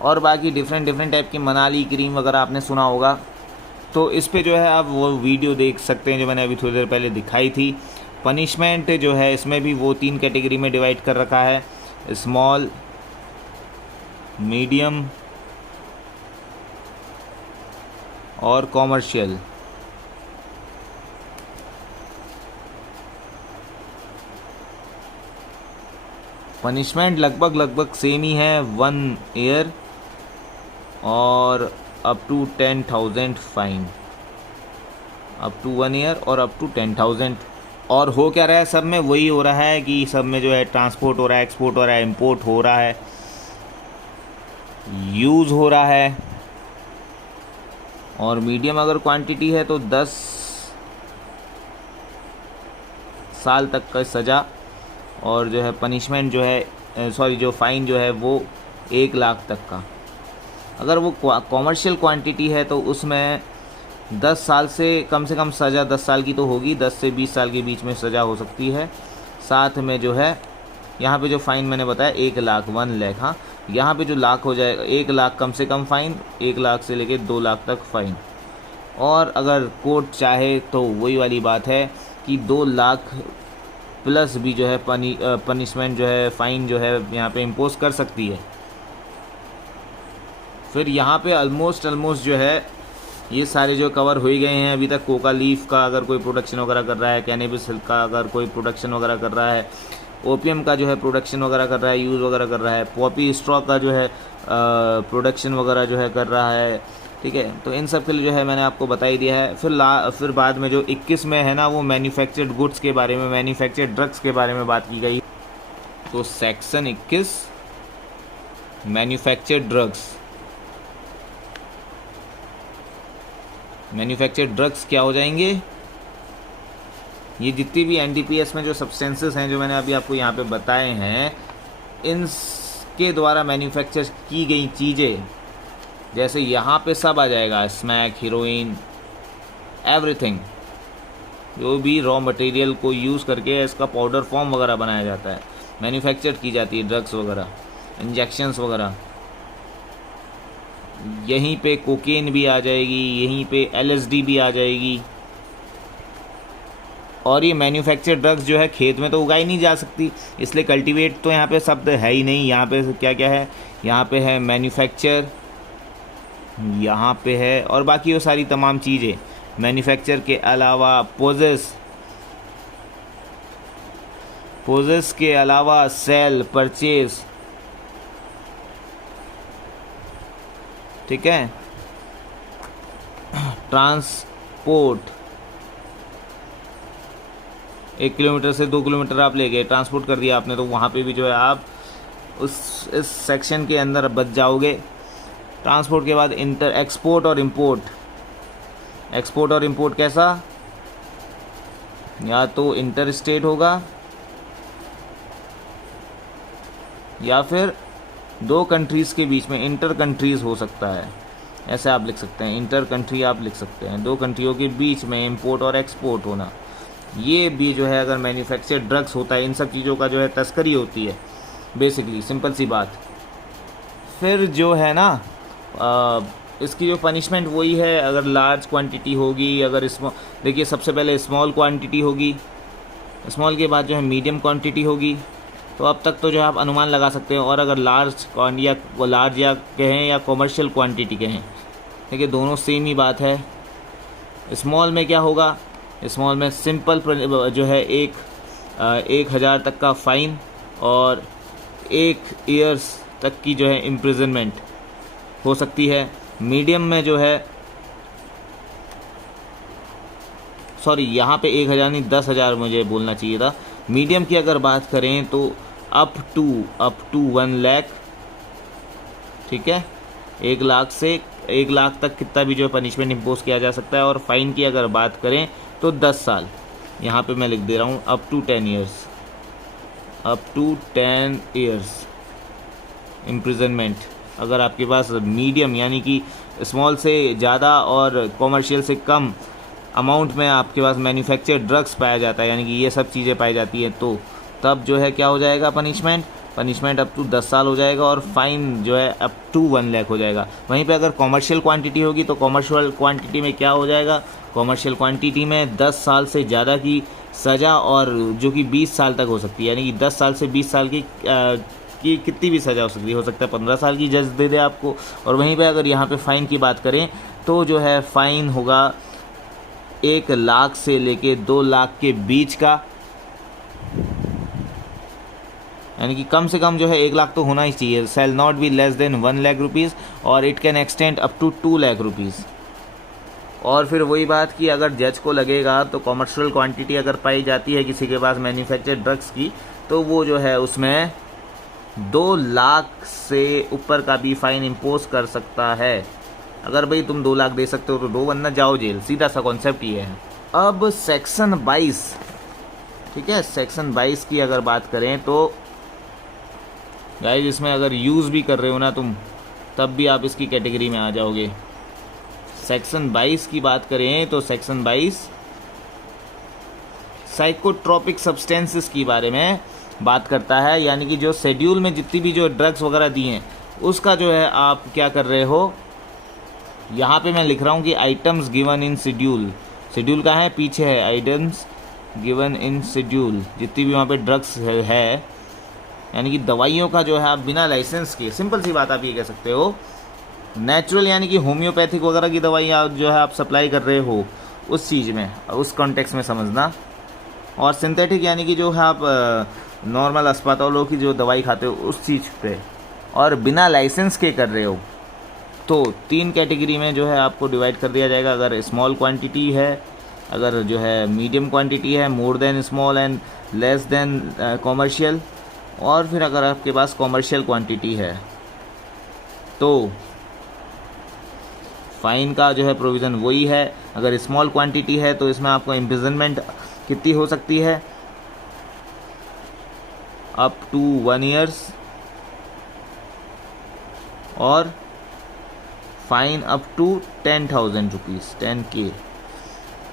और बाकी डिफरेंट टाइप की मनाली क्रीम वगैरह आपने सुना होगा, तो इस पे जो है आप वो वीडियो देख सकते हैं जो मैंने अभी थोड़ी देर पहले दिखाई थी। पनिशमेंट जो है इसमें भी वो 3 कैटेगरी में डिवाइड कर रखा है, स्मॉल, मीडियम और कॉमर्शियल। पनिशमेंट लगभग सेम ही है, 1 ईयर और up to 10,000 fine, up to 1 year और अप टू 10,000। और हो क्या रहा है सब में, वही हो रहा है कि सब में जो है ट्रांसपोर्ट हो रहा है, एक्सपोर्ट हो रहा है, इंपोर्ट हो रहा है, यूज़ हो रहा है। और मीडियम अगर क्वांटिटी है तो 10 साल तक का सज़ा, और जो है पनिशमेंट जो है जो फ़ाइन जो है वो 1,00,000 तक का। अगर वो कॉमर्शियल क्वांटिटी है तो उसमें 10 साल से कम सज़ा 10 साल की तो होगी, 10 से 20 साल के बीच में सज़ा हो सकती है। साथ में जो है यहाँ पे जो फ़ाइन मैंने बताया 1,00,000, 1,00,000, हाँ, यहाँ पे जो लाख हो जाएगा 1,00,000 कम से कम फ़ाइन, 1,00,000 से लेके 2,00,000 तक फ़ाइन। और अगर कोर्ट चाहे तो वही वाली बात है कि 2,00,000 प्लस भी जो है पनिशमेंट जो है फ़ाइन जो है यहाँ पे इम्पोज कर सकती है। फिर यहाँ पे ऑलमोस्ट जो है ये सारे जो कवर हो ही गए हैं अभी तक। कोका लीफ का अगर कोई प्रोडक्शन वगैरह कर रहा है, कैनबिस का अगर कोई प्रोडक्शन वगैरह कर रहा है, ओपीएम का जो है प्रोडक्शन वगैरह कर रहा है, यूज़ वगैरह कर रहा है, पॉपी स्ट्रॉ का जो है प्रोडक्शन वगैरह जो है कर रहा है, ठीक है। तो इन सब के लिए जो है मैंने आपको बता ही दिया है। फिर बाद में जो 21 में है ना, वो मैन्युफैक्चर्ड गुड्स के बारे में, मैन्युफैक्चर्ड ड्रग्स के बारे में बात की गई। तो section 21 manufactured drugs. Manufactured drugs क्या हो जाएंगे, ये जितनी भी एनडीपीएस में जो सब्सटेंसेस हैं जो मैंने अभी आपको यहाँ पे बताए हैं, इनके द्वारा मैन्युफैक्चर की गई चीज़ें, जैसे यहाँ पे सब आ जाएगा, स्मैक, हीरोइन, एवरीथिंग, जो भी रॉ मटेरियल को यूज़ करके इसका पाउडर फॉर्म वगैरह बनाया जाता है, मैन्युफैक्चर की जाती है ड्रग्स वगैरह, इंजेक्शंस वगैरह। यहीं पे कोकेन भी आ जाएगी, यहीं पे एलएसडी भी आ जाएगी। और ये मैन्युफैक्चर ड्रग्स जो है खेत में तो उगाई नहीं जा सकती, इसलिए कल्टीवेट तो यहाँ पे शब्द है ही नहीं। यहाँ पे क्या क्या है, यहाँ पे है मैन्युफैक्चर, यहाँ पे है, और बाकी वो सारी तमाम चीज़ें। मैन्युफैक्चर के अलावा पोजेस के अलावा सेल, परचेज, ठीक है, ट्रांसपोर्ट, 1 किलोमीटर से 2 किलोमीटर आप ले गए, ट्रांसपोर्ट कर दिया आपने, तो वहाँ पे भी जो है आप इस सेक्शन के अंदर बच जाओगे। ट्रांसपोर्ट के बाद एक्सपोर्ट और इंपोर्ट। एक्सपोर्ट और इंपोर्ट कैसा, या तो इंटर स्टेट होगा या फिर 2 कंट्रीज़ के बीच में, इंटर कंट्रीज़ हो सकता है, ऐसे आप लिख सकते हैं, इंटर कंट्री आप लिख सकते हैं, 2 कंट्रियों के बीच में इंपोर्ट और एक्सपोर्ट होना। ये भी जो है अगर मैन्युफैक्चर्ड ड्रग्स होता है, इन सब चीज़ों का जो है तस्करी होती है बेसिकली, सिंपल सी बात। फिर जो है ना इसकी जो पनिशमेंट वही है, अगर लार्ज क्वांटिटी होगी, अगर स्मॉल, देखिए सबसे पहले स्मॉल क्वांटिटी होगी, स्मॉल के बाद जो है मीडियम क्वांटिटी होगी, तो अब तक तो जो है आप अनुमान लगा सकते हैं। और अगर लार्ज या कहें या कॉमर्शियल क्वांटिटी कहें, देखिए दोनों सेम ही बात है। स्मॉल में क्या होगा, स्मॉल में सिंपल जो है 1,000 तक का फ़ाइन और 1 ईयर्स तक की जो है इम्प्रिजनमेंट हो सकती है। मीडियम में जो है, सॉरी यहाँ पे 1,000 नहीं 10,000 मुझे बोलना चाहिए था। मीडियम की अगर बात करें तो अप टू 1 लाख, ठीक है, 1 लाख से 1 लाख तक कितना भी जो है पनिशमेंट इम्पोज किया जा सकता है। और फाइन की अगर बात करें तो 10 साल, यहाँ पे मैं लिख दे रहा हूँ up to 10 years, up to 10 years imprisonment. अगर आपके पास मीडियम यानी कि स्मॉल से ज़्यादा और कॉमर्शियल से कम अमाउंट में आपके पास मैन्युफैक्चर्ड ड्रग्स पाया जाता है, यानी कि ये सब चीज़ें पाई जाती हैं, तो तब जो है क्या हो जाएगा पनिशमेंट अप टू 10 साल हो जाएगा और फाइन जो है अप टू 1 लाख हो जाएगा। वहीं पे अगर कॉमर्शियल क्वांटिटी होगी तो कॉमर्शियल क्वांटिटी में क्या हो जाएगा, कॉमर्शियल क्वांटिटी में 10 साल से ज़्यादा की सज़ा, और जो कि 20 साल तक हो सकती है, यानी कि 10 साल से 20 साल की कितनी भी सज़ा हो सकता है 15 साल की जज दे दे आपको। और वहीं पे अगर यहाँ पे फ़ाइन की बात करें तो जो है फ़ाइन होगा 1 लाख से लेके 2 लाख के बीच का, यानी कि कम से कम जो है 1 लाख तो होना ही चाहिए। Shall not be less than 1 lakh rupees और it can extend up to 2 lakh rupees. और फिर वही बात कि अगर जज को लगेगा तो कॉमर्शियल क्वांटिटी अगर पाई जाती है किसी के पास मैन्युफैक्चर्ड ड्रग्स की, तो वो जो है उसमें 2 लाख से ऊपर का भी फाइन इम्पोज कर सकता है। अगर भाई तुम 2 लाख दे सकते हो तो दो, वरना जाओ जेल, सीधा सा कॉन्सेप्ट ये है। अब सेक्शन 22, ठीक है, सेक्शन 22 की अगर बात करें तो गाइस इसमें अगर यूज़ भी कर रहे हो ना तुम, तब भी आप इसकी कैटेगरी में आ जाओगे। सेक्शन 22 की बात करें तो सेक्शन 22 साइकोट्रोपिक सब्सटेंसेस के बारे में बात करता है, यानी कि जो शेड्यूल में जितनी भी जो ड्रग्स वगैरह दी हैं उसका जो है आप क्या कर रहे हो, यहाँ पे मैं लिख रहा हूँ कि items given in schedule, schedule कहाँ है, पीछे है, आइटम्स गिवन इन शेड्यूल, जितनी भी वहाँ पे ड्रग्स है, यानी कि दवाइयों का जो है आप बिना लाइसेंस के, सिंपल सी बात आप ये कह सकते हो, नेचुरल यानी कि होम्योपैथिक वगैरह की दवाइयाँ जो है आप सप्लाई कर रहे हो उस चीज़ में, उस कॉन्टेक्स्ट में समझना। और सिंथेटिक यानी कि जो है आप नॉर्मल अस्पतालों की जो दवाई खाते हो उस चीज़ पे, और बिना लाइसेंस के कर रहे हो, तो 3 कैटेगरी में जो है आपको डिवाइड कर दिया जाएगा। अगर स्मॉल क्वांटिटी है, अगर जो है मीडियम क्वांटिटी है, more than small and less than commercial, और फिर अगर आपके पास कॉमर्शियल क्वांटिटी है तो फाइन का जो है प्रोविज़न वही है। अगर स्मॉल क्वांटिटी है तो इसमें आपको इम्प्रिजनमेंट कितनी हो सकती है, अप टू 1 ईयर्स, और fine up to 10,000 rupees, 10K।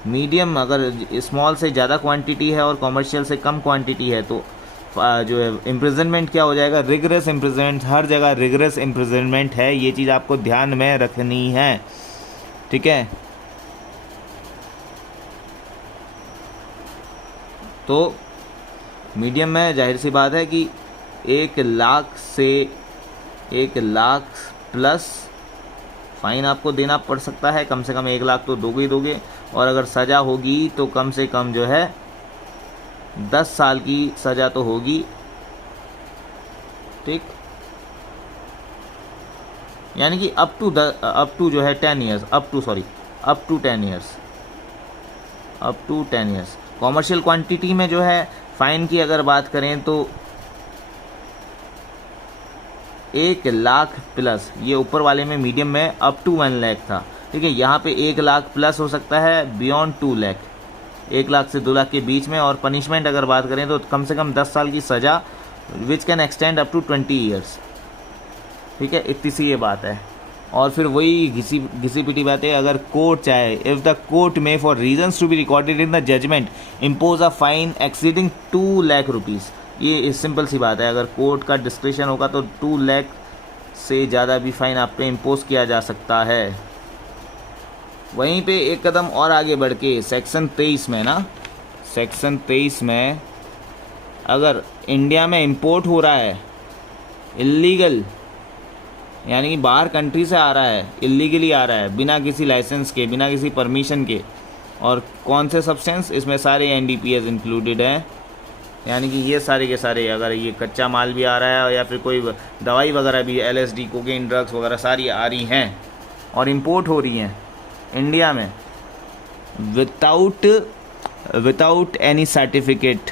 Medium अगर स्मॉल से ज़्यादा क्वांटिटी है और कॉमर्शियल से कम क्वांटिटी है तो जो है इम्प्रिजनमेंट क्या हो जाएगा, रिगरस इम्प्रिजनमेंट, हर जगह रिगरस इम्प्रिजनमेंट है, ये चीज़ आपको ध्यान में रखनी है, ठीक है। तो मीडियम में जाहिर सी बात है कि 1 लाख से 1 लाख प्लस फाइन आपको देना पड़ सकता है, कम से कम 1 लाख तो दोगे ही दोगे, और अगर सज़ा होगी तो कम से कम जो है 10 साल की सज़ा तो होगी, ठीक, यानी कि अप टू जो है 10 years, up to 10 years. Commercial quantity में जो है फाइन की अगर बात करें तो 1 लाख प्लस, ये ऊपर वाले में मीडियम में अप टू 1 लाख था, ठीक है, यहाँ पे 1 लाख प्लस हो सकता है बियॉन्ड 2 लाख, 1 लाख से 2 लाख के बीच में। और पनिशमेंट अगर बात करें तो कम से कम 10 साल की सज़ा, which can extend up to 20 years, ठीक है, इतनी सी ये बात है। और फिर वही घिसी पिटी बातें, अगर कोर्ट चाहे, if the court may for reasons to be recorded in the judgment impose a fine exceeding 2 lakh rupees. ये सिंपल सी बात है, अगर कोर्ट का डिस्क्रिप्शन होगा तो 2 लाख से ज़्यादा भी फाइन आप पे इम्पोज किया जा सकता है। वहीं पे एक कदम और आगे बढ़ के सेक्शन 23 में ना, सेक्शन 23 में अगर इंडिया में इंपोर्ट हो रहा है इलीगल, यानी कि बाहर कंट्री से आ रहा है, इलीगली आ रहा है, बिना किसी लाइसेंस के, बिना किसी परमिशन के, और कौन से सब्सटेंस, इसमें सारे एनडीपीएस इंक्लूडेड हैं, यानी कि ये सारे के सारे, अगर ये कच्चा माल भी आ रहा है या फिर कोई दवाई वगैरह भी, एलएसडी, कोकेन, ड्रग्स वगैरह सारी आ रही हैं और इंपोर्ट हो रही हैं इंडिया में without any certificate,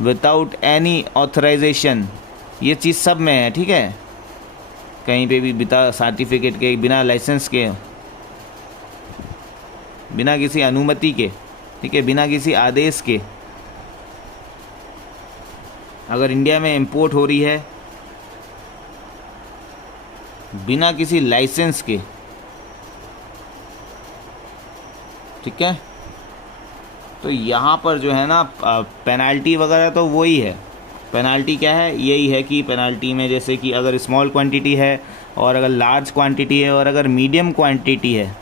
without any authorisation, ये चीज़ सब में है, ठीक है। कहीं पे भी बिना सर्टिफिकेट के, बिना लाइसेंस के, बिना किसी अनुमति के, ठीक है, बिना किसी आदेश के, अगर इंडिया में इंपोर्ट हो रही है बिना किसी लाइसेंस के, ठीक है, तो यहाँ पर जो है ना पेनल्टी वगैरह तो वही है। पेनल्टी क्या है, यही है कि पेनल्टी में जैसे कि अगर स्मॉल क्वांटिटी है और अगर लार्ज क्वांटिटी है और अगर मीडियम क्वांटिटी है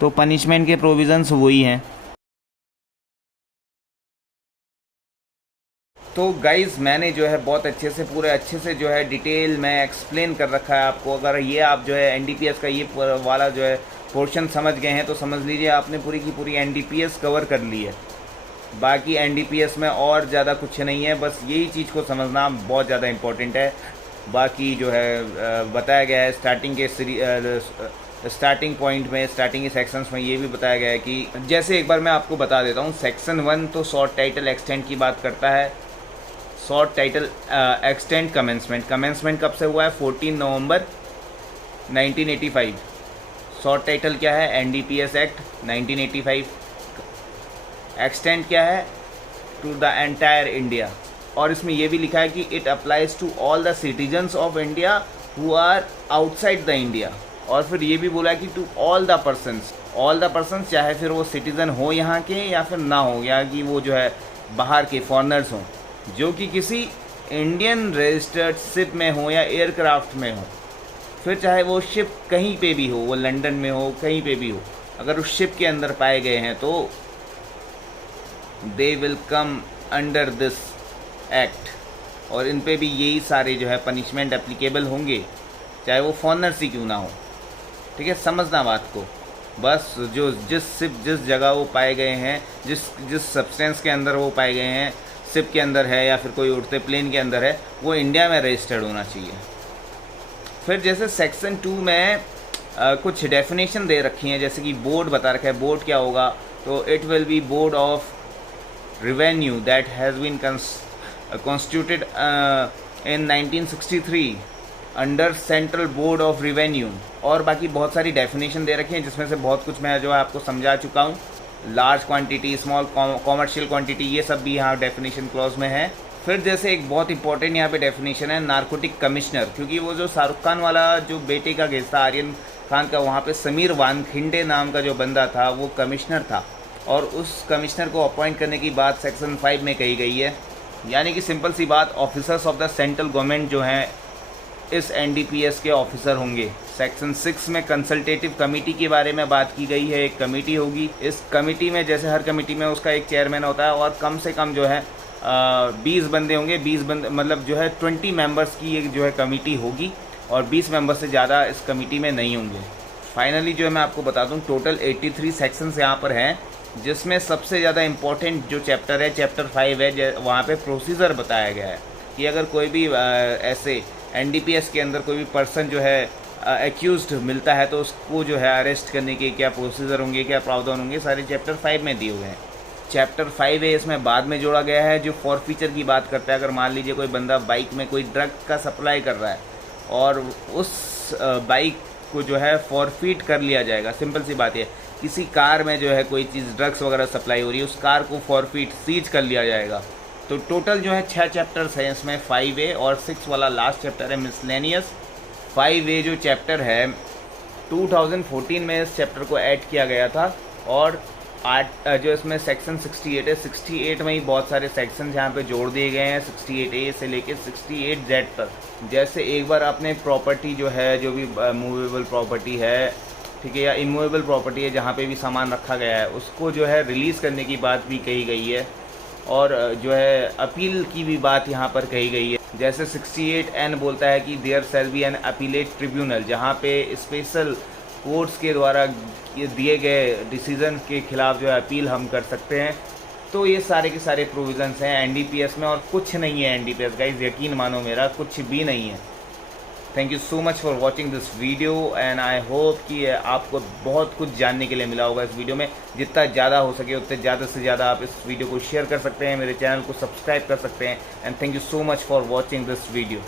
तो पनिशमेंट के प्रोविज़न्स वही हैं। तो गाइज़ मैंने जो है बहुत अच्छे से, पूरे अच्छे से जो है डिटेल में एक्सप्लेन कर रखा है आपको। अगर ये आप जो है एनडीपीएस का ये वाला जो है पोर्शन समझ गए हैं तो समझ लीजिए आपने पूरी की पूरी एनडीपीएस कवर कर ली है। बाकी एनडीपीएस में और ज़्यादा कुछ नहीं है, बस यही चीज़ को समझना बहुत ज़्यादा इम्पोर्टेंट है। बाकी जो है बताया गया है स्टार्टिंग पॉइंट में, स्टार्टिंग के सेक्शंस में ये भी बताया गया है कि जैसे एक बार मैं आपको बता देता हूँ। सेक्शन 1 तो शॉर्ट टाइटल एक्सटेंड की बात करता है। शॉर्ट टाइटल एक्सटेंड कमेंसमेंट कब से हुआ है? 14 नवंबर 1985। शॉर्ट टाइटल क्या है? NDPS act 1985। एक्सटेंड क्या है? To the entire India. और इसमें यह भी लिखा है कि it applies to all the citizens of India who are outside the India. और फिर ये भी बोला कि टू ऑल द पर्सन्स, चाहे फिर वो सिटीज़न हो यहाँ के या फिर ना हो, या कि वो जो है बाहर के फॉरेनर्स हों, जो कि किसी इंडियन रजिस्टर्ड शिप में हो या एयरक्राफ्ट में हो। फिर चाहे वो शिप कहीं पे भी हो, वो लंदन में हो, कहीं पे भी हो, अगर उस शिप के अंदर पाए गए हैं तो they will come under this act. और इन पे भी यही सारे जो है पनिशमेंट एप्लीकेबल होंगे, चाहे वो फॉरेनर्स ही क्यों ना हो। ठीक है, समझना बात को। बस जो जिस जगह वो पाए गए हैं, जिस सब्सटेंस के अंदर वो पाए गए हैं, शिप के अंदर है या फिर कोई उड़ते प्लेन के अंदर है, वो इंडिया में रजिस्टर्ड होना चाहिए। फिर जैसे सेक्शन 2 में कुछ डेफिनेशन दे रखी हैं, जैसे कि बोर्ड बता रखा है। बोर्ड क्या होगा? तो it will be board of revenue that has been constituted in 1963 under central board of revenue. और बाकी बहुत सारी डेफिनेशन दे रखी हैं, जिसमें से बहुत कुछ मैं जो है आपको समझा चुका हूँ। Large quantity, small commercial quantity, ये सब भी यहाँ डेफिनेशन क्लॉज में है। फिर जैसे एक बहुत इंपॉर्टेंट यहाँ पे डेफिनेशन है नारकोटिक कमिश्नर, क्योंकि वो जो शाहरुख खान वाला जो बेटे का केस था आर्यन खान का, वहाँ पे समीर वानखिंडे नाम का जो बंदा था वो कमिश्नर था, और उस कमिश्नर को अपॉइंट करने की बात सेक्शन 5 में कही गई है। यानी कि सिंपल सी बात, officers of the central government जो हैं इस एनडीपीएस के ऑफिसर होंगे। सेक्शन 6 में कंसल्टेटिव कमेटी के बारे में बात की गई है। एक कमेटी होगी, इस कमेटी में जैसे हर कमेटी में उसका एक चेयरमैन होता है, और कम से कम जो है 20 बंदे होंगे। 20 बंदे मतलब जो है 20 मेंबर्स की एक जो है कमेटी होगी, और 20 मेंबर्स से ज़्यादा इस कमेटी में नहीं होंगे। फाइनली जो है मैं आपको बता दूं, टोटल 83 सेक्शंस यहाँ पर हैं, जिसमें सबसे ज़्यादा इम्पोर्टेंट जो चैप्टर है, चैप्टर 5 है। वहाँ पे प्रोसीजर बताया गया है कि अगर कोई भी ऐसे एनडीपीएस के अंदर कोई भी पर्सन जो है एक्यूज्ड मिलता है, तो उसको जो है अरेस्ट करने के क्या प्रोसीजर होंगे, क्या प्रावधान होंगे, सारे चैप्टर 5 में दिए हुए हैं। चैप्टर 5 है, इसमें बाद में जोड़ा गया है जो फॉरफीचर की बात करता है। अगर मान लीजिए कोई बंदा बाइक में कोई ड्रग का सप्लाई कर रहा है और उस बाइक को जो है फॉरफीट कर लिया जाएगा। सिंपल सी बात है, किसी कार में जो है कोई चीज़ ड्रग्स वगैरह सप्लाई हो रही है, उस कार को फॉरफीट सीज कर लिया जाएगा। तो टोटल जो है 6 चैप्टर्स हैं इसमें, 5A, और 6 वाला लास्ट चैप्टर है मिसलेनियस। 5A जो चैप्टर है 2014 में इस चैप्टर को ऐड किया गया था और जो इसमें सेक्शन 68 है, 68 में ही बहुत सारे सेक्शन यहाँ पे जोड़ दिए गए हैं, 68A से लेके 68Z तक। जैसे एक बार आपने प्रॉपर्टी जो है, जो भी मूवेबल प्रॉपर्टी है, ठीक है, या इमूवेबल प्रॉपर्टी है, जहाँ पे भी सामान रखा गया है, उसको जो है रिलीज़ करने की बात भी कही गई है और जो है अपील की भी बात यहाँ पर कही गई है। जैसे 68N बोलता है कि there shall be an appellate tribunal, जहाँ पे स्पेशल कोर्ट्स के द्वारा ये दिए गए डिसीज़न के खिलाफ जो है अपील हम कर सकते हैं। तो ये सारे के सारे प्रोविज़न्स हैं एनडीपीएस में और कुछ नहीं है एनडीपीएस गाइस, यकीन मानो मेरा, कुछ भी नहीं है। Thank you so much for watching this video and I hope कि आपको बहुत कुछ जानने के लिए मिला होगा इस वीडियो में। जितना ज़्यादा हो सके उतने ज़्यादा से ज़्यादा आप इस वीडियो को शेयर कर सकते हैं, मेरे चैनल को सब्सक्राइब कर सकते हैं and thank you so much for watching this video.